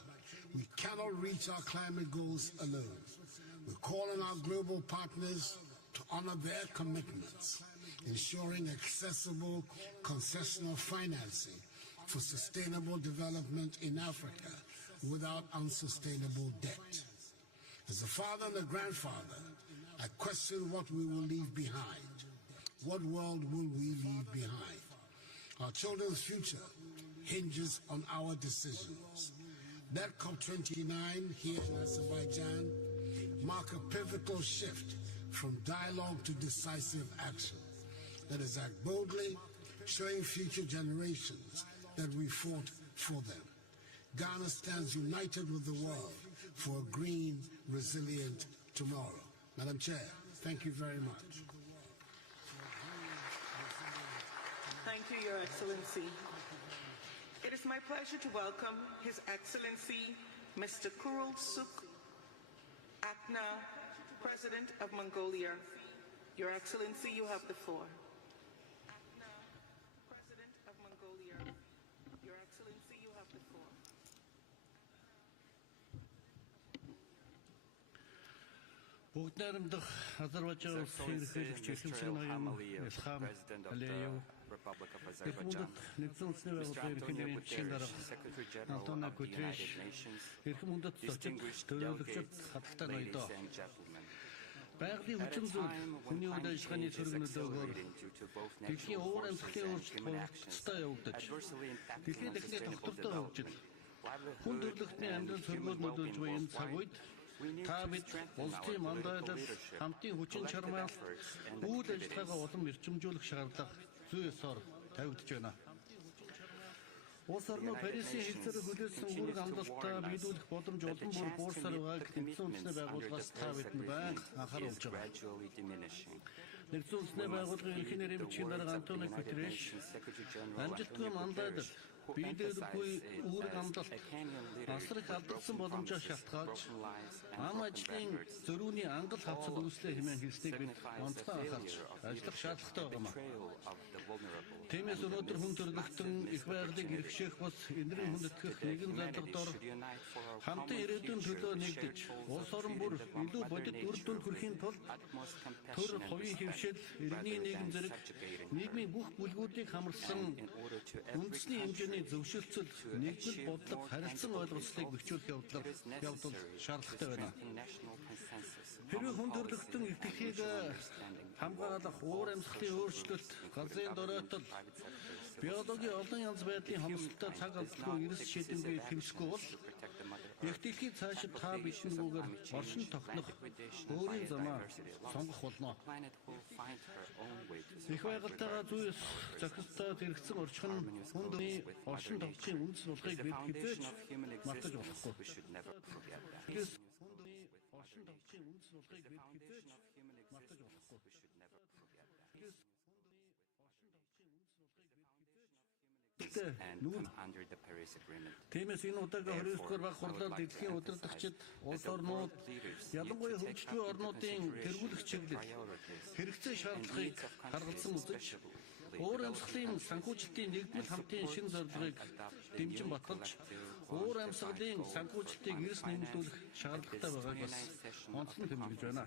we cannot reach our climate goals alone. We call on our global partners to honor their commitments, ensuring accessible concessional financing for sustainable development in Africa without unsustainable debt. As a father and a grandfather, I question what we will leave behind. What world will we leave behind? Our children's future hinges on our decisions. That COP29 here in Azerbaijan mark a pivotal shift from dialogue to decisive action. Let us act boldly, showing future generations that we fought for them. Ghana stands united with the world for a green, resilient tomorrow. Madam Chair, thank you very much. Thank you, Your Excellency. It is my pleasure to welcome His Excellency Mr. Kurul Suk Akna, President of Mongolia. Your Excellency, you have the floor. President of Mongolia. Your Excellency, you have the floor. Бүгд найрамдах Азербайджан улсын ерөнхийлөгч Илхам Алиев, нэгдсэн улсны байгууллагын ерөнхий нэрийн бичгийн дарга Антонио Гутерриш, эрхэм хүндэт зочин төлөөлөгчид хатагтай ноёдоо. Байгалийн хүчин зүйл хүний үйл ажиллагааны цэрэг нөлөөгөөр дэлхийн уур амьсгалын өөрчлөлт хурцтай явагдаж, дэлхийн техник тогтвортой хөгжил, хүн төрөлхтний амьдрал цэргүүд нөлөөлж буй энэ цаг үед та бид улсын мандатаар хамтын хүчин чармаал үйл ажиллагаагаа улам эрчимжүүлэх шаардлага зүй ёсоор тавигдж байна. Улс орны Парисын хэлцээр хүлээсэн үүрэг амлалтаа биелүүлэх боломж улам бүр буурсаар байгааг нэгдсэн үндэсний байгууллагаас та бидэнд байнга анхааруулж байгаа. Нэгдсэн үндэсний байгууллагын ерөнхий нэрийн бичгийн дарга Антонио Гутерриш амжилтгүй мандатаар биелүүлэхгүй үүрэг амлалт асар их алдагдсан боломжоо шалтгаалж ам ажлын зөрүүний ангал хавцад үүслээ хэмээн хэлснийг бид онцгой анхаарч ажиллах шаардлагатай байна. Тиймээс өнөөдөр хүн төрөлхтөн их байгалыг эрхшээх бус энэрийн хүндэтгэх нэгэн зорилгодоор хамтан ирээдүйн төлөө нэгдэж улс орон бүр илүү бодит үр дүнд хүрэхийн тулд төр хувийн хэвшил, иргэний нийгэм зэрэг нийгмийн бүх бүлгүүдийг хамарсан үндэсний хэмжээний зөвшөлтсөл нэгдэл бодлого харилцан ойлголцлыг бэхжүүлэх явдал шаардлагатай байна. Хэрвээ хүн төрөлхтөн эртэлхийг хамгаалах, уур амьсгалын өөрчлөлт, газрын доройтол, биологийн олон янз байдлын хомсдолтой цаг алдалгүй эрс шийдэмгүй хэмсэхгүй бол их дэлхийн цаашид та биднийгүйгээр оршин тогтнох өөрийн замаа сонгох болно. Их байгальтайгаа зүйс зохистой зэрэгцэн орчин хүн төрний оршин тогтцын үндэс болгыг бид хизээж мартаж болохгүй. Тиймээс энэ удаагийн 29-р баг хурлаар дэлхийн удирдагчид, улс орнууд, ялангуяа хөгжиж буй орнуудын тэргүүлэх чиглэл, хэрэгцээ шаардлагыг харгалзан үзэж, уур амьсгалын санхүүжилтийн нэгдмэл хамтын шинэ зорилгыг дэмжин баталж, уур амьсгалын санхүүжилтийг эрс нэмэгдүүлэх шаардлагатай байгааг бас онцлон тэмдэглэж байна.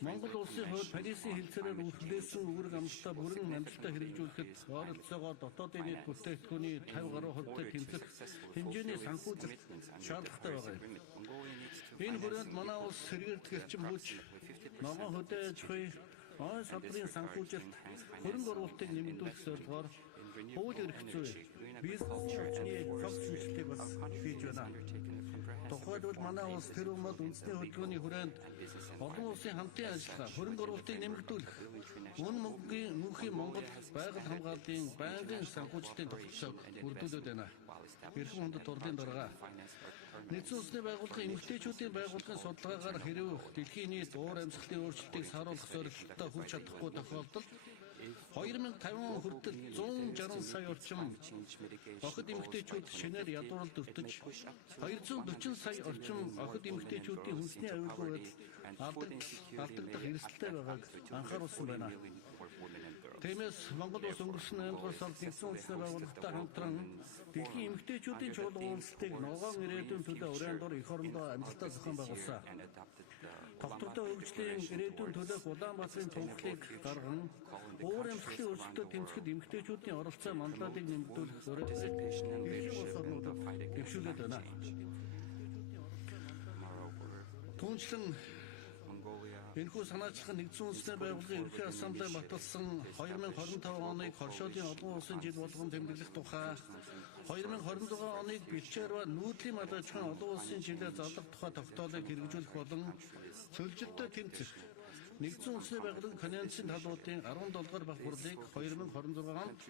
Монгол улсын хувьд Парисын хэлцээрээр үлдээсэн үүрэг амлалтаа бүрэн амжилттай хэрэгжүүлэхэд ойролцоогоор дотоодын нийт бүтээгдэхүүний 50% тэмцэх хэмжээний санхүүжилт шаардлагатай байгаа юм. Энэ хүрээнд манай улс сэргийлт гэрчим хүч, ногоон хөдөө аж ахуй, салбарын санхүүжилт хөрөнгө оруулалтыг нэмэгдүүлэх зорилгоор хууль эрх зүй, бизнес орчны цог шинжилгээг бас хийж байна. Тухайлбал манай улс тэр өмнөд үндэсний хөдөлгөөний хүрээнд олон улсын хамтын ажиллагаа хөрөнгө оруулалтыг нэмэгдүүлэх, мөнхийн Монгол байгаль хамгааллын байнгын санхүүжилтийн тогтолцоог бүрдүүлээд байна. Эрхэм хүндэт турлын дарга Нэгдсэн улсны байгууллагын эмэгтэйчүүдийн байгууллагын судалгаагаар хэрв дэлхийн нийт уур амьсгалын өөрчлөлтийг саруулах зорилттой хүрч чадахгүй тохиолдолд 2050 хүртэл 160 сая орчим охид эмэгтэйчүүд шинээр ядууралд өртөж 240 сая орчим охид эмэгтэйчүүдийн хүнсний аюулгүй алдагдах эрсдэлтэй байгааг анхааруулсан байна. Тиймээс Монгол улс өнгөрсөн 8 дугаар сард Нэгдсэн улсны байгууллагатай хамтран дэлхийн эмэгтэйчүүдийн чуулга уулзалтыг ногоон ирээдүйн төлөө уран их орондоо амжилттай зохион байгуулсан. Тогтвортой хөгжлийн ирээдүйн төлөөх Улаанбаатарын тунхлыг гарган уур амьсгалын өөрчлөлтөд тэмцэхэд эмэгтэйчүүдийн оролцоо манлайлалыг нэмэгдүүлэх зорилгыг дэлхийн улс орнуудад дэвшүүлээд байна. Түүнчлэн энэхүү санаачлах Нэгдсэн улсны байгууллагын ерөнхий ассамблеи баталсан 2025 оныг хоршоодын олон улсын жил болгон тэмдэглэх тухай 2026 оныг бэлчээр ба нүүдлийн мал аж ахуйн олон улсын жилээр залгах тухай тогтоолыг хэрэгжүүлэх болон цөлжилтөд тэмцэх Нэгдсэн улсны байгууллагын конвенцийн талуудын 17 дугаар бах хурлыг 2026 онд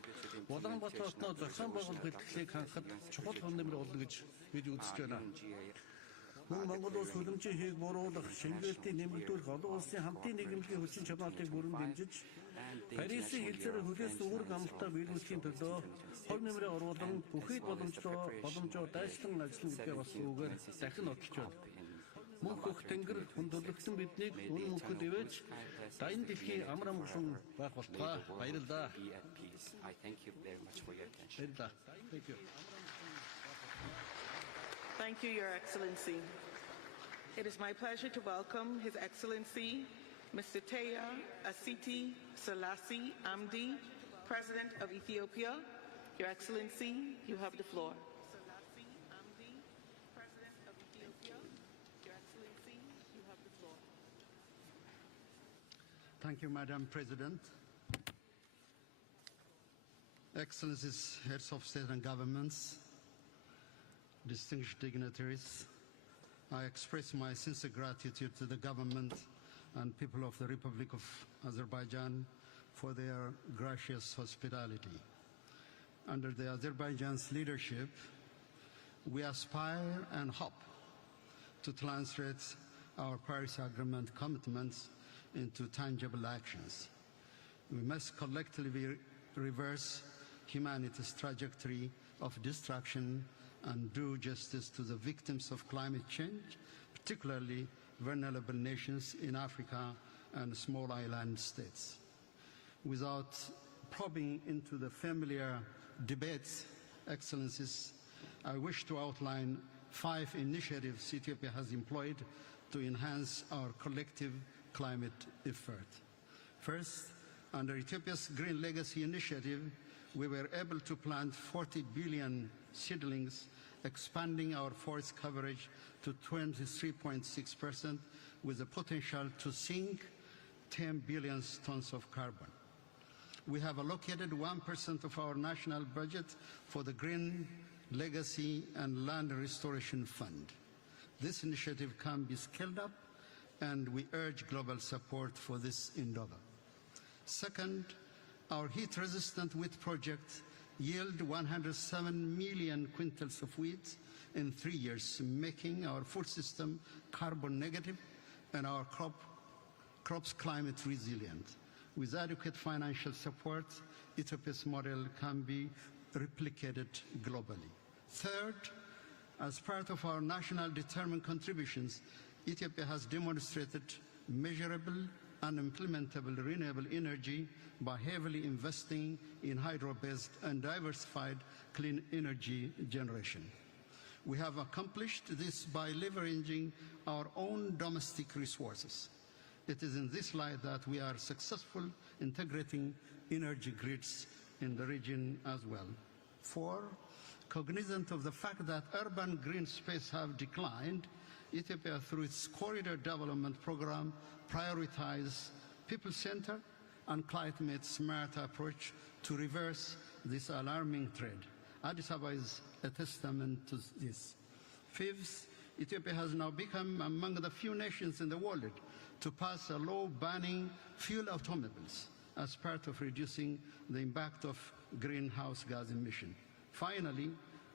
Улаанбаатар хотноо зохион байгуулах хэлтгэлийг хангахад чухал хөн нэмэр болно гэж бид үзэж байна. Мөн Монгол улс хөлөмжийн хийг бууруулах, шингээлийн нэмэгдүүлэх олон улсын хамтын нийгэмлэгийн хүчин чармаатыг бүрэн дэмжиж, Парисын хилцээр хүлээс үүрэг амлалтаа биелүүлэхийн төлөө хов нэмрээ оруулан бүхийд боломжоо дайчлан ажиллана гэдгээ бас үгээр дахин нотолж байна. Мөнх хөх тэнгэр хүндлэгтэн биднийг үн мөнхөд ивэж, дайн дэлхийн амар амгалан байх болтугай. Баярлалаа. Баярлалаа. Thank you. Thank you, Your Excellency. It is my pleasure to welcome His Excellency, Mr. Teya Asiti Selassie Amdi, President of Ethiopia. Your Excellency, you have the floor. Thank you, Madam President. Excellencies, heads of state and governments, distinguished dignitaries, I express my sincere gratitude to the government and people of the Republic of Azerbaijan for their gracious hospitality. Under the Azerbaijan's leadership, we aspire and hope to translate our Paris Agreement commitments into tangible actions. We must collectively reverse humanity's trajectory of destruction and do justice to the victims of climate change, particularly vulnerable nations in Africa and small island states. Without probing into the familiar debates, Excellencies, I wish to outline 5 initiatives Ethiopia has employed to enhance our collective climate effort. First, under Ethiopia's Green Legacy Initiative, we were able to plant 40 billion seedlings, expanding our forest coverage to 23.6% with the potential to sink 10 billion tons of carbon. We have allocated 1% of our national budget for the Green Legacy and Land Restoration Fund. This initiative can be scaled up, and we urge global support for this endeavor. Second, our heat-resistant wheat project yield 107 million quintals of wheat in 3 years, making our food system carbon negative and our crops climate resilient. With adequate financial support, Ethiopia's model can be replicated globally. Third, as part of our national determined contributions, Ethiopia has demonstrated measurable and implementable renewable energy by heavily investing in hydro-based and diversified clean energy generation. We have accomplished this by leveraging our own domestic resources. It is in this light that we are successful integrating energy grids in the region as well. 4, cognizant of the fact that urban green space have declined, Ethiopia, through its corridor development program, prioritizes people-centered and climate-smart approach to reverse this alarming trend. Addis Ababa is a testament to this. Fifth, Ethiopia has now become among the few nations in the world to pass a law banning fuel automobiles as part of reducing the impact of greenhouse gas emission. Finally,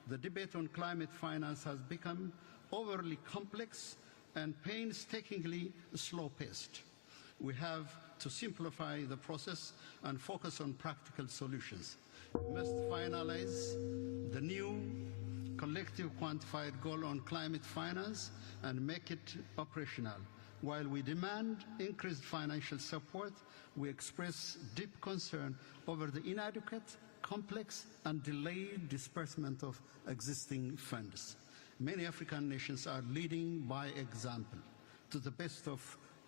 the debate on climate finance has become overly complex and painstakingly slow-paced. We have to simplify the process and focus on practical solutions. We must finalize the new collective quantified goal on climate finance and make it operational. While we demand increased financial support, we express deep concern over the inadequate, complex, and delayed disbursement of existing funds. Many African nations are leading by example to the best of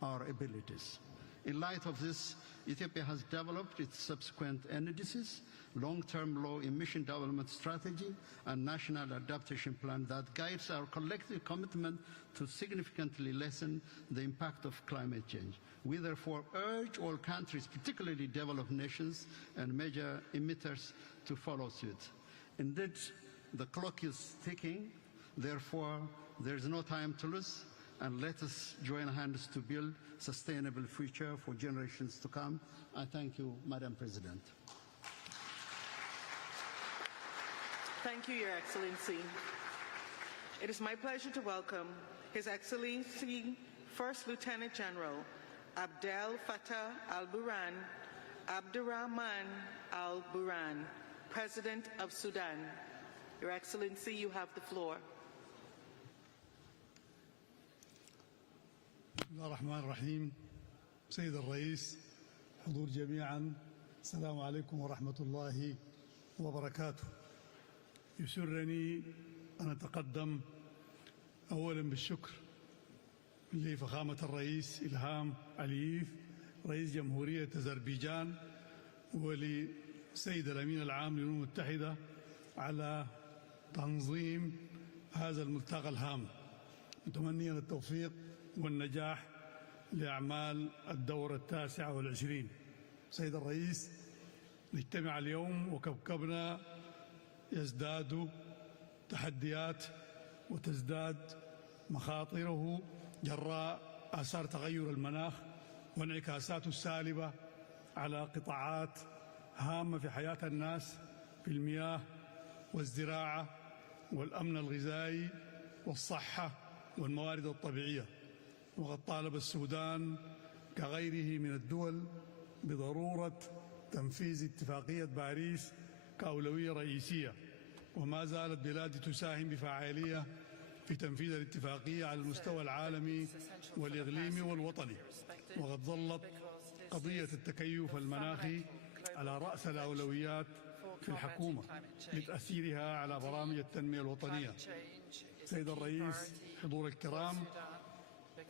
our abilities. In light of this, Ethiopia has developed its subsequent NDCs, long-term low emission development strategy, and national adaptation plan that guides our collective commitment to significantly lessen the impact of climate change. We therefore urge all countries, particularly developed nations and major emitters, to follow suit. Indeed, the clock is ticking, therefore there is no time to lose, and let us join hands to build a sustainable future for generations to come. I thank you, Madam President. Thank you, Your Excellency. It is my pleasure to welcome His Excellency First Lieutenant General Abdel Fattah al-Burhan, Abdurrahman al-Burhan, President of Sudan. Your Excellency, you have the floor. بسم الله الرحمن الرحيم. سيد الرئيس، حضور جميعا، السلام عليكم ورحمة الله وبركاته. يسرني أن أتقدم أولا بالشكر لفخامة الرئيس إلهام علييف رئيس جمهورية أذربيجان ولسيد الأمين العام للأمم المتحدة على تنظيم هذا الملتقى الهام، متمنيا التوفيق والنجاح لأعمال الدورة 29. سيد الرئيس، نجتمع اليوم وكوكبنا يزداد تحديات وتزداد مخاطره جراء آثار تغير المناخ وانعكاساته السالبة على قطاعات هامة في حياة الناس في المياه والزراعة والأمن الغذائي والصحة والموارد الطبيعية. وقد طالب السودان كغيره من الدول بضرورة تنفيذ اتفاقية باريس كأولوية رئيسية، وما زالت بلادي تساهم بفعالية في تنفيذ الاتفاقية على المستوى العالمي والإقليمي والوطني. وقد ظلت قضية التكيف المناخي على رأس الأولويات في الحكومة لتأثيرها على برامج التنمية الوطنية. سيد الرئيس، حضور الكرام،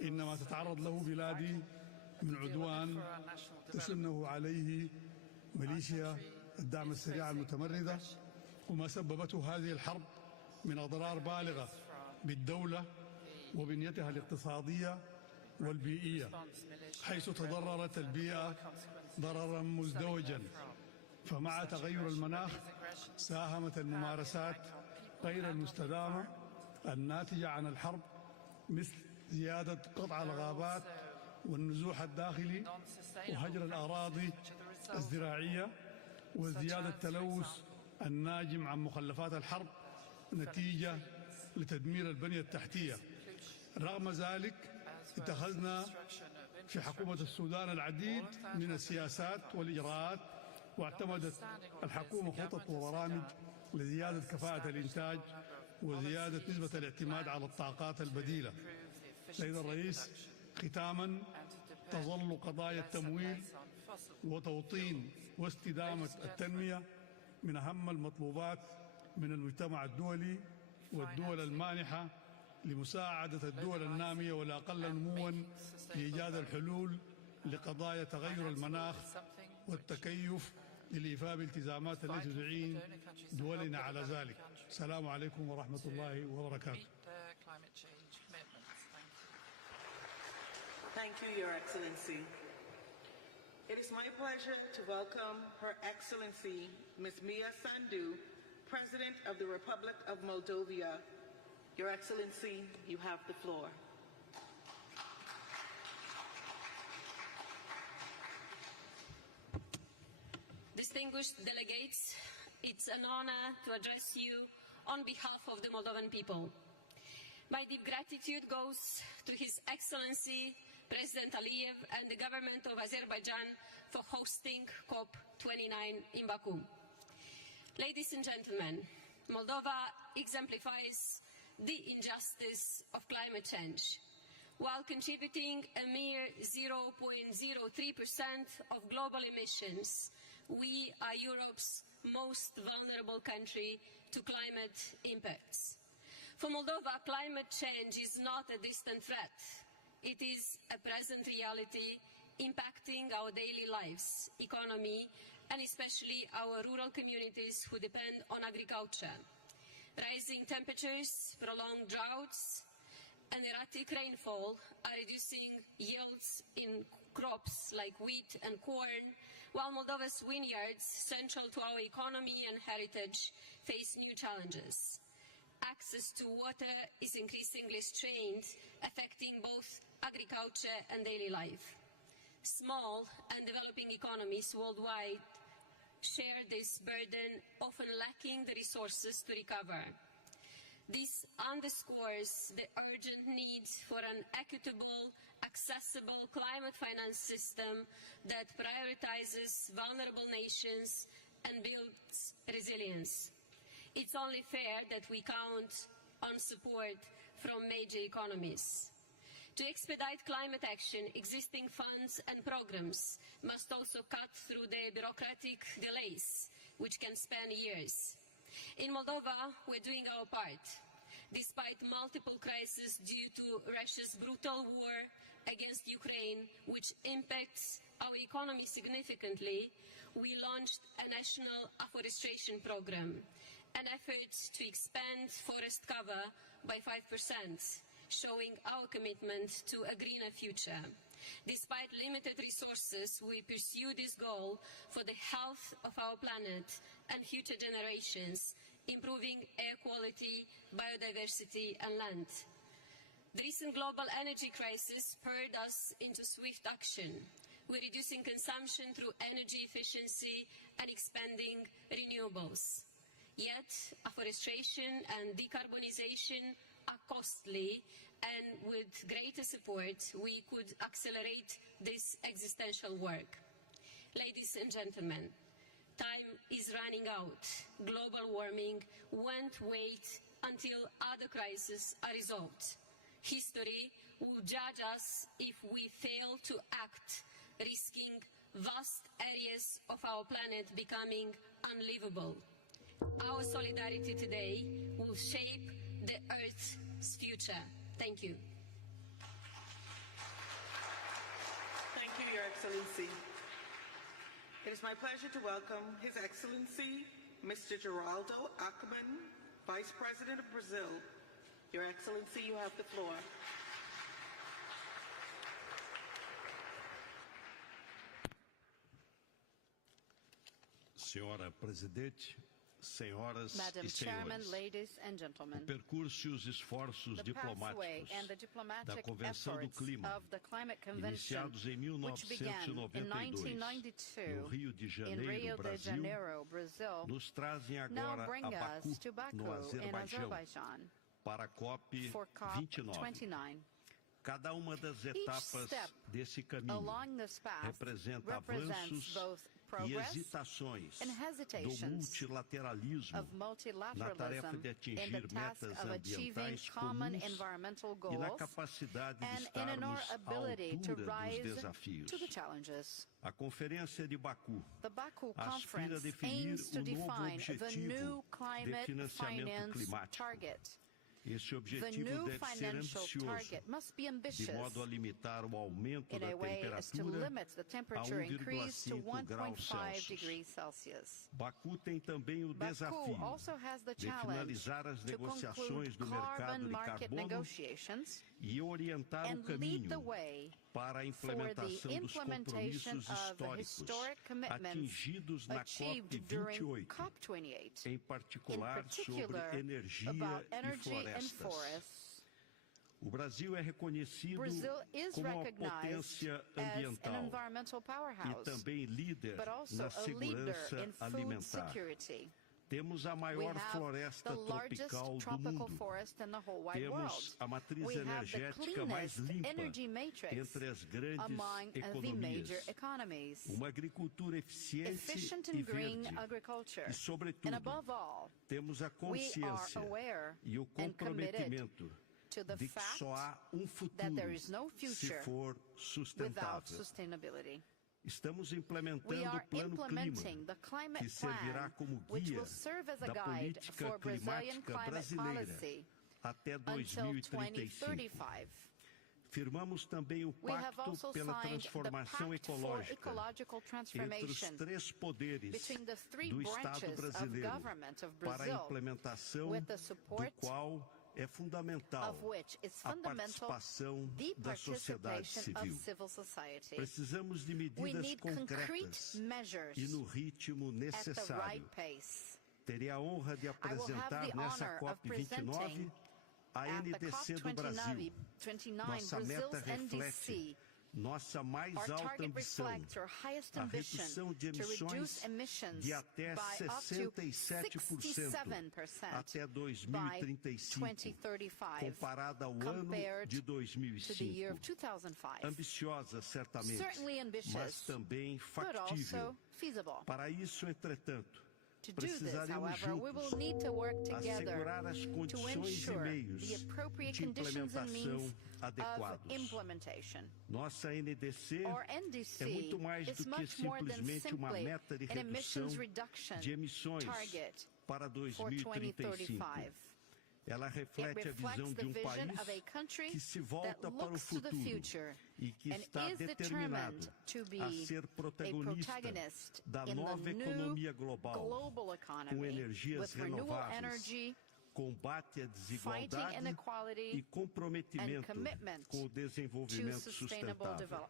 إنما تتعرض له بلادي من عدوان تشنه عليه ميليشيا الدعم السريع المتمردة، وما سببته هذه الحرب من أضرار بالغة بالدولة وبنيتها الاقتصادية والبيئية، حيث تضررت البيئة ضررا مزدوجا. فمع تغير المناخ ساهمت الممارسات غير المستدامة الناتجة عن الحرب مثل زيادة قطع الغابات والنزوح الداخلي وهجر الأراضي الزراعية وزيادة التلوث الناجم عن مخلفات الحرب نتيجة لتدمير البنية التحتية. رغم ذلك اتخذنا في حكومة السودان العديد من السياسات والإجراءات، واعتمدت الحكومة خطط وبرامج لزيادة كفاءة الإنتاج وزيادة نسبة الاعتماد على الطاقات البديلة. سيد الرئيس، ختاما، تظل قضايا التمويل وتوطين واستدامة التنمية من أهم المطلوبات من المجتمع الدولي والدول المانحة لمساعدة الدول النامية والأقل نموا لإيجاد الحلول لقضايا تغير المناخ والتكيف للإيفاء بالالتزامات التي تعين دولنا على ذلك. السلام عليكم ورحمة الله وبركاته. Thank you, Your Excellency. It is my pleasure to welcome Her Excellency Ms. Mia Sandu, President of the Republic of Moldova. Your Excellency, you have the floor. Distinguished delegates, it's an honor to address you on behalf of the Moldovan people. My deep gratitude goes to His Excellency President Aliyev and the government of Azerbaijan for hosting COP29 in Baku. Ladies and gentlemen, Moldova exemplifies the injustice of climate change. While contributing a mere 0.03% of global emissions, we are Europe's most vulnerable country to climate impacts. For Moldova, climate change is not a distant threat. It is a present reality impacting our daily lives, economy, and especially our rural communities who depend on agriculture. Rising temperatures, prolonged droughts, and erratic rainfall are reducing yields in crops like wheat and corn, while Moldova's vineyards, central to our economy and heritage, face new challenges. Access to water is increasingly strained, affecting both agriculture and daily life. Small and developing economies worldwide share this burden, often lacking the resources to recover. This underscores the urgent need for an equitable, accessible climate finance system that prioritizes vulnerable nations and builds resilience. It's only fair that we count on support from major economies. To expedite climate action, existing funds and programs must also cut through the bureaucratic delays, which can span years. In Moldova, we're doing our part. Despite multiple crises due to Russia's brutal war against Ukraine, which impacts our economy significantly, we launched a national afforestation program, an effort to expand forest cover by 5%, showing our commitment to a greener future. Despite limited resources, we pursue this goal for the health of our planet and future generations, improving air quality, biodiversity, and land. The recent global energy crisis spurred us into swift action. We're reducing consumption through energy efficiency and expanding renewables. Yet, afforestation and decarbonization are costly, and with greater support, we could accelerate this existential work. Ladies and gentlemen, time is running out. Global warming won't wait until other crises are resolved. History will judge us if we fail to act, risking vast areas of our planet becoming unlivable. Our solidarity today will shape the Earth's future. Thank you. Thank you, Your Excellency. It is my pleasure to welcome His Excellency, Mr. Geraldo Alckmin, Vice President of Brazil. Your Excellency, you have the floor. Senhora Presidente, senhoras Madam e Chairman, senhores, ladies and gentlemen, o percurso e os esforços the pathway diplomáticos and the da diplomatic Convenção do efforts Clima, of the Climate Convention, iniciados em which began in 1992 no Rio de in Rio de Janeiro, Janeiro, Brazil, nos trazem now agora bring a us to Baku, no Baku in Azerbaijan, Azerbaijan para a for COP29. COP29. Cada uma das Each etapas step desse caminho along this path representa represents avanços both e progress hesitações and do hesitations multilateralismo of na tarefa multilateralism de in the atingir task metas of achieving ambientais common comuns environmental e na goals capacidade de and in our estarmos à ability to altura dos rise desafios. to the challenges. A Conferência de Baku The Baku aspira a Conference definir aims to o novo define the objetivo new de climate financiamento finance climático. target. Esse The objetivo new deve ser financial ambicioso, target must be de ambitious modo a limitar o aumento in da a way as to temperatura limit the a temperature increase to 1,5 graus 1.5 Celsius. degrees Celsius. Baku tem também o Baku desafio also has the de challenge finalizar as to negociações conclude do mercado carbon de market carbono negotiations e orientar o and lead the caminho way para a implementação dos compromissos históricos atingidos na COP28, em particular sobre energia e florestas. O Brasil é reconhecido como uma potência ambiental e também líder na segurança alimentar. Temos a maior floresta tropical do mundo. Temos a matriz energética mais limpa entre as grandes economias. Uma agricultura eficiente e verde. E, sobretudo, temos a consciência e o comprometimento de que só há futuro se for sustentável. Estamos implementando o Plano Clima, que servirá como guia da política climática brasileira até 2035. Firmamos também o Pacto pela Transformação Ecológica entre os 3 poderes do Estado brasileiro para a implementação do qual é fundamental a participação da sociedade civil. Precisamos de medidas concretas e no ritmo necessário. Terei a honra de apresentar nessa COP29 a NDC do Brasil. Nossa meta reflete nossa mais alta ambição, a redução de emissões de até 67% até 2035, comparada ao ano de 2005. Ambiciosa, certamente, mas também factível. Para isso, entretanto, precisaremos juntos assegurar as condições e meios de implementação adequados. Nossa NDC é muito mais do que simplesmente uma meta de redução de emissões para 2035. Ela reflete a visão de um país que se volta para o futuro e que está determinado a ser protagonista da nova economia global, com energias renováveis, combate à desigualdade e comprometimento com o desenvolvimento sustentável.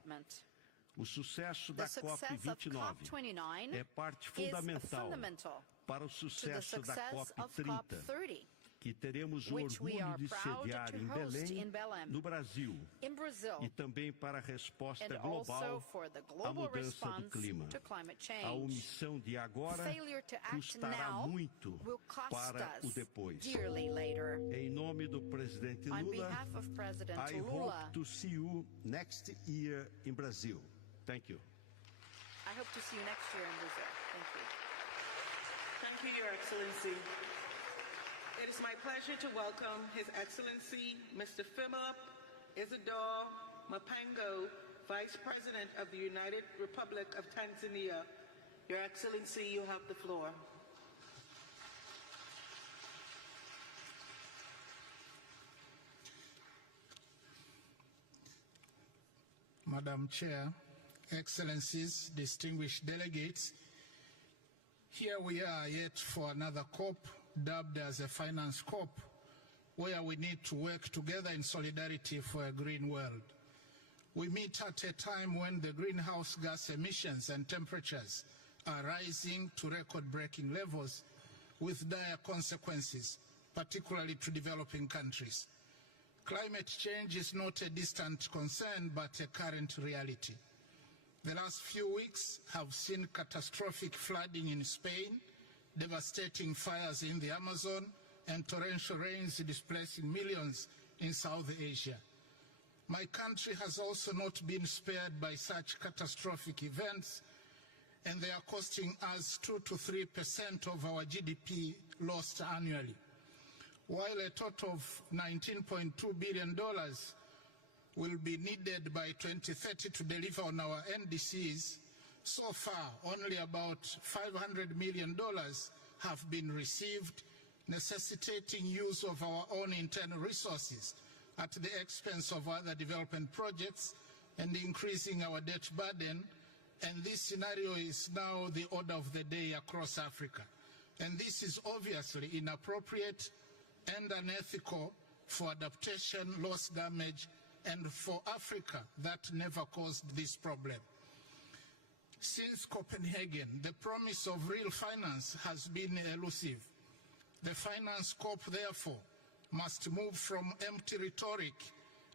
O sucesso da COP29 é parte fundamental para o sucesso da COP30, que teremos o orgulho de sediar em Belém, no Brasil, e também para a resposta global à mudança do clima. A omissão de agora custará muito para o depois. Em nome do presidente Lula, I hope to see you next year in Brazil. Thank you. I hope to see you next year in Brazil. Thank you. Thank you, Your Excellency. It is my pleasure to welcome His Excellency Mr. Philip Isidore Mapango, Vice President of the United Republic of Tanzania. Your Excellency, you have the floor. Madam Chair, Excellencies, distinguished delegates, here we are yet for another COP, dubbed as a finance COP, where we need to work together in solidarity for a green world. We meet at a time when the greenhouse gas emissions and temperatures are rising to record-breaking levels with dire consequences, particularly to developing countries. Climate change is not a distant concern, but a current reality. The last few weeks have seen catastrophic flooding in Spain, devastating fires in the Amazon, and torrential rains displacing millions in South Asia. My country has also not been spared by such catastrophic events, and they are costing us 2 to 3% of our GDP lost annually. While a total of $19.2 billion will be needed by 2030 to deliver on our NDCs, so far only about $500 million have been received, necessitating use of our own internal resources at the expense of other development projects and increasing our debt burden. And this scenario is now the order of the day across Africa. And this is obviously inappropriate and unethical for adaptation, loss damage, and for Africa that never caused this problem. Since Copenhagen, the promise of real finance has been elusive. The finance COP, therefore, must move from empty rhetoric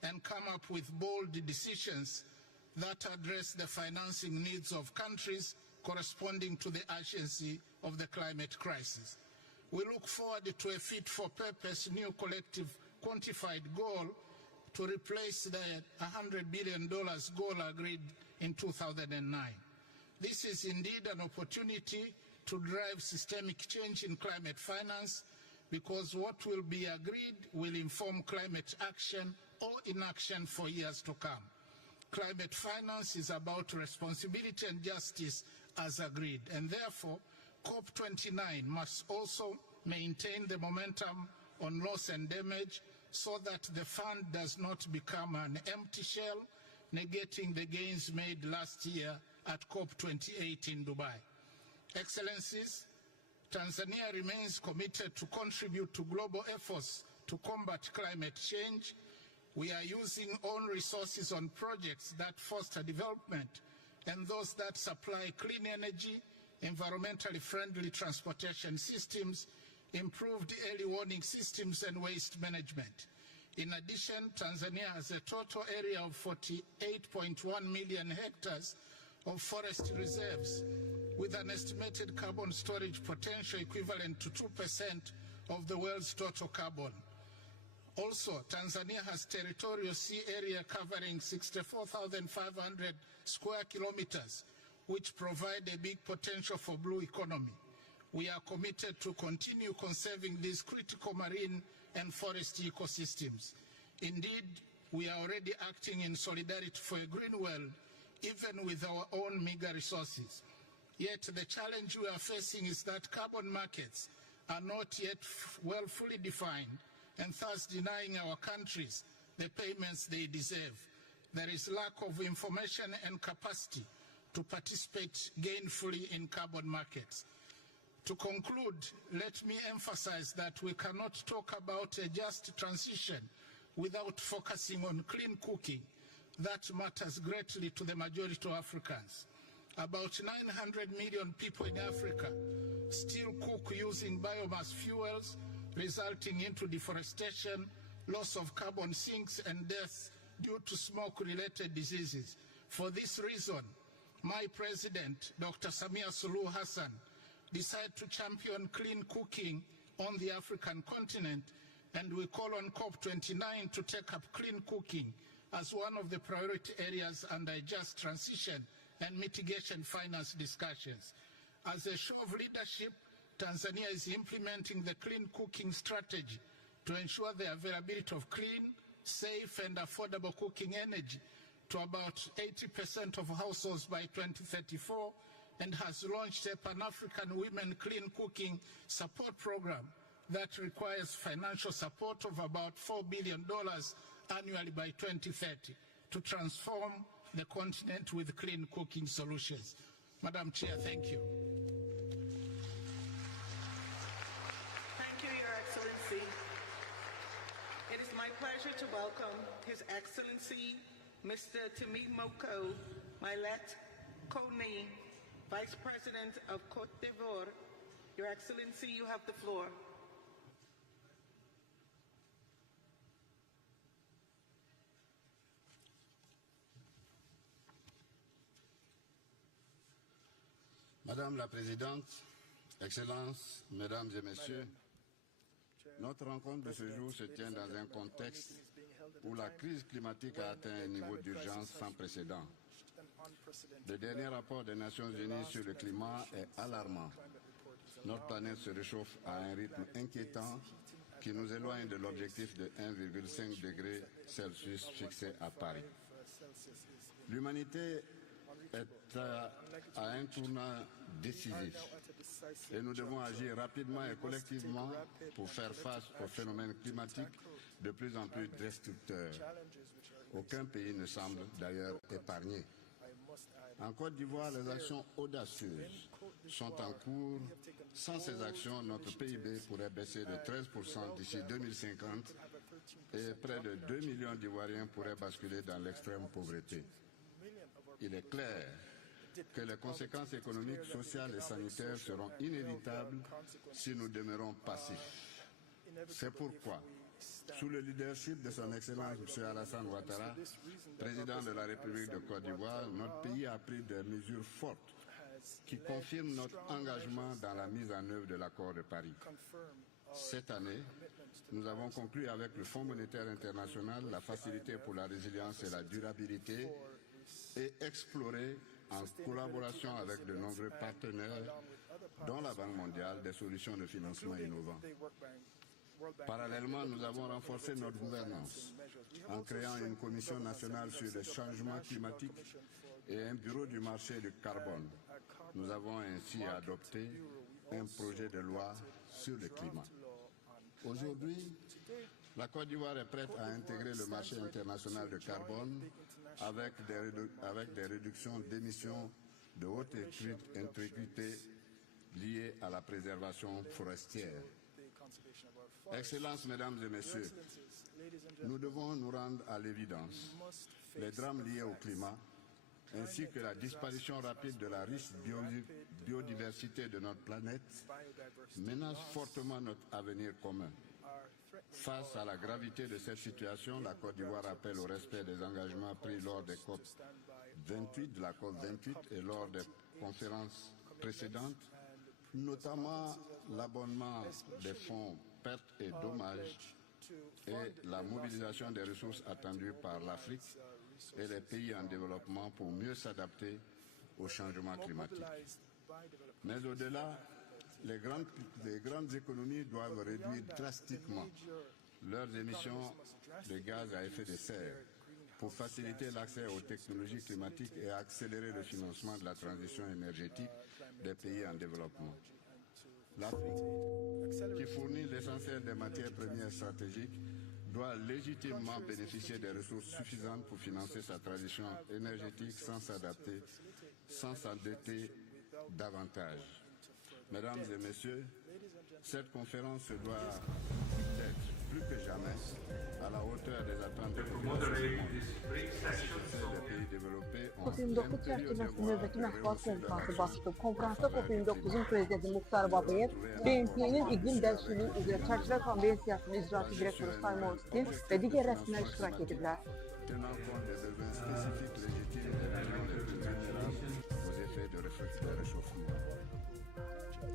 and come up with bold decisions that address the financing needs of countries corresponding to the urgency of the climate crisis. We look forward to a fit-for-purpose new collective quantified goal to replace the $100 billion goal agreed in 2009. This is indeed an opportunity to drive systemic change in climate finance, because what will be agreed will inform climate action or inaction for years to come. Climate finance is about responsibility and justice as agreed, and therefore COP29 must also maintain the momentum on loss and damage so that the fund does not become an empty shell, negating the gains made last year at COP28 in Dubai. Excellencies, Tanzania remains committed to contribute to global efforts to combat climate change. We are using own resources on projects that foster development and those that supply clean energy, environmentally friendly transportation systems, improved early warning systems, and waste management. In addition, Tanzania has a total area of 48.1 million hectares of forest reserves, with an estimated carbon storage potential equivalent to 2% of the world's total carbon. Also, Tanzania has territorial sea area covering 64,500 square kilometers, which provide a big potential for blue economy. We are committed to continue conserving these critical marine and forest ecosystems. Indeed, we are already acting in solidarity for a green world, even with our own meager resources. Yet the challenge we are facing is that carbon markets are not yet fully defined, and thus denying our countries the payments they deserve. There is lack of information and capacity to participate gainfully in carbon markets. To conclude, let me emphasize that we cannot talk about a just transition without focusing on clean cooking. That matters greatly to the majority of Africans. About 900 million people in Africa still cook using biomass fuels, resulting into deforestation, loss of carbon sinks, and deaths due to smoke-related diseases. For this reason, my president, Dr. Samia Suluhu Hassan, decided to champion clean cooking on the African continent, and we call on COP29 to take up clean cooking as one of the priority areas under just transition and mitigation finance discussions. As a show of leadership, Tanzania is implementing the clean cooking strategy to ensure the availability of clean, safe, and affordable cooking energy to about 80% of households by 2034, and has launched a Pan-African Women Clean Cooking Support Program that requires financial support of about $4 billion annually by 2030 to transform the continent with clean cooking solutions. Madam Chair, thank you. Thank you, Your Excellency. It is my pleasure to welcome His Excellency Mr. Timimoko Mailet Kone, Vice President of Côte d'Ivoire. Your Excellency, you have the floor. Madame la Présidente, Excellences, Mesdames et Messieurs, notre rencontre de ce jour se tient dans un contexte où la crise climatique a atteint un niveau d'urgence sans précédent. Le dernier rapport des Nations Unies sur le climat est alarmant. Notre planète se réchauffe à un rythme inquiétant qui nous éloigne de l'objectif de 1,5 degré Celsius fixé à Paris. L'humanité est à un tournant décisif et nous devons agir rapidement et collectivement pour faire face aux phénomènes climatiques de plus en plus destructeurs. Aucun pays ne semble d'ailleurs épargné. En Côte d'Ivoire, les actions audacieuses sont en cours. Sans ces actions, notre PIB pourrait baisser de 13% d'ici 2050 et près de 2 millions d'Ivoiriens pourraient basculer dans l'extrême pauvreté. Il est clair que les conséquences économiques, sociales et sanitaires seront inévitables si nous demeurons passifs. C'est pourquoi, sous le leadership de son Excellence M. Alassane Ouattara, président de la République de Côte d'Ivoire, notre pays a pris des mesures fortes qui confirment notre engagement dans la mise en œuvre de l'accord de Paris. Cette année, nous avons conclu avec le Fonds monétaire international la facilité pour la résilience et la durabilité et exploré, en collaboration avec de nombreux partenaires, dont la Banque mondiale, des solutions de financement innovantes. Parallèlement, nous avons renforcé notre gouvernance en créant une commission nationale sur le changement climatique et un bureau du marché du carbone. Nous avons ainsi adopté un projet de loi sur le climat. Aujourd'hui, la Côte d'Ivoire est prête à intégrer le marché international de carbone avec des réductions d'émissions de haute intégrité liées à la préservation forestière. Excellences, Mesdames et Messieurs, nous devons nous rendre à l'évidence. Les drames liés au climat, ainsi que la disparition rapide de la riche biodiversité de notre planète, menacent fortement notre avenir commun. Face à la gravité de cette situation, la Côte d'Ivoire appelle au respect des engagements pris lors des COP28, de la COP28 et lors des conférences précédentes, notamment l'abonnement des fonds pertes et dommages et la mobilisation des ressources attendues par l'Afrique et les pays en développement pour mieux s'adapter au changement climatique. Mais au-delà, les grandes économies doivent réduire drastiquement leurs émissions de gaz à effet de serre pour faciliter l'accès aux technologies climatiques et accélérer le financement de la transition énergétique des pays en développement. L'Afrique, qui fournit l'essentiel des matières premières stratégiques, doit légitimement bénéficier des ressources suffisantes pour financer sa transition énergétique sans s'endetter davantage. Mesdames et Messieurs, cette conférence se doit d'être plus que jamais à la hauteur des attentes des populations des pays développés. COP29 çərçivəsində növbəti mətbuat konfransı başlayıb. Konfransda COP29-un prezidenti Muxtar Babayev, BMT-nin iqlim dəyişikliyi üzrə çərçivə konvensiyasının icraçı direktoru Simon Stin və digər rəsmilər iştirak ediblər.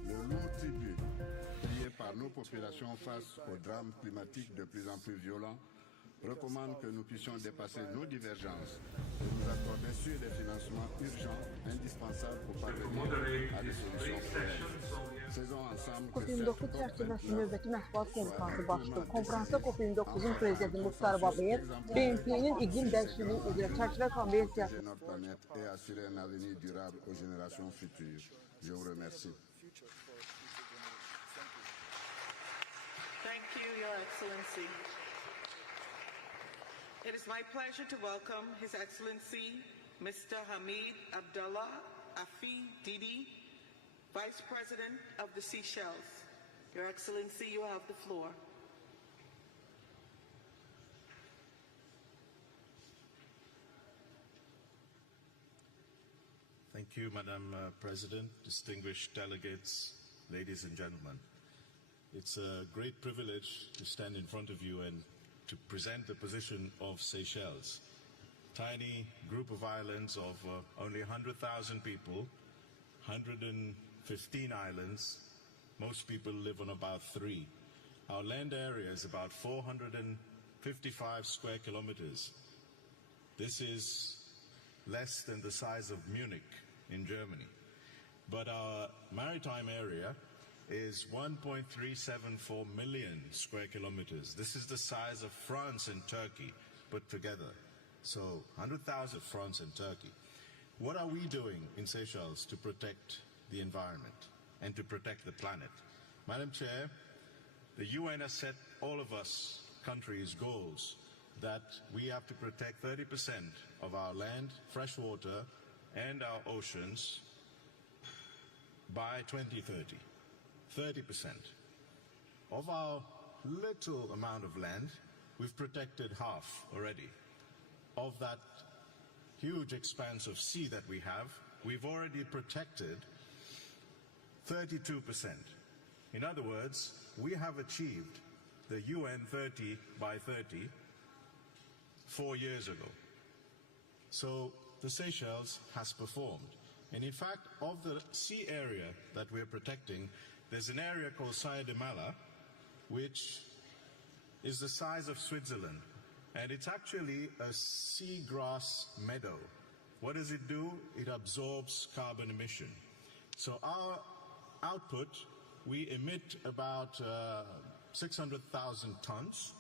Le lourd tribut payé par nos populations face aux drames climatiques de plus en plus violents recommande que nous puissions dépasser nos divergences et nous accorder sur des financements urgents, indispensables pour parvenir à des solutions pérennes. Faisons ensemble que COP29 çərçivəsində növbəti mətbuat konfransı başlayıb. Konfransda COP29-un prezidenti Muxtar Babayev, BMT-nin iqlim dəyişikliyi üzrə çərçivə konvensiyası notre planète et assurer un avenir durable aux générations futures. Je vous remercie. Thank you, Your Excellency. It is my pleasure to welcome His Excellency Mr. Hamid Abdullah Afi Didi, Vice President of the Seychelles. Your Excellency, you have the floor. Thank you, Madam President, distinguished delegates, ladies and gentlemen. It's a great privilege to stand in front of you and to present the position of Seychelles. Tiny group of islands of only 100,000 people, 115 islands. Most people live on about 3. Our land area is about 455 square kilometers. This is less than the size of Munich in Germany. But our maritime area is 1.374 million square kilometers. This is the size of France and Turkey put together. So 100,000 France and Turkey. What are we doing in Seychelles to protect the environment and to protect the planet? Madam Chair, the UN has set all of us countries goals that we have to protect 30% of our land, fresh water, and our oceans by 2030. 30%. Of our little amount of land, we've protected half already. Of that huge expanse of sea that we have, we've already protected 32%. In other words, we have achieved the UN 30 by 30 4 years ago. So the Seychelles has performed. And in fact, of the sea area that we're protecting, there's an area called Saya de Mala, which is the size of Switzerland. And it's actually a seagrass meadow. What does it do? It absorbs carbon emission. So our output, we emit about 600,000 tons,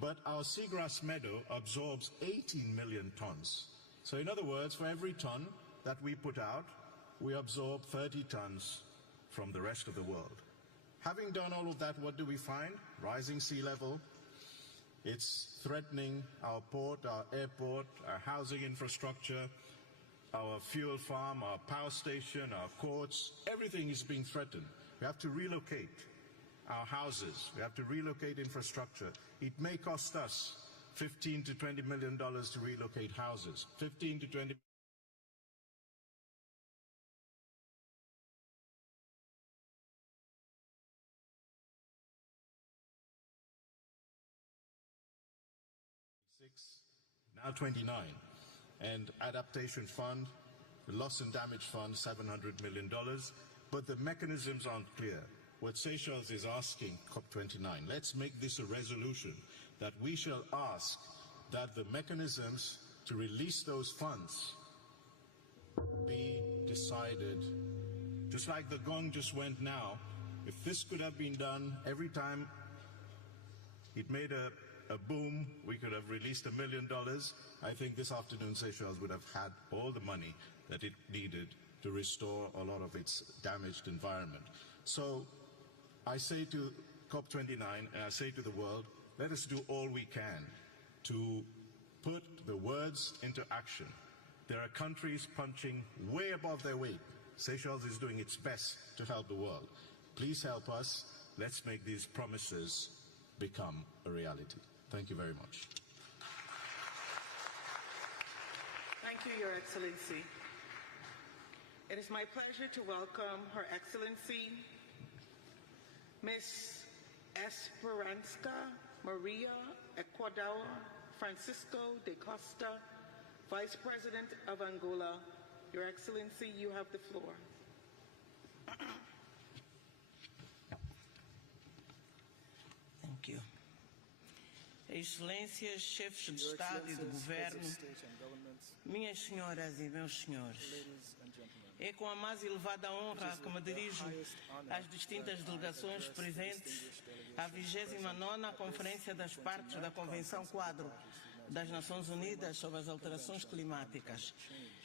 but our seagrass meadow absorbs 18 million tons. So in other words, for every ton that we put out, we absorb 30 tons from the rest of the world. Having done all of that, what do we find? Rising sea level. It's threatening our port, our airport, our housing infrastructure, our fuel farm, our power station, our courts. Everything is being threatened. We have to relocate our houses. We have to relocate infrastructure. It may cost us $15 to $20 million to relocate houses. 15 to 20 now 29, and adaptation fund, the loss and damage fund, $700 million, but the mechanisms aren't clear. What Seychelles is asking COP29, let's make this a resolution that we shall ask that the mechanisms to release those funds be decided. Just like the gong just went now, if this could have been done every time it made a boom, we could have released $1 million. I think this afternoon Seychelles would have had all the money that it needed to restore a lot of its damaged environment. So I say to COP29, and I say to the world, let us do all we can to put the words into action. There are countries punching way above their weight. Seychelles is doing its best to help the world. Please help us. Let's make these promises become a reality. Thank you very much. Thank you, Your Excellency. It is my pleasure to welcome Her Excellency, Ms. Esperanza Maria Ecuador Francisco de Costa, Vice President of Angola. Your Excellency, you have the floor. Thank you. Excelências, chefes de Estado e de Governo, minhas senhoras e meus senhores, é com a mais elevada honra que me dirijo às distintas delegações presentes à 29ª Conferência das Partes da Convenção Quadro das Nações Unidas sobre as Alterações Climáticas,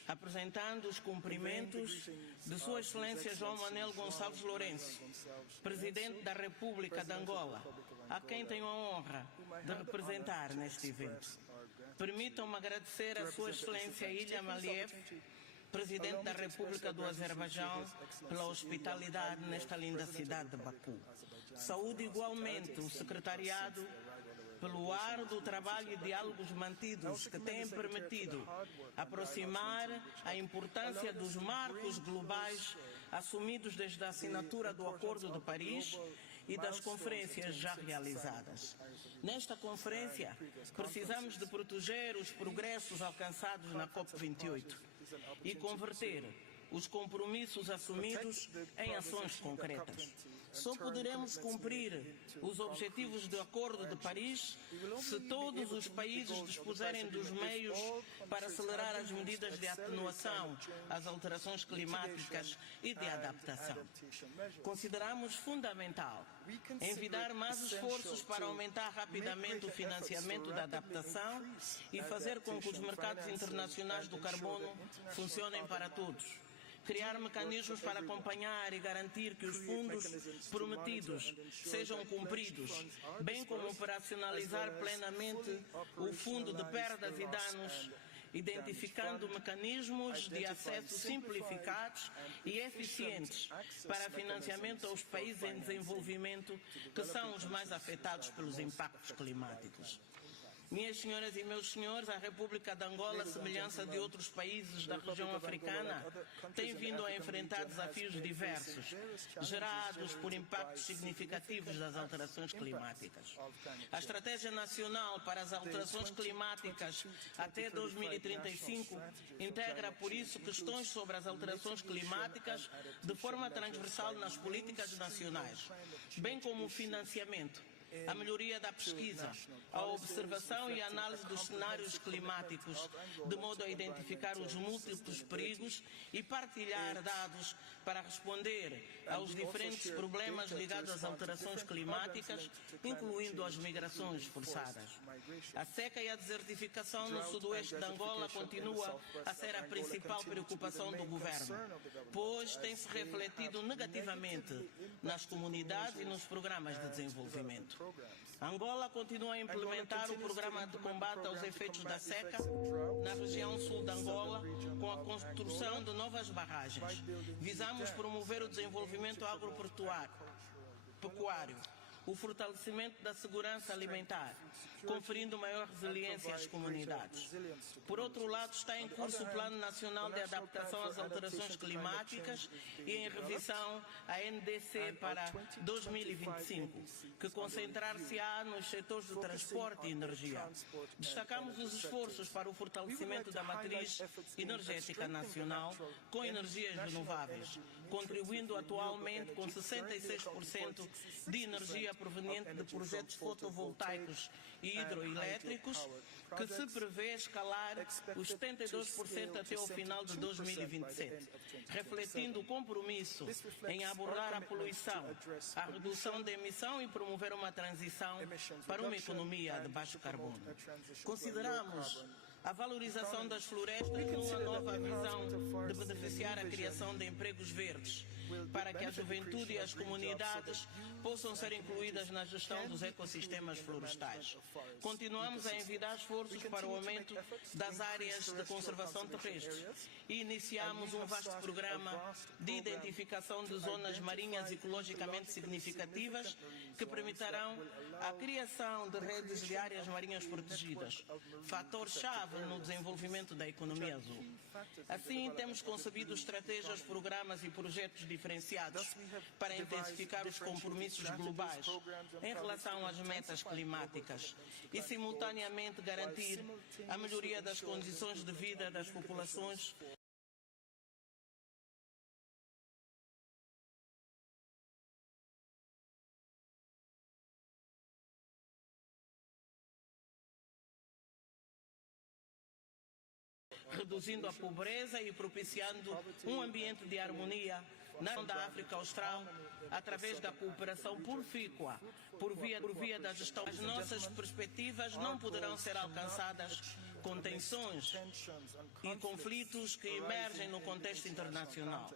apresentando os cumprimentos de Sua Excelência João Manuel Gonçalves Lourenço, Presidente da República de Angola, a quem tenho a honra de representar neste evento. Permitam-me agradecer a Sua Excelência Ilham Aliyev, Presidente da República do Azerbaijan, pela hospitalidade nesta linda cidade de Baku. Saúde igualmente o Secretariado pelo árduo trabalho e diálogos mantidos que têm permitido aproximar a importância dos marcos globais assumidos desde a assinatura do Acordo de Paris e das conferências já realizadas. Nesta conferência, precisamos de proteger os progressos alcançados na COP28 e converter os compromissos assumidos em ações concretas. Só poderemos cumprir os objetivos do Acordo de Paris se todos os países dispuserem dos meios para acelerar as medidas de atenuação às alterações climáticas e de adaptação. Consideramos fundamental envidar mais esforços para aumentar rapidamente o financiamento da adaptação e fazer com que os mercados internacionais do carbono funcionem para todos. Criar mecanismos para acompanhar e garantir que os fundos prometidos sejam cumpridos, bem como operacionalizar plenamente o Fundo de Perdas e Danos identificando mecanismos de acesso simplificados e eficientes para financiamento aos países em desenvolvimento, que são os mais afetados pelos impactos climáticos. Minhas senhoras e meus senhores, a República de Angola, à semelhança de outros países da região africana, tem vindo a enfrentar desafios diversos, gerados por impactos significativos das alterações climáticas. A Estratégia Nacional para as Alterações Climáticas até 2035 integra, por isso, questões sobre as alterações climáticas de forma transversal nas políticas nacionais, bem como o financiamento, a melhoria da pesquisa, a observação e a análise dos cenários climáticos, de modo a identificar os múltiplos perigos e partilhar dados para responder aos diferentes problemas ligados às alterações climáticas, incluindo as migrações forçadas. A seca e a desertificação no sudoeste de Angola continua a ser a principal preocupação do governo, pois tem-se refletido negativamente nas comunidades e nos programas de desenvolvimento. Angola continua a implementar o programa de combate aos efeitos da seca na região sul de Angola, com a construção de novas barragens. Visamos promover o desenvolvimento agropecuário, o fortalecimento da segurança alimentar, conferindo maior resiliência às comunidades. Por outro lado, está em curso o Plano Nacional de Adaptação às Alterações Climáticas e em revisão a NDC para 2025, que concentrar-se-á nos setores de transporte e energia. Destacamos os esforços para o fortalecimento da matriz energética nacional com energias renováveis, contribuindo atualmente com 66% de energia proveniente de projetos fotovoltaicos e hidroelétricos, que se prevê escalar os 72% até o final de 2027, refletindo o compromisso em abordar a poluição, a redução da emissão e promover uma transição para uma economia de baixo carbono. Consideramos a valorização das florestas numa nova visão de beneficiar a criação de empregos verdes, para que a juventude e as comunidades possam ser incluídas na gestão dos ecossistemas florestais. Continuamos a envidar esforços para o aumento das áreas de conservação terrestre e iniciamos um vasto programa de identificação de zonas marinhas ecologicamente significativas que permitirão a criação de redes de áreas marinhas protegidas, fator-chave no desenvolvimento da economia azul. Assim, temos concebido estratégias, programas e projetos diferenciados para intensificar os compromissos globais em relação às metas climáticas e, simultaneamente, garantir a melhoria das condições de vida das populações. Reduzindo a pobreza e propiciando um ambiente de harmonia na região da África Austral, através da cooperação profícua, por via da gestão. As nossas perspectivas não poderão ser alcançadas com tensões e conflitos que emergem no contexto internacional.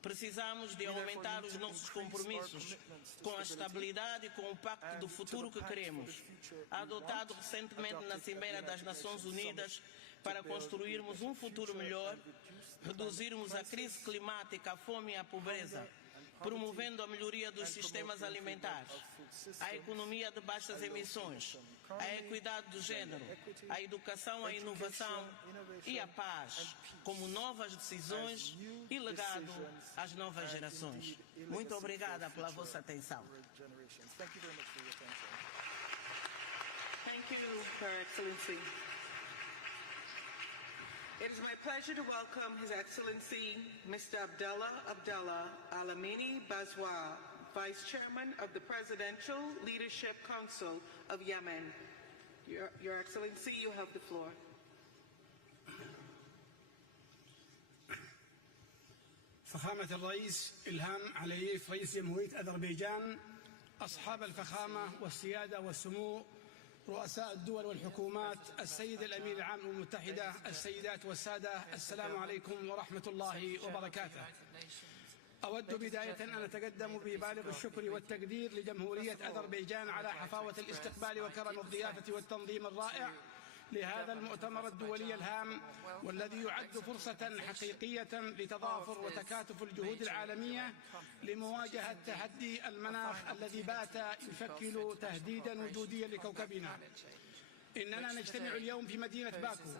Precisamos de aumentar os nossos compromissos com a estabilidade e com o pacto do futuro que queremos, adotado recentemente na Cimeira das Nações Unidas, para construirmos um futuro melhor, reduzirmos a crise climática, a fome e a pobreza, promovendo a melhoria dos sistemas alimentares, a economia de baixas emissões, a equidade do género, a educação, a inovação e a paz, como novas decisões e legado às novas gerações. Muito obrigada pela vossa atenção. Thank you, Her Excellency. It is my pleasure to welcome His Excellency Mr. Abdallah Alamini Bazwa, Vice Chairman of the Presidential Leadership Council of Yemen. Your Excellency, you have the floor. فخامة الرئيس إلهام علييف رئيس جمهورية أذربيجان، أصحاب الفخامة والسيادة والسمو رؤساء الدول والحكومات، السيد الأمين العام للأمم المتحدة، السيدات والسادة، السلام عليكم ورحمة الله وبركاته. أود بداية أن أتقدم ببالغ الشكر والتقدير لجمهورية أذربيجان على حفاوة الاستقبال وكرم الضيافة والتنظيم الرائع لهذا المؤتمر الدولي الهام، والذي يعد فرصة حقيقية لتضافر وتكاتف الجهود العالمية لمواجهة تحدي المناخ الذي بات يشكل تهديدا وجوديا لكوكبنا. إننا نجتمع اليوم في مدينة باكو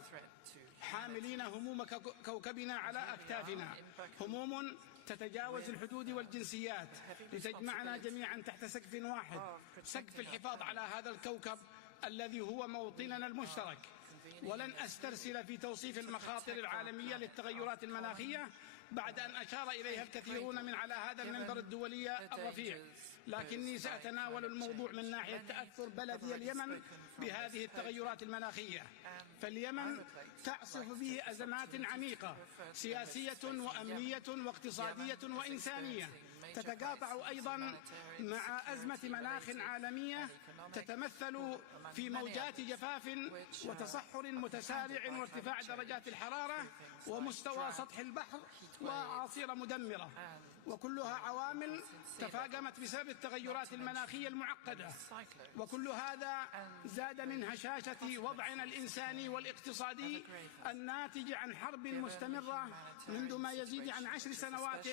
حاملين هموم كوكبنا على أكتافنا، هموم تتجاوز الحدود والجنسيات لتجمعنا جميعا تحت سقف واحد، سقف الحفاظ على هذا الكوكب الذي هو موطننا المشترك. ولن أسترسل في توصيف المخاطر العالمية للتغيرات المناخية بعد أن أشار إليها الكثيرون من على هذا المنبر الدولي الرفيع، لكني سأتناول الموضوع من ناحية تأثر بلدي اليمن بهذه التغيرات المناخية. فاليمن تعصف به أزمات عميقة سياسية وأمنية واقتصادية وإنسانية، تتقاطع أيضا مع أزمة مناخ عالمية تتمثل في موجات جفاف وتصحر متسارع وارتفاع درجات الحرارة ومستوى سطح البحر وأعاصير مدمرة، وكلها عوامل تفاقمت بسبب التغيرات المناخية المعقدة. وكل هذا زاد من هشاشة وضعنا الإنساني والاقتصادي الناتج عن حرب مستمرة منذ ما يزيد عن 10 سنوات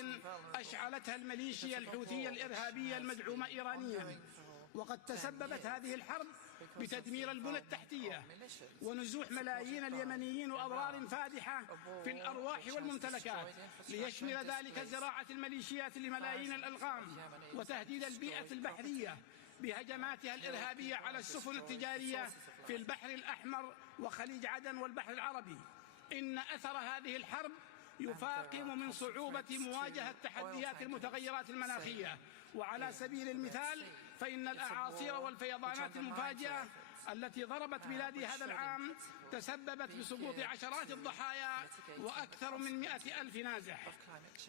أشعلتها الميليشيا الحوثية الإرهابية المدعومة إيرانيا. وقد تسببت هذه الحرب بتدمير البنى التحتية ونزوح ملايين اليمنيين وأضرار فادحة في الأرواح والممتلكات، ليشمل ذلك زراعة الميليشيات لملايين الألغام وتهديد البيئة البحرية بهجماتها الإرهابية على السفن التجارية في البحر الأحمر وخليج عدن والبحر العربي. إن أثر هذه الحرب يفاقم من صعوبة مواجهة تحديات المتغيرات المناخية. وعلى سبيل المثال فإن الأعاصير والفيضانات المفاجئة التي ضربت بلادي هذا العام تسببت بسقوط عشرات الضحايا وأكثر من 100,000 نازح.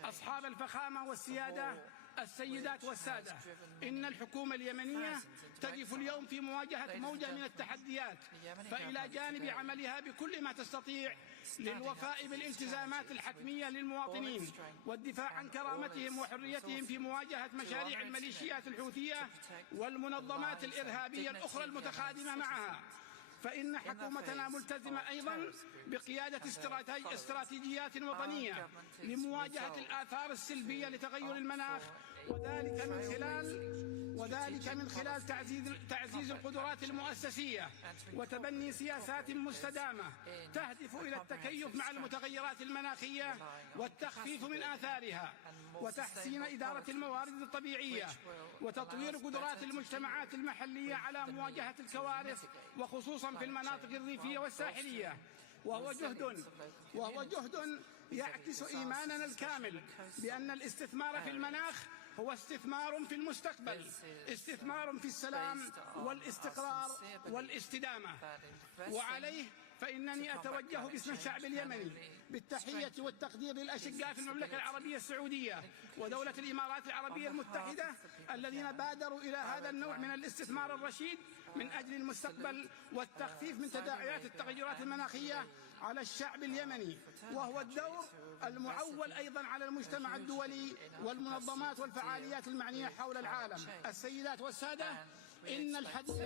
أصحاب الفخامة والسيادة، السيدات والسادة، إن الحكومة اليمنية تقف اليوم في مواجهة موجة من التحديات، فإلى جانب عملها بكل ما تستطيع للوفاء بالالتزامات الحتمية للمواطنين والدفاع عن كرامتهم وحريتهم في مواجهة مشاريع الميليشيات الحوثية والمنظمات الإرهابية الأخرى المتخادمة معها، فإن حكومتنا ملتزمة أيضا بقيادة استراتيجيات وطنية لمواجهة الآثار السلبية لتغير المناخ، وذلك من خلال تعزيز القدرات المؤسسية وتبني سياسات مستدامة تهدف إلى التكيف مع المتغيرات المناخية والتخفيف من آثارها، وتحسين إدارة الموارد الطبيعية، وتطوير قدرات المجتمعات المحلية على مواجهة الكوارث وخصوصا في المناطق الريفية والساحلية. وهو جهد يعكس إيماننا الكامل بأن الاستثمار في المناخ هو استثمار في المستقبل، استثمار في السلام والاستقرار والاستدامة. وعليه فإنني أتوجه باسم الشعب اليمني بالتحية والتقدير للأشقاء في المملكة العربية السعودية ودولة الإمارات العربية المتحدة الذين بادروا إلى هذا النوع من الاستثمار الرشيد من أجل المستقبل والتخفيف من تداعيات التغيرات المناخية على الشعب اليمني. وهو الدور المعول أيضا على المجتمع الدولي والمنظمات والفعاليات المعنية حول العالم. السيدات والسادة، إن الحديث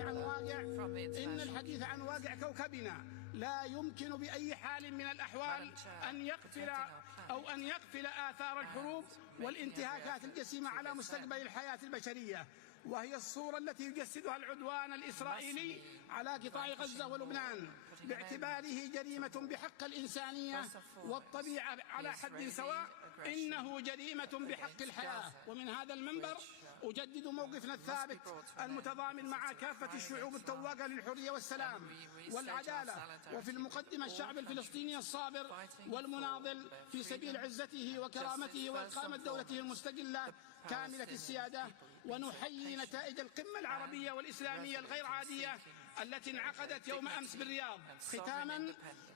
عن واقع كوكبنا لا يمكن بأي حال من الأحوال أن يغفل آثار الحروب والانتهاكات الجسيمة على مستقبل الحياة البشرية، وهي الصورة التي يجسدها العدوان الإسرائيلي على قطاع غزة ولبنان باعتباره جريمة بحق الإنسانية والطبيعة على حد سواء. إنه جريمة بحق الحياة. ومن هذا المنبر أجدد موقفنا الثابت المتضامن مع كافة الشعوب التواقة للحرية والسلام والعدالة، وفي المقدمة الشعب الفلسطيني الصابر والمناضل في سبيل عزته وكرامته وإقامة دولته المستقلة كاملة السيادة. ونحيي نتائج القمة العربية والإسلامية الغير عادية التي انعقدت يوم أمس بالرياض. ختاما،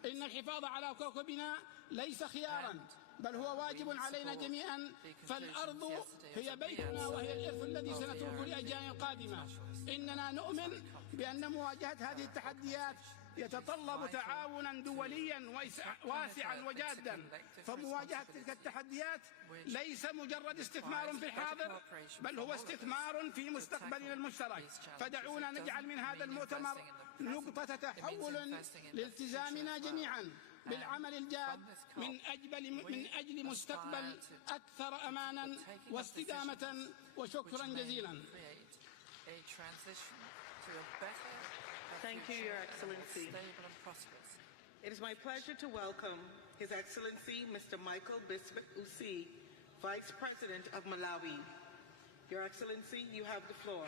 إن الحفاظ على كوكبنا ليس خيارا بل هو واجب علينا جميعا، فالأرض هي بيتنا وهي الإرث الذي سنتركه لأجيال القادمة. إننا نؤمن بأن مواجهة هذه التحديات يتطلب تعاونا دوليا واسعا وجادا، فمواجهة تلك التحديات ليس مجرد استثمار في الحاضر، بل هو استثمار في مستقبلنا المشترك. فدعونا نجعل من هذا المؤتمر نقطة تحول لالتزامنا جميعا بالعمل الجاد من أجل مستقبل أكثر أمانا واستدامة. وشكرا جزيلا. Thank you, Your Excellency. It is my pleasure to welcome His Excellency Mr. Michael Bisbet Usi, Vice President of Malawi. Your Excellency, you have the floor.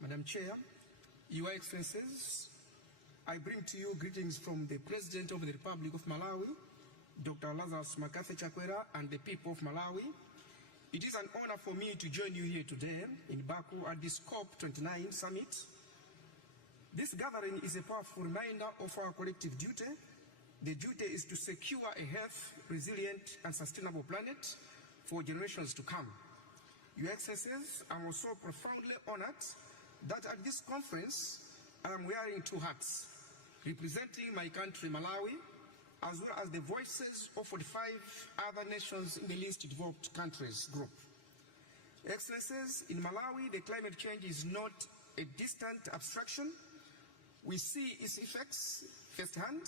Madam Chair, Your Excellencies, I bring to you greetings from the President of the Republic of Malawi, Dr. Lazarus Makafe Chakwera, and the people of Malawi. It is an honor for me to join you here today in Baku at this COP29 summit. This gathering is a powerful reminder of our collective duty. The duty is to secure a healthy, resilient, and sustainable planet for generations to come. Your Excellencies, I'm also profoundly honored that at this conference, I am wearing two hats, representing my country, Malawi, as well as the voices of 45 other nations in the least developed countries group. Excellencies, in Malawi, the climate change is not a distant abstraction. We see its effects firsthand,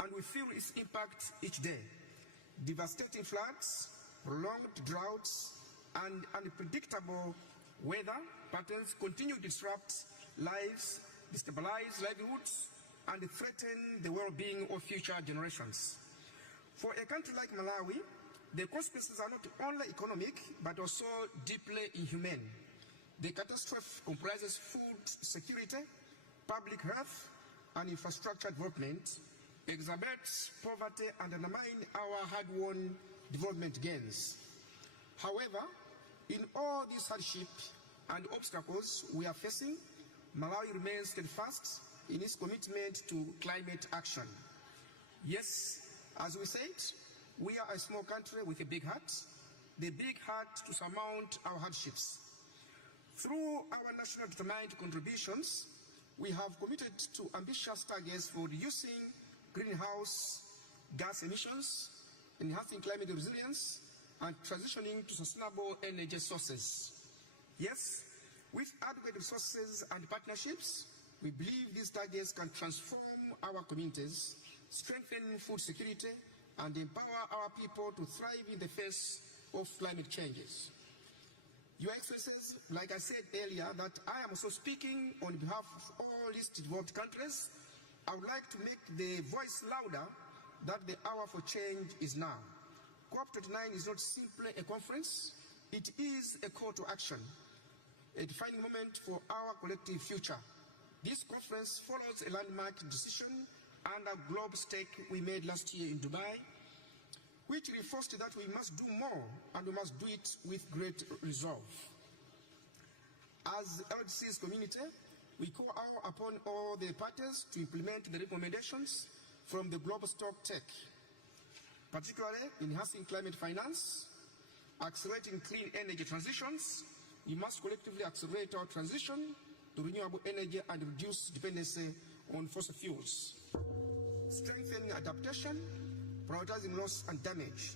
and we feel its impact each day. Devastating floods, prolonged droughts, and unpredictable weather patterns continue to disrupt lives, destabilize livelihoods, and threaten the well-being of future generations. For a country like Malawi, the consequences are not only economic, but also deeply inhumane. The catastrophe comprises food security, public health, and infrastructure development, exacerbates poverty, and undermines our hard-won development gains. However, in all these hardships and obstacles we are facing, Malawi remains steadfast in its commitment to climate action. Yes, as we said, we are a small country with a big heart, the big heart to surmount our hardships. Through our national determined contributions, we have committed to ambitious targets for reducing greenhouse gas emissions, enhancing climate resilience, and transitioning to sustainable energy sources. Yes, with adequate resources and partnerships, we believe these targets can transform our communities, strengthen food security, and empower our people to thrive in the face of climate changes. Your Excellencies, like I said earlier, that I am also speaking on behalf of all least developed countries, I would like to make the voice louder that the hour for change is now. COP29 is not simply a conference, it is a call to action, a defining moment for our collective future. This conference follows a landmark decision and a global stake we made last year in Dubai, which reinforced that we must do more and we must do it with great resolve. As LDC's community, we call upon all the parties to implement the recommendations from the global stock tech, particularly enhancing climate finance, accelerating clean energy transitions. We must collectively accelerate our transition to renewable energy and reduce dependency on fossil fuels. Strengthening adaptation, prioritizing loss and damage.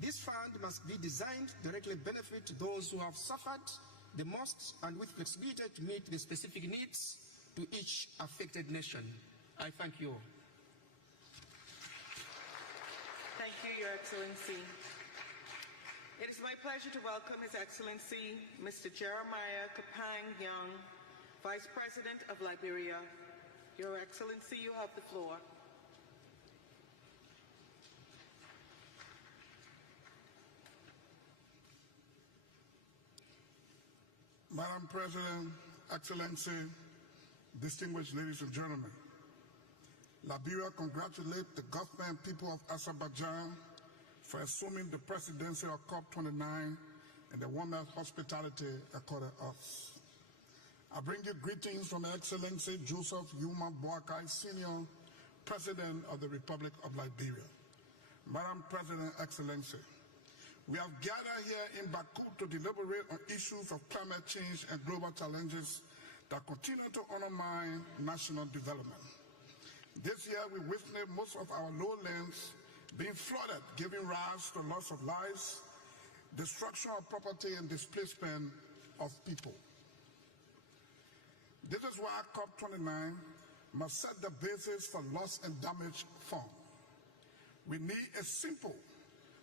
This fund must be designed to directly benefit those who have suffered the most and with flexibility to meet the specific needs to each affected nation. I thank you. Thank you, Your Excellency. It is my pleasure to welcome His Excellency Mr. Jeremiah Kapang Young, Vice President of Liberia. Your Excellency, you have the floor. Madam President, Excellency, distinguished ladies and gentlemen, Liberia congratulates the government and people of Azerbaijan for assuming the presidency of COP29 and the warm hospitality accorded us. I bring you greetings from Excellency Joseph Yuma Boakai Sr., President of the Republic of Liberia. Madam President, Excellency, we have gathered here in Baku to deliberate on issues of climate change and global challenges that continue to undermine national development. This year, we witnessed most of our lowlands being flooded, giving rise to loss of lives, destruction of property, and displacement of people. This is why COP29 must set the basis for loss and damage fund. We need a simple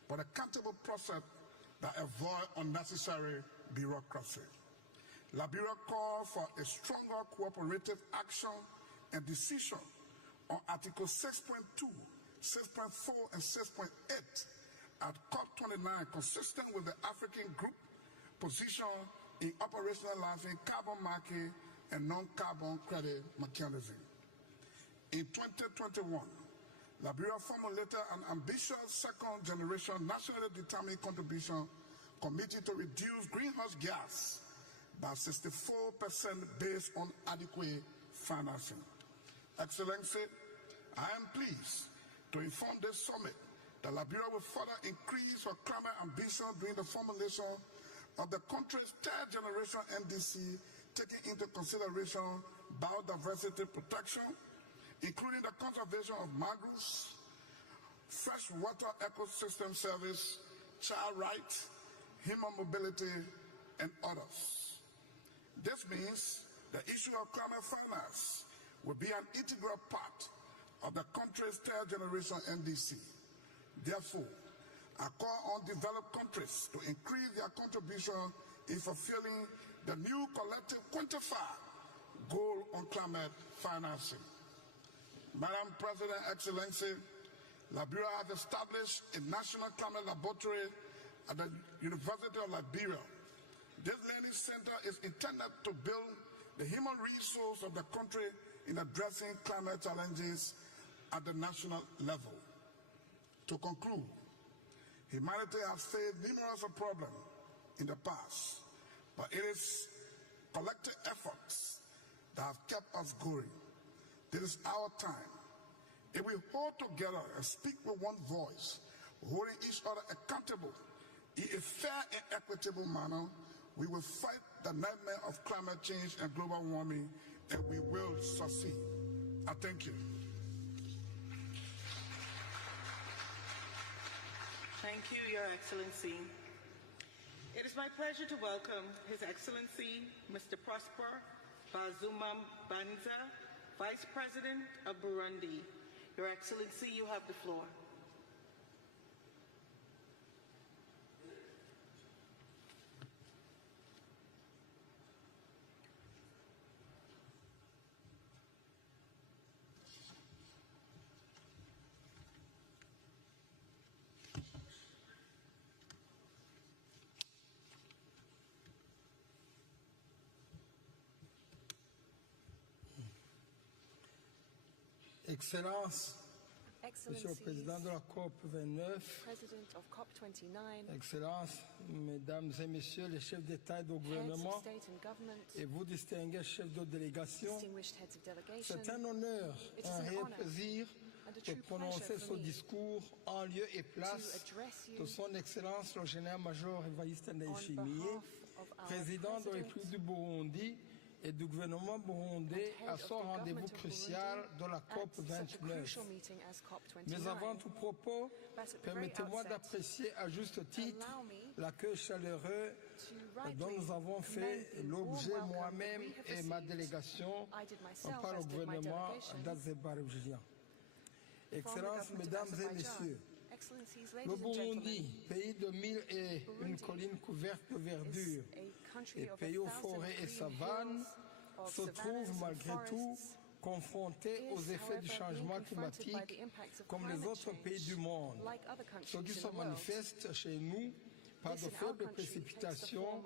but accountable process that avoids unnecessary bureaucracy. Liberia calls for a stronger cooperative action and decision on Article 6.2, 6.4, and 6.8 at COP29, consistent with the African Group position in operationalizing carbon market and non-carbon credit mechanism. In 2021, Liberia formulated an ambitious second-generation nationally determined contribution committed to reduce greenhouse gas by 64% based on adequate financing. Excellency, I am pleased to inform this summit that Liberia will further increase her climate ambition during the formulation of the country's third-generation NDC, taking into consideration biodiversity protection, including the conservation of mangroves, freshwater ecosystem service, child rights, human mobility, and others. This means the issue of climate finance will be an integral part of the country's third-generation NDC. Therefore, I call on developed countries to increase their contribution in fulfilling the new collective quantified goal on climate financing. Madam President, Excellency, Liberia has established a national climate laboratory at the University of Liberia. This learning center is intended to build the human resource of the country in addressing climate challenges at the national level. To conclude, humanity has faced numerous problems in the past, but it is collective efforts that have kept us going. This is our time. If we hold together and speak with one voice, holding each other accountable in a fair and equitable manner, we will fight the nightmare of climate change and global warming, and we will succeed. I thank you. Thank you, Your Excellency. It is my pleasure to welcome His Excellency, Mr. Prosper Bazuma Banza, Vice President of Burundi. Your Excellency, you have the floor. Excellences, Monsieur le Président de la COP29, President of COP29, Excellences, Mesdames et Messieurs les chefs d'État et de gouvernement, et vous distingués chefs de délégation, c'est un honneur, un réel plaisir de prononcer ce discours en lieu et place de son Excellence le général-major Évariste Ndayishimiye, président de la République du Burundi, et du gouvernement burundais à son rendez-vous crucial de la COP29. Mais avant tout propos, permettez-moi d'apprécier à juste titre l'accueil chaleureux dont nous avons fait l'objet moi-même et ma délégation par le gouvernement d'Azerbaijan. Excellences, Mesdames et Messieurs, le Burundi, pays de mille et une collines couvertes de verdure et pays aux forêts et savanes, se trouve malgré tout confronté aux effets du changement climatique comme les autres pays du monde, ce qui se manifeste chez nous par de faibles précipitations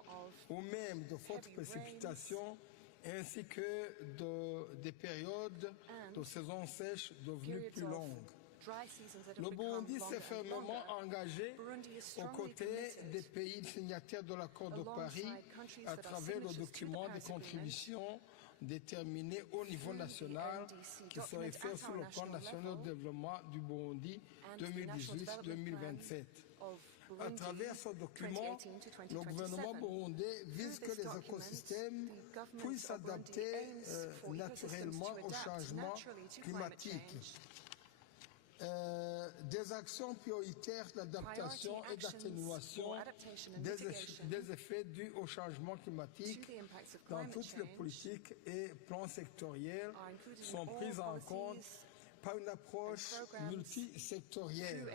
ou même de fortes précipitations ainsi que des périodes de saison sèche devenues plus longues. Le Burundi s'est fermement engagé aux côtés des pays signataires de l'accord de Paris à travers le document de contribution déterminés au niveau national qui seraient faits sur le plan national de développement du Burundi 2018-2027. À travers ce document, le gouvernement burundais vise que les écosystèmes puissent s'adapter naturellement au changement climatique. Des actions prioritaires d'adaptation et d'atténuation des effets dus au changement climatique dans toutes les politiques et plans sectoriels sont prises en compte par une approche multisectorielle.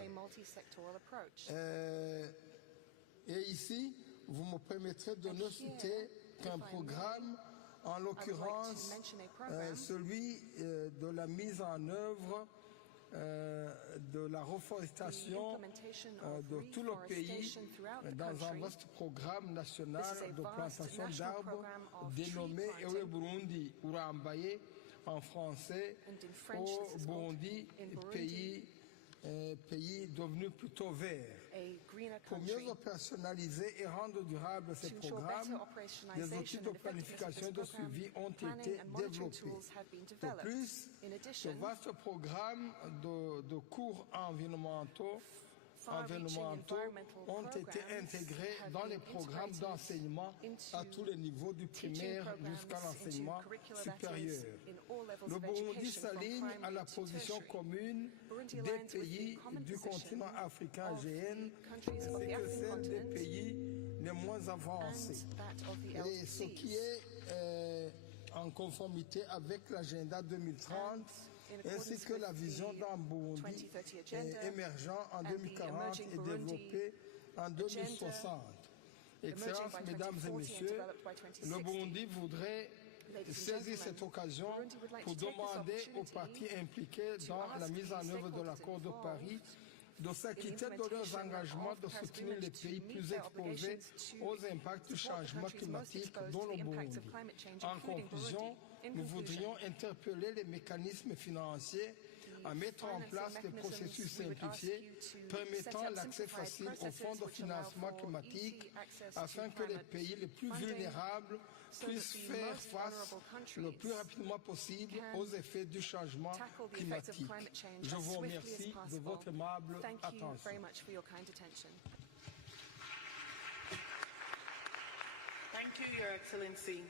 Et ici, vous me permettrez de ne citer qu'un programme, en l'occurrence celui de la mise en œuvre de la reforestation de tout le pays dans un vaste programme national de plantation d'arbres dénommé Ewe Burundi Urambaye en français, au Burundi, pays devenu plutôt vert. Pour mieux opérationnaliser et rendre durable ces programmes, des outils de planification et de suivi ont été développés. De plus, ce vaste programme de cours environnementaux ont été intégrés dans les programmes d'enseignement à tous les niveaux du primaire jusqu'à l'enseignement supérieur. Le Burundi s'aligne à la position commune des pays du continent africain AGN, ainsi que celle des pays les moins avancés. Et ce qui est en conformité avec l'agenda 2030, ainsi que la vision d'un Burundi émergent en 2040 et développé en 2060. Excellences, Mesdames et Messieurs, le Burundi voudrait saisir cette occasion pour demander aux parties impliquées dans la mise en œuvre de l'accord de Paris de s'acquitter de leurs engagements de soutenir les pays plus exposés aux impacts du changement climatique, dont le Burundi. En conclusion, nous voudrions interpeller les mécanismes financiers à mettre en place des processus simplifiés permettant l'accès facile aux fonds de financement climatique afin que les pays les plus vulnérables puissent faire face le plus rapidement possible aux effets du changement climatique. Je vous remercie de votre aimable attention. Thank you, Your Excellency.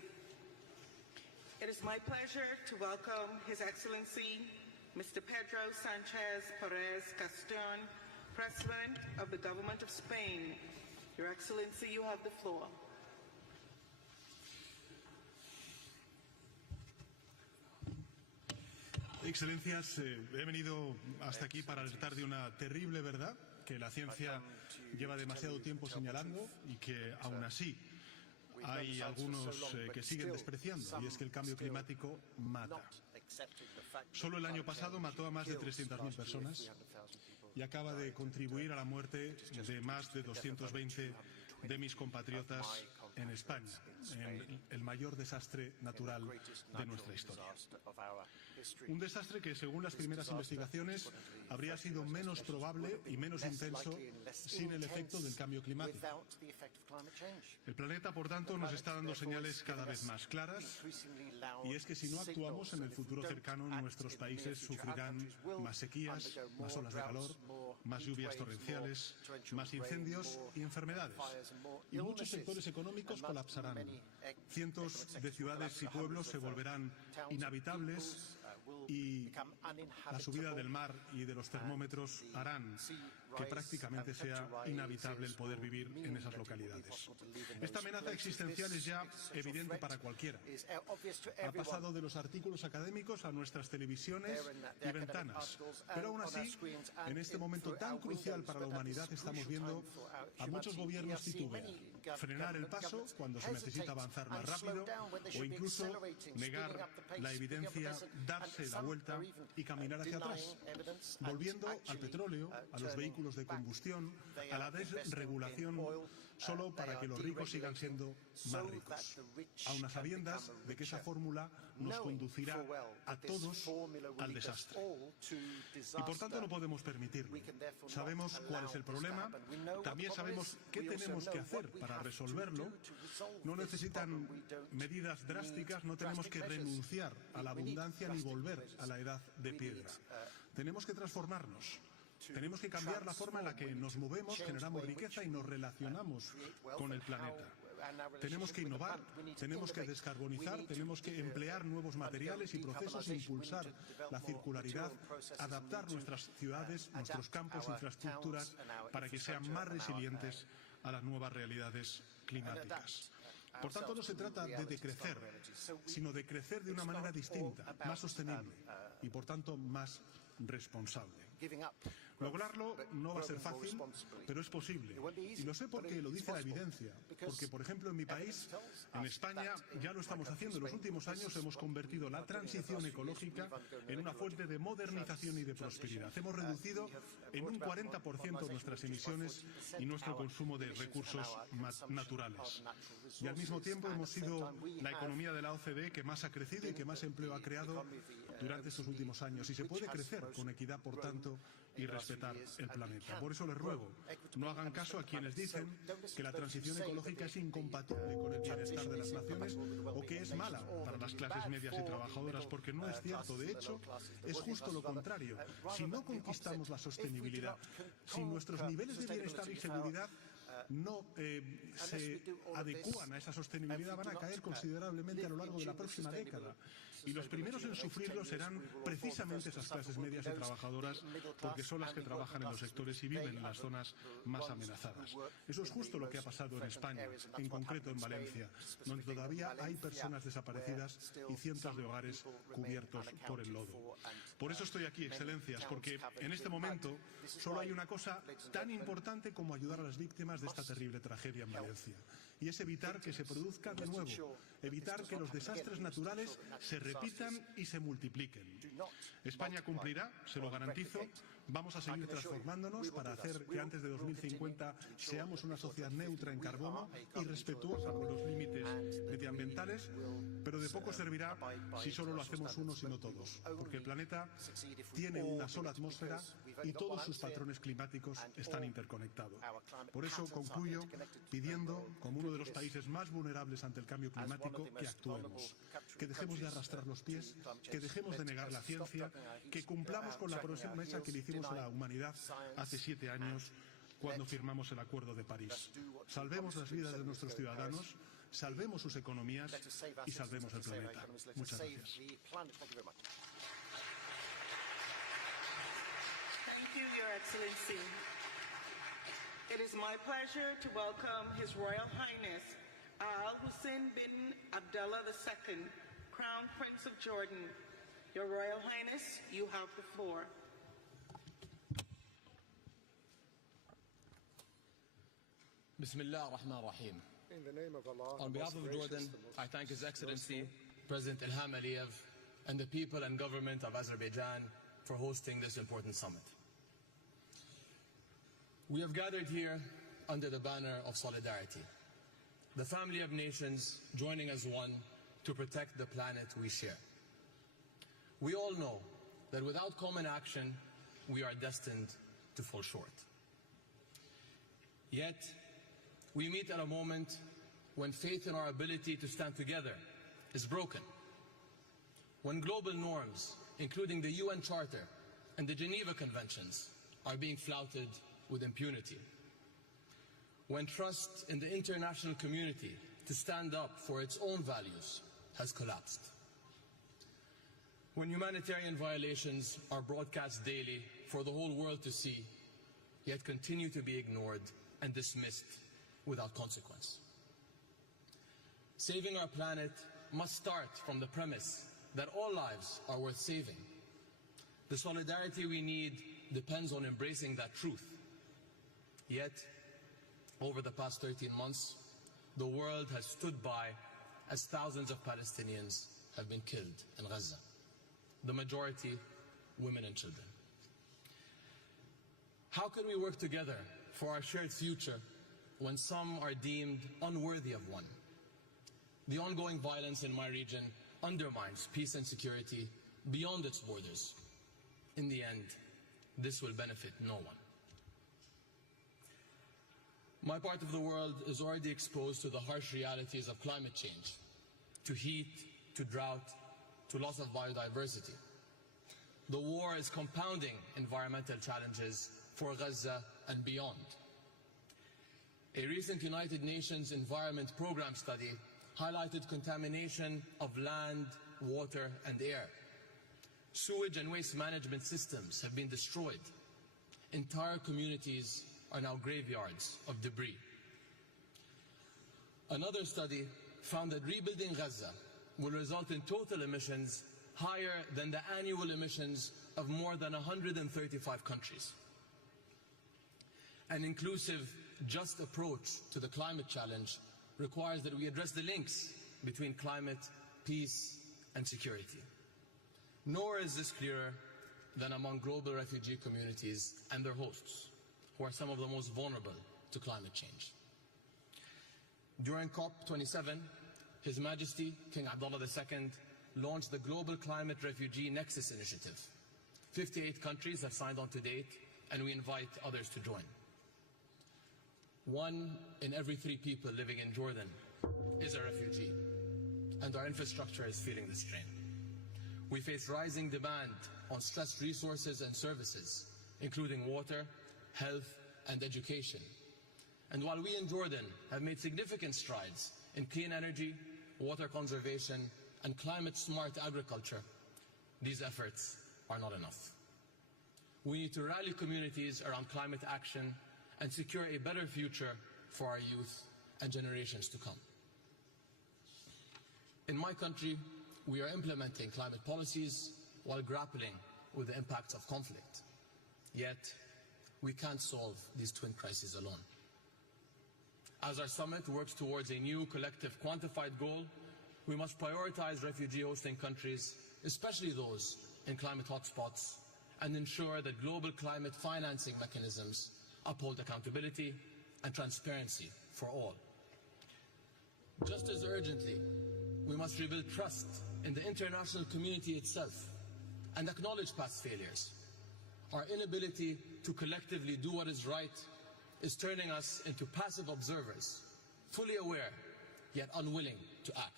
It is my pleasure to welcome His Excellency Mr. Pedro Sanchez Perez Caston, President of the Government of Spain. Your Excellency, you have the floor. Excelencias, he venido hasta aquí para alertar de una terrible verdad que la ciencia lleva demasiado tiempo señalando y que aún así hay algunos que siguen despreciando, y es que el cambio climático mata. Solo el año pasado mató a más de 300.000 personas y acaba de contribuir a la muerte de más de 220 de mis compatriotas en España, en el mayor desastre natural de nuestra historia. Un desastre que, según las primeras investigaciones, habría sido menos probable y menos intenso sin el efecto del cambio climático. El planeta, por tanto, nos está dando señales cada vez más claras, y es que si no actuamos en el futuro cercano, nuestros países sufrirán más sequías, más olas de calor, más lluvias torrenciales, más incendios y enfermedades. Y muchos sectores económicos colapsarán. Cientos de ciudades y pueblos se volverán inhabitables y la subida del mar y de los termómetros harán que prácticamente sea inhabitable el poder vivir en esas localidades. Esta amenaza existencial es ya evidente para cualquiera. Ha pasado de los artículos académicos a nuestras televisiones y ventanas. Pero aún así, en este momento tan crucial para la humanidad, estamos viendo a muchos gobiernos titubear, frenar el paso cuando se necesita avanzar más rápido o incluso negar la evidencia, darse la vuelta y caminar hacia atrás, volviendo al petróleo, a los vehículos de combustión, a la desregulación solo para que los ricos sigan siendo más ricos, aun a sabiendas de que esa fórmula nos conducirá a todos al desastre. Y por tanto no podemos permitirlo. Sabemos cuál es el problema, también sabemos qué tenemos que hacer para resolverlo. No necesitan medidas drásticas, no tenemos que renunciar a la abundancia ni volver a la edad de piedra. Tenemos que transformarnos. Tenemos que cambiar la forma en la que nos movemos, generamos riqueza y nos relacionamos con el planeta. Tenemos que innovar, tenemos que descarbonizar, tenemos que emplear nuevos materiales y procesos, impulsar la circularidad, adaptar nuestras ciudades, nuestros campos, infraestructuras, para que sean más resilientes a las nuevas realidades climáticas. Por tanto, no se trata de decrecer, sino de crecer de una manera distinta, más sostenible y, por tanto, más responsable. Lograrlo no va a ser fácil, pero es posible. Y lo sé porque lo dice la evidencia. Porque, por ejemplo, en mi país, en España, ya lo estamos haciendo. En los últimos años hemos convertido la transición ecológica en una fuente de modernización y de prosperidad. Hemos reducido en un 40% nuestras emisiones y nuestro consumo de recursos naturales. Y al mismo tiempo hemos sido la economía de la OCDE que más ha crecido y que más empleo ha creado durante estos últimos años. Y se puede crecer con equidad, por tanto, y respetar el planeta. Por eso les ruego, no hagan caso a quienes dicen que la transición ecológica es incompatible con el bienestar de las naciones o que es mala para las clases medias y trabajadoras, porque no es cierto. De hecho, es justo lo contrario. Si no conquistamos la sostenibilidad, si nuestros niveles de bienestar y seguridad no se adecúan a esa sostenibilidad, van a caer considerablemente a lo largo de la próxima década. Y los primeros en sufrirlo serán precisamente esas clases medias y trabajadoras, porque son las que trabajan en los sectores y viven en las zonas más amenazadas. Eso es justo lo que ha pasado en España, en concreto en Valencia, donde todavía hay personas desaparecidas y cientos de hogares cubiertos por el lodo. Por eso estoy aquí, Excelencias, porque en este momento solo hay una cosa tan importante como ayudar a las víctimas de esta terrible tragedia en Valencia. Y es evitar que se produzca de nuevo, evitar que los desastres naturales se repitan y se multipliquen. España cumplirá, se lo garantizo. Vamos a seguir transformándonos para hacer que antes de 2050 seamos una sociedad neutra en carbono y respetuosa con los límites medioambientales, pero de poco servirá si solo lo hacemos unos y no todos, porque el planeta tiene una sola atmósfera y todos sus patrones climáticos están interconectados. Por eso concluyo pidiendo, como uno de los países más vulnerables ante el cambio climático, que actuemos, que dejemos de arrastrar los pies, que dejemos de negar la ciencia, que cumplamos con la promesa que le hicimos a la humanidad hace 7 años cuando firmamos el Acuerdo de París. Salvemos las vidas de nuestros ciudadanos, salvemos sus economías y salvemos el planeta. Muchas gracias. Thank you, Your Excellency. It is my pleasure to welcome His Royal Highness Al Hussein bin Abdullah II, Crown Prince of Jordan. Your Royal Highness, you have the floor. Bismillah ar-Rahman ar-Rahim. On behalf of Jordan, I thank His Excellency, President Ilham Aliyev, and the people and government of Azerbaijan for hosting this important summit. We have gathered here under the banner of solidarity, the family of nations joining as one to protect the planet we share. We all know that without common action, we are destined to fall short. Yet, we meet at a moment when faith in our ability to stand together is broken. When global norms, including the UN Charter and the Geneva Conventions, are being flouted with impunity. When trust in the international community to stand up for its own values has collapsed. When humanitarian violations are broadcast daily for the whole world to see, yet continue to be ignored and dismissed without consequence. Saving our planet must start from the premise that all lives are worth saving. The solidarity we need depends on embracing that truth. Yet, over the past 13 months, the world has stood by as thousands of Palestinians have been killed in Gaza, the majority women and children. How can we work together for our shared future when some are deemed unworthy of one. The ongoing violence in my region undermines peace and security beyond its borders. In the end, this will benefit no one. My part of the world is already exposed to the harsh realities of climate change, to heat, to drought, to loss of biodiversity. The war is compounding environmental challenges for Gaza and beyond. A recent United Nations Environment Programme study highlighted contamination of land, water, and air. Sewage and waste management systems have been destroyed. Entire communities are now graveyards of debris. Another study found that rebuilding Gaza will result in total emissions higher than the annual emissions of more than 135 countries. An inclusive, just approach to the climate challenge requires that we address the links between climate, peace, and security. Nor is this clearer than among global refugee communities and their hosts, who are some of the most vulnerable to climate change. During COP27, His Majesty King Abdullah II launched the Global Climate Refugee Nexus Initiative. 58 countries have signed on to date, and we invite others to join. 1 in every 3 people living in Jordan is a refugee, and our infrastructure is feeling the strain. We face rising demand on stressed resources and services, including water, health, and education. And while we in Jordan have made significant strides in clean energy, water conservation, and climate-smart agriculture, these efforts are not enough. We need to rally communities around climate action and secure a better future for our youth and generations to come. In my country, we are implementing climate policies while grappling with the impacts of conflict. Yet, we can't solve these twin crises alone. As our summit works towards a new collective quantified goal, we must prioritize refugee hosting countries, especially those in climate hotspots, and ensure that global climate financing mechanisms uphold accountability and transparency for all. Just as urgently, we must rebuild trust in the international community itself and acknowledge past failures. Our inability to collectively do what is right is turning us into passive observers, fully aware, yet unwilling to act.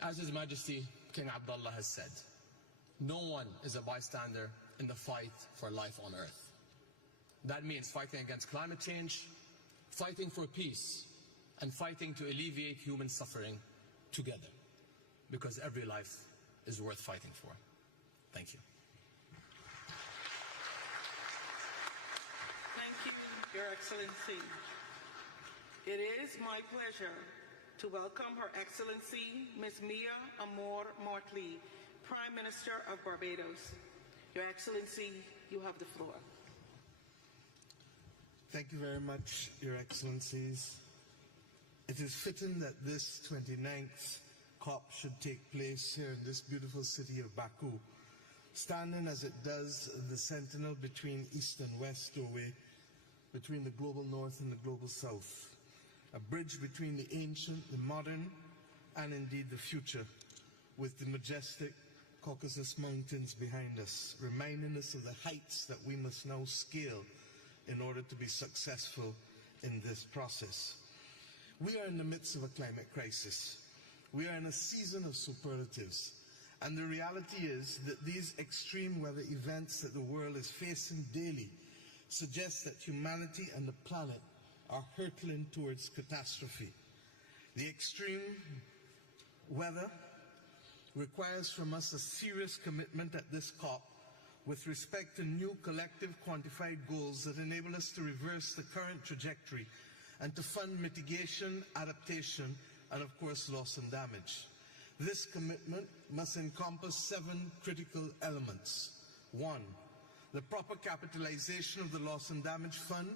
As His Majesty King Abdullah has said, no one is a bystander in the fight for life on Earth. That means fighting against climate change, fighting for peace, and fighting to alleviate human suffering together, because every life is worth fighting for. Thank you. Thank you, Your Excellency. It is my pleasure to welcome Her Excellency Ms. Mia Amor Mortley, Prime Minister of Barbados. Your Excellency, you have the floor. Thank you very much, Your Excellencies. It is fitting that this 29th COP should take place here in this beautiful city of Baku, standing as it does the sentinel between East and West doorway, between the global North and the global South, a bridge between the ancient, the modern, and indeed the future, with the majestic Caucasus Mountains behind us, reminding us of the heights that we must now scale in order to be successful in this process. We are in the midst of a climate crisis. We are in a season of superlatives. And the reality is that these extreme weather events that the world is facing daily suggest that humanity and the planet are hurtling towards catastrophe. The extreme weather requires from us a serious commitment at this COP with respect to new collective quantified goals that enable us to reverse the current trajectory and to fund mitigation, adaptation, and of course loss and damage. This commitment must encompass 7 critical elements. 1, the proper capitalization of the Loss and Damage Fund,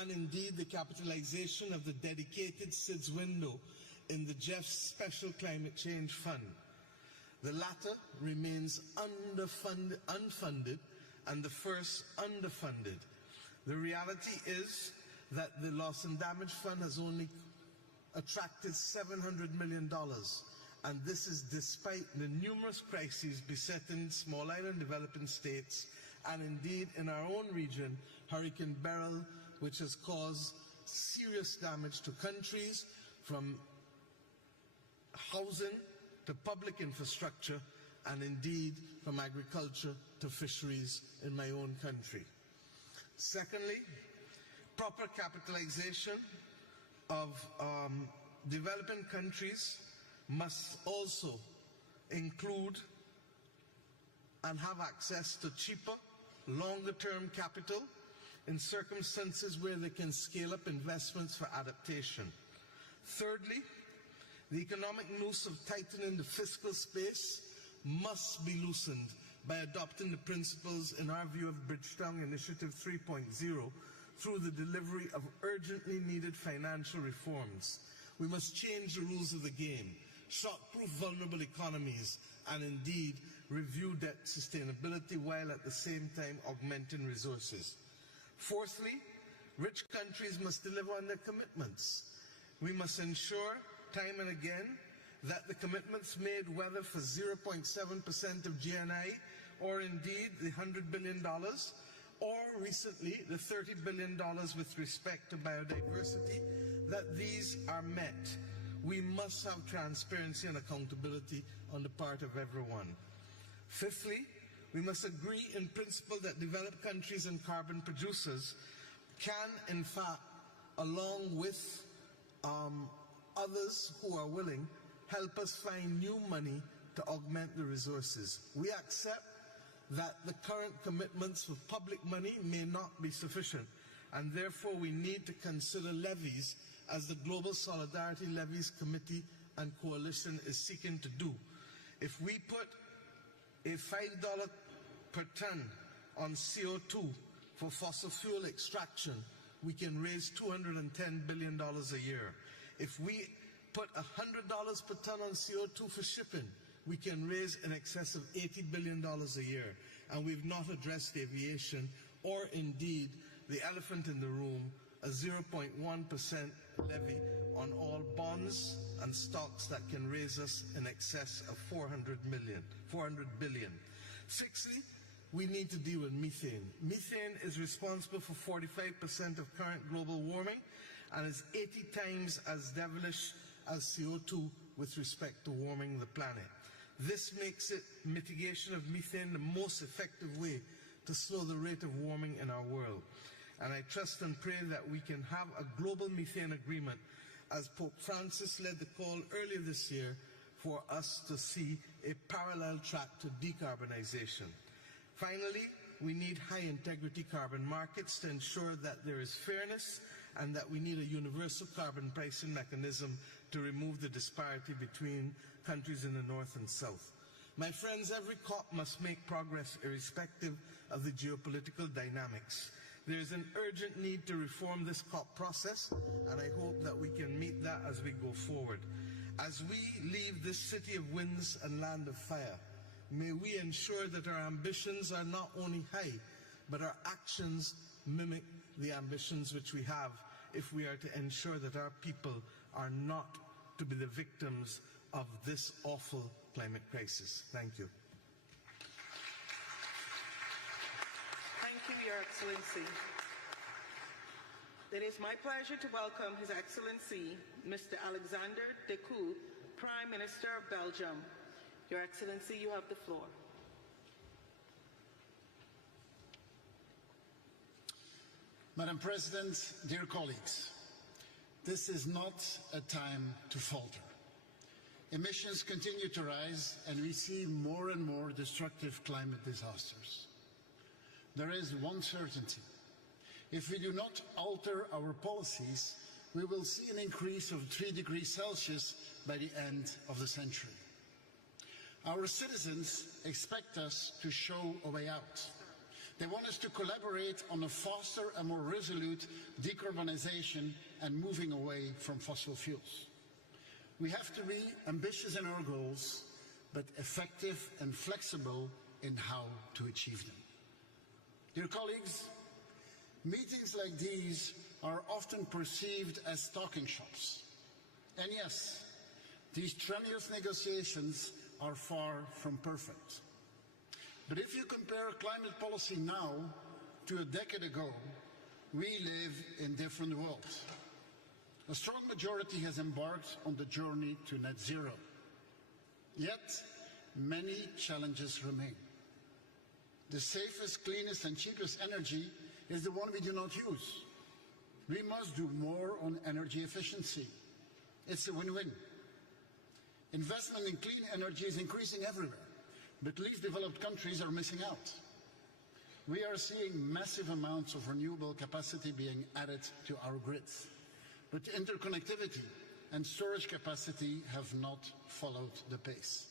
and indeed the capitalization of the dedicated SIDS window in the GEF's Special Climate Change Fund. The latter remains unfunded, and the first underfunded. The reality is that the Loss and Damage Fund has only attracted $700 million, and this is despite the numerous crises besetting small island developing states, and indeed in our own region, Hurricane Beryl, which has caused serious damage to countries, from housing to public infrastructure, and indeed from agriculture to fisheries in my own country. Secondly, proper capitalization of developing countries must also include and have access to cheaper, longer-term capital in circumstances where they can scale up investments for adaptation. Thirdly, the economic noose of tightening the fiscal space must be loosened by adopting the principles, in our view, of Bridgetown Initiative 3.0 through the delivery of urgently needed financial reforms. We must change the rules of the game, shock-proof vulnerable economies, and indeed review debt sustainability while at the same time augmenting resources. Fourthly, rich countries must deliver on their commitments. We must ensure time and again that the commitments made, whether for 0.7% of GNI or indeed the $100 billion, or recently the $30 billion with respect to biodiversity, that these are met. We must have transparency and accountability on the part of everyone. Fifthly, we must agree in principle that developed countries and carbon producers can, in fact, along with others who are willing, help us find new money to augment the resources. We accept that the current commitments with public money may not be sufficient, and therefore we need to consider levies, as the Global Solidarity Levies Committee and Coalition is seeking to do. If we put a $5 per ton on CO2 for fossil fuel extraction, we can raise $210 billion a year. If we put $100 per ton on CO2 for shipping, we can raise in excess of $80 billion a year. And we've not addressed aviation or indeed the elephant in the room, a 0.1% levy on all bonds and stocks that can raise us in excess of 400 billion. Sixthly, we need to deal with methane. Methane is responsible for 45% of current global warming and is 80 times as devilish as CO2 with respect to warming the planet. This makes it mitigation of methane the most effective way to slow the rate of warming in our world. And I trust and pray that we can have a global methane agreement, as Pope Francis led the call earlier this year for us to see a parallel track to decarbonization. Finally, we need high-integrity carbon markets to ensure that there is fairness, and that we need a universal carbon pricing mechanism to remove the disparity between countries in the north and south. My friends, every COP must make progress irrespective of the geopolitical dynamics. There is an urgent need to reform this COP process, and I hope that we can meet that as we go forward. As we leave this city of winds and land of fire, may we ensure that our ambitions are not only high, but our actions mimic the ambitions which we have, if we are to ensure that our people are not to be the victims of this awful climate crisis. Thank you. Thank you, Your Excellency. It is my pleasure to welcome His Excellency, Mr. Alexander De Croo, Prime Minister of Belgium. Your Excellency, you have the floor. Madam President, dear colleagues, this is not a time to falter. Emissions continue to rise, and we see more and more destructive climate disasters. There is one certainty. If we do not alter our policies, we will see an increase of 3 degrees Celsius by the end of the century. Our citizens expect us to show a way out. They want us to collaborate on a faster and more resolute decarbonization and moving away from fossil fuels. We have to be ambitious in our goals, but effective and flexible in how to achieve them. Dear colleagues, Meetings like these are often perceived as talking shops. And yes, these strenuous negotiations are far from perfect. But if you compare climate policy now to a decade ago, we live in different worlds. A strong majority has embarked on the journey to net zero. Yet, many challenges remain. The safest, cleanest and cheapest energy is the one we do not use. We must do more on energy efficiency. It's a win-win. Investment in clean energy is increasing everywhere, but least developed countries are missing out. We are seeing massive amounts of renewable capacity being added to our grids, but interconnectivity and storage capacity have not followed the pace.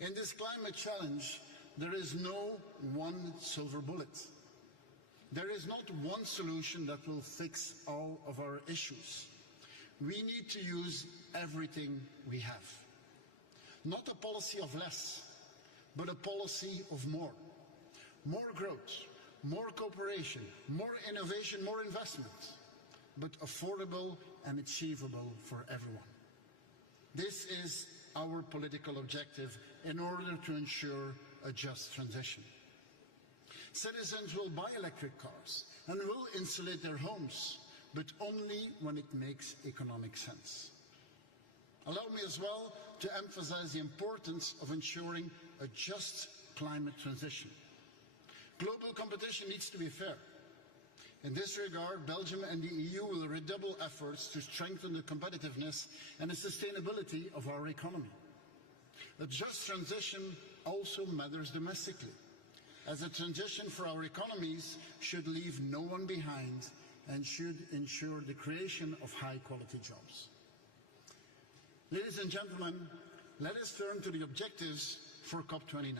In this climate challenge, there is no one silver bullet. There is not one solution that will fix all of our issues. We need to use everything we have. Not a policy of less, but a policy of more. More growth, more cooperation, more innovation, more investment, but affordable and achievable for everyone. This is our political objective in order to ensure a just transition. Citizens will buy electric cars and will insulate their homes, but only when it makes economic sense. Allow me as well to emphasize the importance of ensuring a just climate transition. Global competition needs to be fair. In this regard, Belgium and the EU will redouble efforts to strengthen the competitiveness and the sustainability of our economy. A just transition also matters domestically, as a transition for our economies should leave no one behind and should ensure the creation of high-quality jobs. Ladies and gentlemen, let us turn to the objectives for COP29.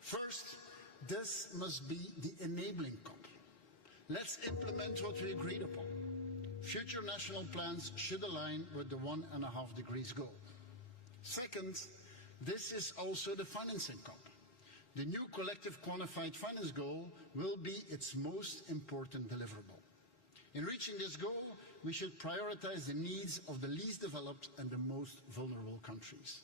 First, this must be the enabling COP. Let's implement what we agreed upon. Future national plans should align with the 1.5 degrees goal. Second, this is also the financing COP. The new collective quantified finance goal will be its most important deliverable. In reaching this goal, we should prioritize the needs of the least developed and the most vulnerable countries.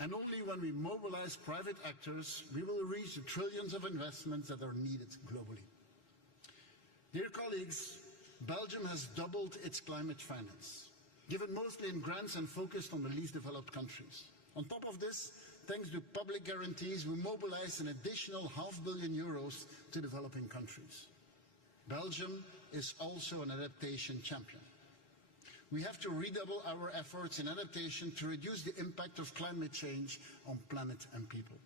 And only when we mobilize private actors, we will reach the trillions of investments that are needed globally. Dear colleagues, Belgium has doubled its climate finance, given mostly in grants and focused on the least developed countries. On top of this, thanks to public guarantees, we mobilized an additional €500 million to developing countries. Belgium is also an adaptation champion. We have to redouble our efforts in adaptation to reduce the impact of climate change on planet and people.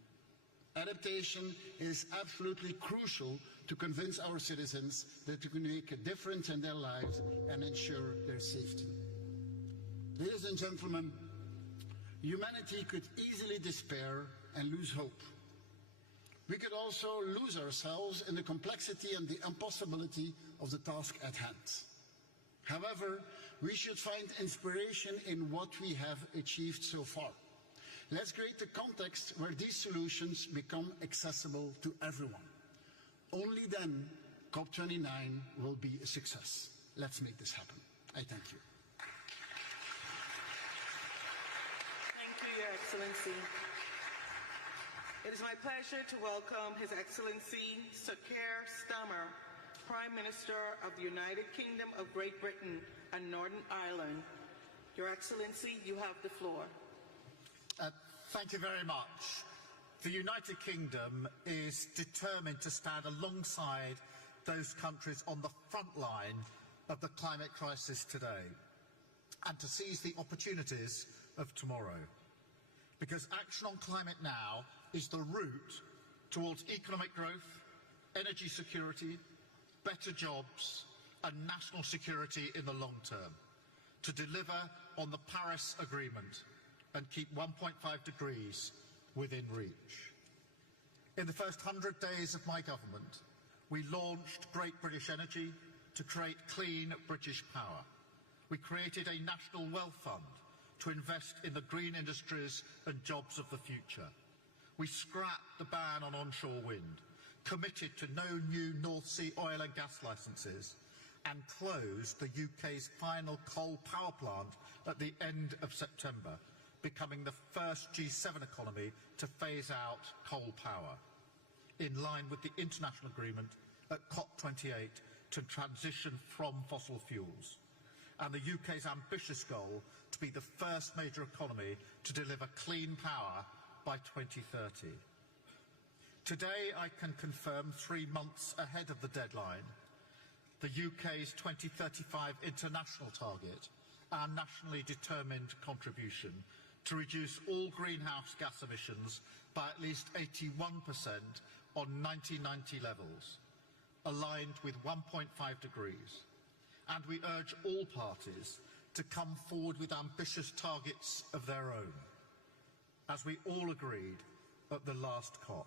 Adaptation is absolutely crucial to convince our citizens that we can make a difference in their lives and ensure their safety. Ladies and gentlemen, humanity could easily despair and lose hope. We could also lose ourselves in the complexity and the impossibility of the task at hand. However, we should find inspiration in what we have achieved so far. Let's create a context where these solutions become accessible to everyone. Only then COP29 will be a success. Let's make this happen. I thank you. Thank you, Your Excellency. It is my pleasure to welcome His Excellency Sir Keir Starmer, Prime Minister of the United Kingdom of Great Britain and Northern Ireland. Your Excellency, you have the floor. Thank you very much. The United Kingdom is determined to stand alongside those countries on the front line of the climate crisis today and to seize the opportunities of tomorrow. Because action on climate now is the route towards economic growth, energy security, better jobs and national security in the long term, to deliver on the Paris Agreement and keep 1.5 degrees within reach. In the first 100 days of my government, we launched Great British Energy to create clean British power. We created a national wealth fund to invest in the green industries and jobs of the future. We scrapped the ban on onshore wind, committed to no new North Sea oil and gas licences, and closed the UK's final coal power plant at the end of September, becoming the first G7 economy to phase out coal power, in line with the international agreement at COP28 to transition from fossil fuels, and the UK's ambitious goal to be the first major economy to deliver clean power by 2030. Today I can confirm 3 months ahead of the deadline the UK's 2035 international target, our nationally determined contribution to reduce all greenhouse gas emissions by at least 81% on 1990 levels, aligned with 1.5 degrees. And we urge all parties to come forward with ambitious targets of their own, as we all agreed at the last COP.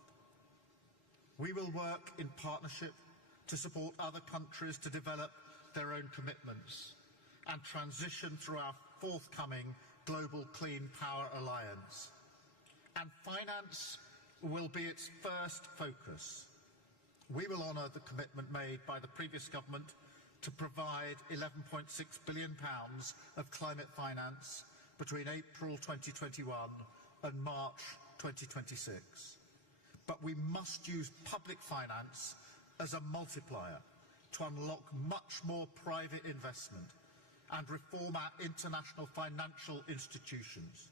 We will work in partnership to support other countries to develop their own commitments and transition through our forthcoming Global Clean Power Alliance. And finance will be its first focus. We will honour the commitment made by the previous government to provide £11.6 billion of climate finance between April 2021 and March 2026. But we must use public finance as a multiplier to unlock much more private investment and reform our international financial institutions.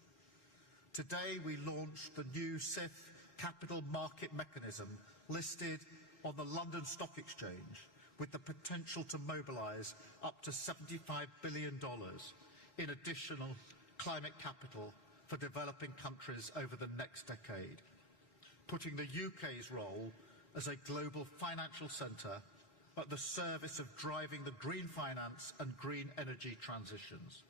Today we launched the new CIF capital market mechanism listed on the London Stock Exchange with the potential to mobilise up to $75 billion in additional climate capital for developing countries over the next decade, putting the UK's role as a global financial centre at the service of driving the green finance and green energy transitions.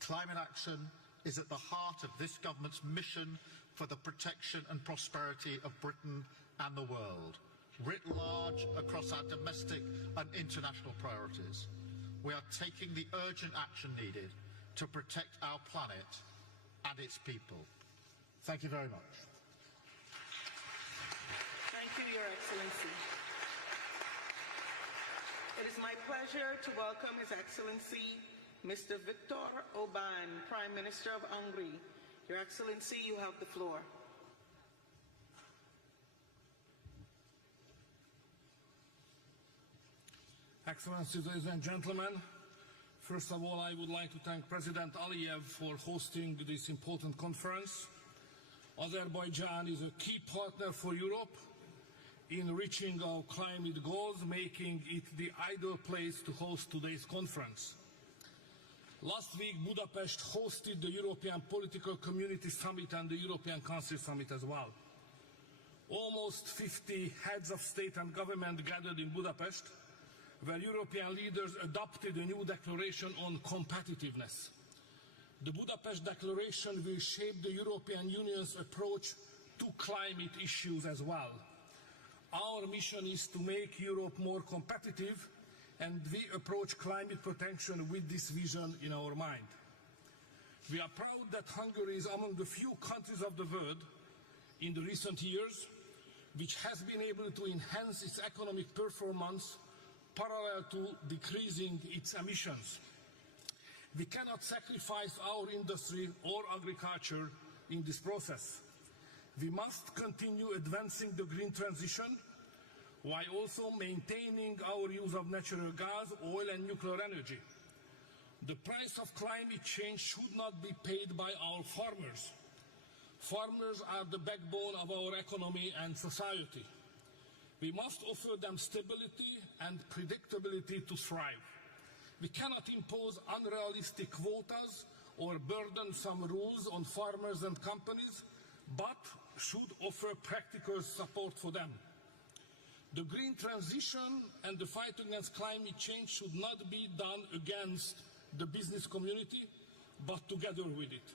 Climate action is at the heart of this government's mission for the protection and prosperity of Britain and the world, writ large across our domestic and international priorities. We are taking the urgent action needed to protect our planet and its people. Thank you very much. Thank you, Your Excellency. It is my pleasure to welcome His Excellency Mr. Viktor Orbán, Prime Minister of Hungary. Your Excellency, you have the floor. Excellencies, ladies and gentlemen, first of all, I would like to thank President Aliyev for hosting this important conference. Azerbaijan is a key partner for Europe in reaching our climate goals, making it the ideal place to host today's conference. Last week, Budapest hosted the European Political Community Summit and the European Council Summit as well. Almost 50 heads of state and government gathered in Budapest, where European leaders adopted a new declaration on competitiveness. The Budapest Declaration will shape the European Union's approach to climate issues as well. Our mission is to make Europe more competitive, and we approach climate protection with this vision in our mind. We are proud that Hungary is among the few countries of the world in the recent years which has been able to enhance its economic performance parallel to decreasing its emissions. We cannot sacrifice our industry or agriculture in this process. We must continue advancing the green transition while also maintaining our use of natural gas, oil and nuclear energy. The price of climate change should not be paid by our farmers. Farmers are the backbone of our economy and society. We must offer them stability and predictability to thrive. We cannot impose unrealistic quotas or burdensome rules on farmers and companies, but should offer practical support for them. The green transition and the fight against climate change should not be done against the business community, but together with it.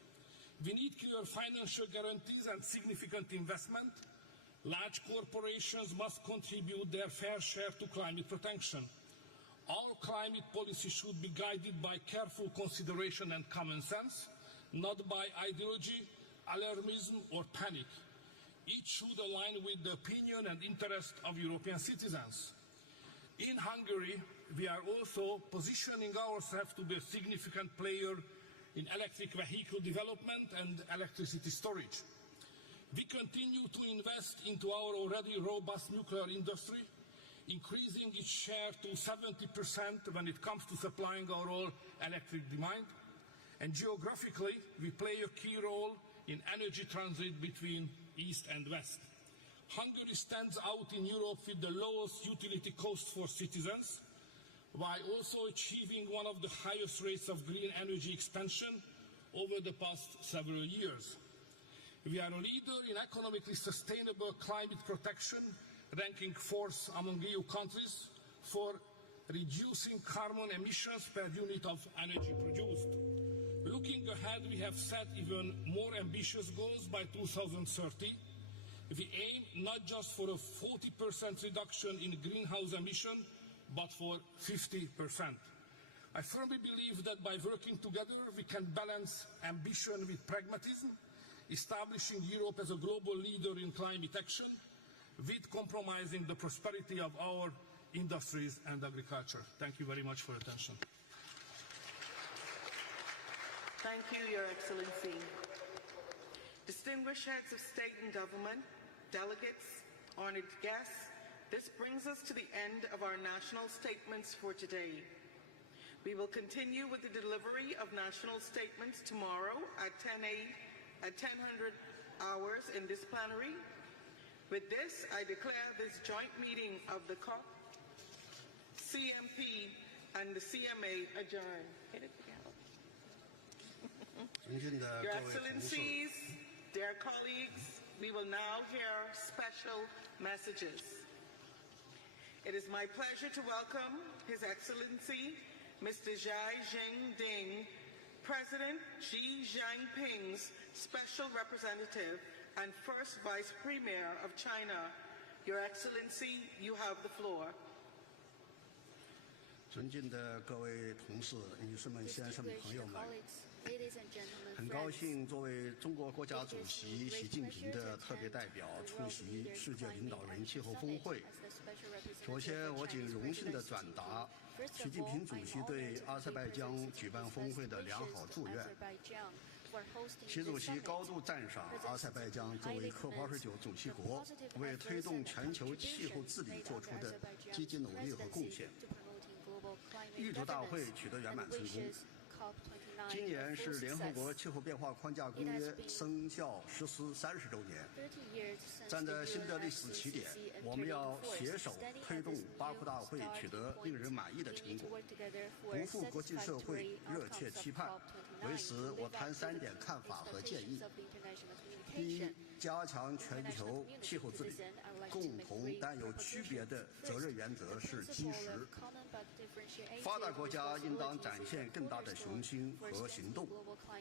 We need clear financial guarantees and significant investment. Large corporations must contribute their fair share to climate protection. Our climate policy should be guided by careful consideration and common sense, not by ideology, alarmism or panic. each should align with the opinion and interest of European citizens. In Hungary, we are also positioning ourselves to be a significant player in electric vehicle development and electricity storage. We continue to invest into our already robust nuclear industry, increasing its share to 70% when it comes to supplying our all electric demand. And geographically, we play a key role in energy transit between East and West. Hungary stands out in Europe with the lowest utility cost for citizens, while also achieving one of the highest rates of green energy expansion over the past several years. We are a leader in economically sustainable climate protection, ranking 4th among EU countries for reducing carbon emissions per unit of energy produced. Looking ahead, we have set even more ambitious goals by 2030. We aim not just for a 40% reduction in greenhouse emission, but for 50%. I firmly believe that by working together, we can balance ambition with pragmatism, establishing Europe as a global leader in climate action, with compromising the prosperity of our industries and agriculture. Thank you very much for your attention. Thank you, Your Excellency. Distinguished heads of state and government, delegates, honored guests, this brings us to the end of our national statements for today. We will continue with the delivery of national statements tomorrow at 1000 hours in this plenary. With this, I declare this joint meeting of the COP, CMP, and the CMA adjourned. Your Excellencies, dear colleagues, we will now hear special messages. It is my pleasure to welcome His Excellency, Mr. Xi Jinping, President Xi Jinping's Special Representative and First Vice Premier of China. Your Excellency, you have the floor. 尊敬的各位同事、女士们、先生们、朋友们，很高兴作为中国国家主席习近平的特别代表出席世界领导人气候峰会。首先，我谨荣幸地转达习近平主席对阿塞拜疆举办峰会的良好祝愿。习主席高度赞赏阿塞拜疆作为COP29主席国为推动全球气候治理做出的积极努力和贡献。预祝大会取得圆满成功。今年是联合国气候变化框架公约生效实施30周年。站在新的历史起点，我们要携手推动巴库大会取得令人满意的成果，不负国际社会热切期盼。为此，我谈3点看法和建议。第一，加强全球气候治理，共同但有区别的责任原则是基石。发达国家应当展现更大的雄心和行动，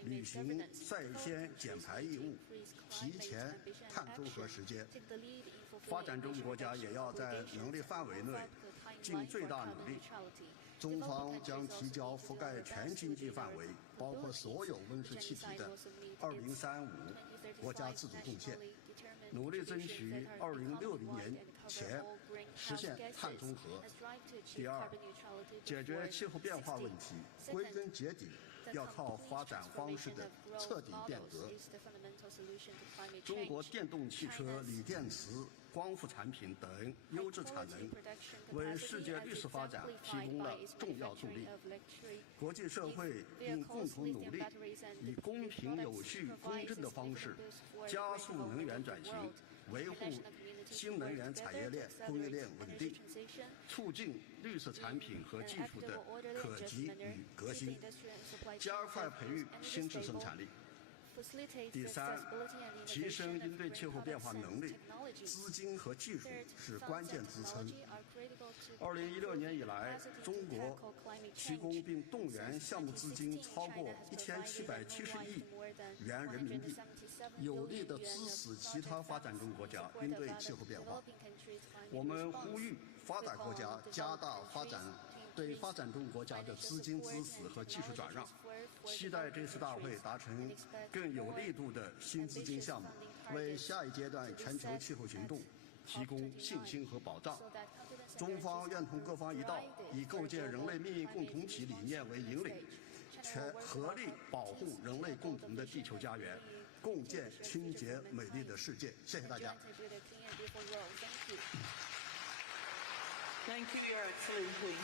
履行率先减排义务，提前碳中和时间。发展中国家也要在能力范围内尽最大努力。中方将提交覆盖全经济范围，包括所有温室气体的2035国家自主贡献，努力争取2060年前实现碳中和。第二，解决气候变化问题，归根结底要靠发展方式的彻底变革。中国电动汽车、锂电池、光伏产品等优质产能，为世界绿色发展提供了重要助力。国际社会应共同努力，以公平、有序、公正的方式加速能源转型，维护新能源产业链、供应链稳定，促进绿色产品和技术的可及与革新，加快培育新质生产力。第三，提升应对气候变化能力，资金和技术是关键支撑。2016年以来，中国提供并动员项目资金超过1770亿元人民币，有力地支持其他发展中国家应对气候变化。我们呼吁发达国家加大发展对发展中国家的资金支持和技术转让，期待这次大会达成更有力度的新资金项目，为下一阶段全球气候行动提供信心和保障。中方愿同各方一道，以构建人类命运共同体理念为引领，合力保护人类共同的地球家园，共建清洁美丽的世界。谢谢大家。Thank you, Your Excellency.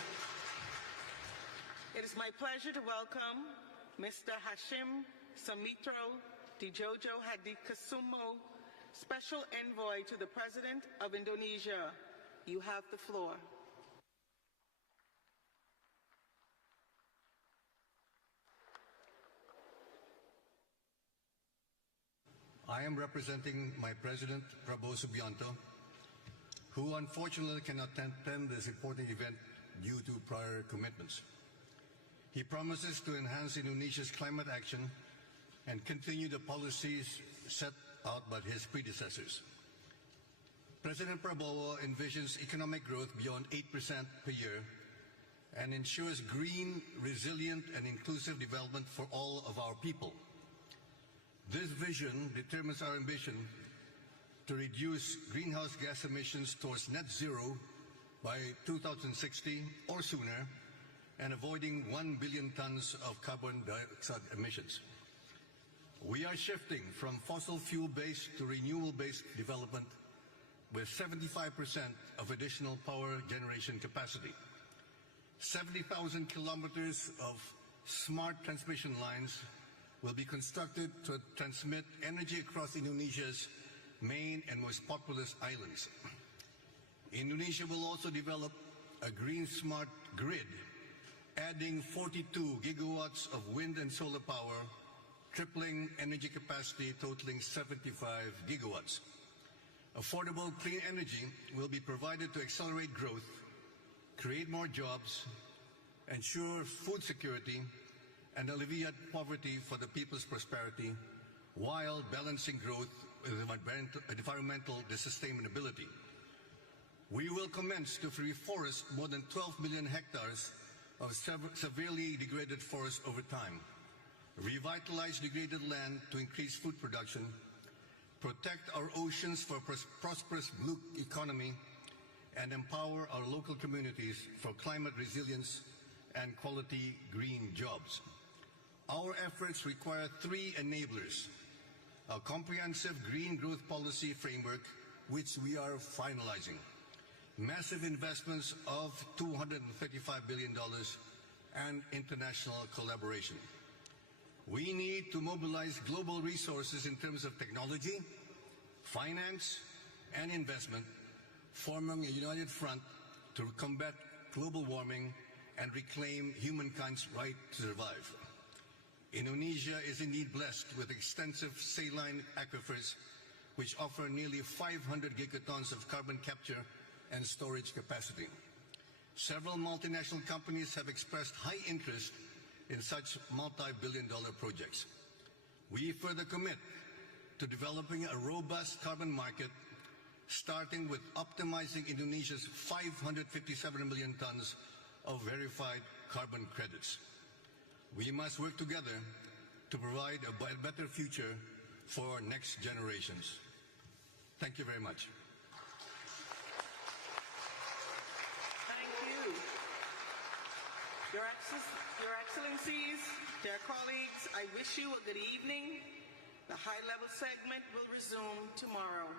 It is my pleasure to welcome Mr. Hashim Samitro Di Jojo Hadikusumo, Special Envoy to the President of Indonesia. You have the floor. I am representing my President, Prabowo Subianto, who unfortunately cannot attend this important event due to prior commitments. He promises to enhance Indonesia's climate action and continue the policies set out by his predecessors. President Prabowo envisions economic growth beyond 8% per year and ensures green, resilient, and inclusive development for all of our people. This vision determines our ambition to reduce greenhouse gas emissions towards net zero by 2060 or sooner, and avoiding 1 billion tons of carbon dioxide emissions. We are shifting from fossil fuel-based to renewable-based development with 75% of additional power generation capacity. 70,000 kilometers of smart transmission lines will be constructed to transmit energy across Indonesia's main and most populous islands. Indonesia will also develop a green smart grid, adding 42 gigawatts of wind and solar power, tripling energy capacity totaling 75 gigawatts. Affordable clean energy will be provided to accelerate growth, create more jobs, ensure food security, and alleviate poverty for the people's prosperity, while balancing growth with environmental sustainability. We will commence to reforest more than 12 million hectares of severely degraded forests over time, revitalize degraded land to increase food production, protect our oceans for a prosperous blue economy, and empower our local communities for climate resilience and quality green jobs. Our efforts require three enablers: a comprehensive green growth policy framework, which we are finalizing, massive investments of $235 billion, and international collaboration. We need to mobilize global resources in terms of technology, finance, and investment, forming a united front to combat global warming and reclaim humankind's right to survive. Indonesia is indeed blessed with extensive saline aquifers, which offer nearly 500 gigatons of carbon capture and storage capacity. Several multinational companies have expressed high interest in such multi-billion-dollar projects. We further commit to developing a robust carbon market, starting with optimizing Indonesia's 557 million tons of verified carbon credits. We must work together to provide a better future for next generations. Thank you very much. Thank you. Your Excellencies, dear colleagues, I wish you a good evening. The high-level segment will resume tomorrow.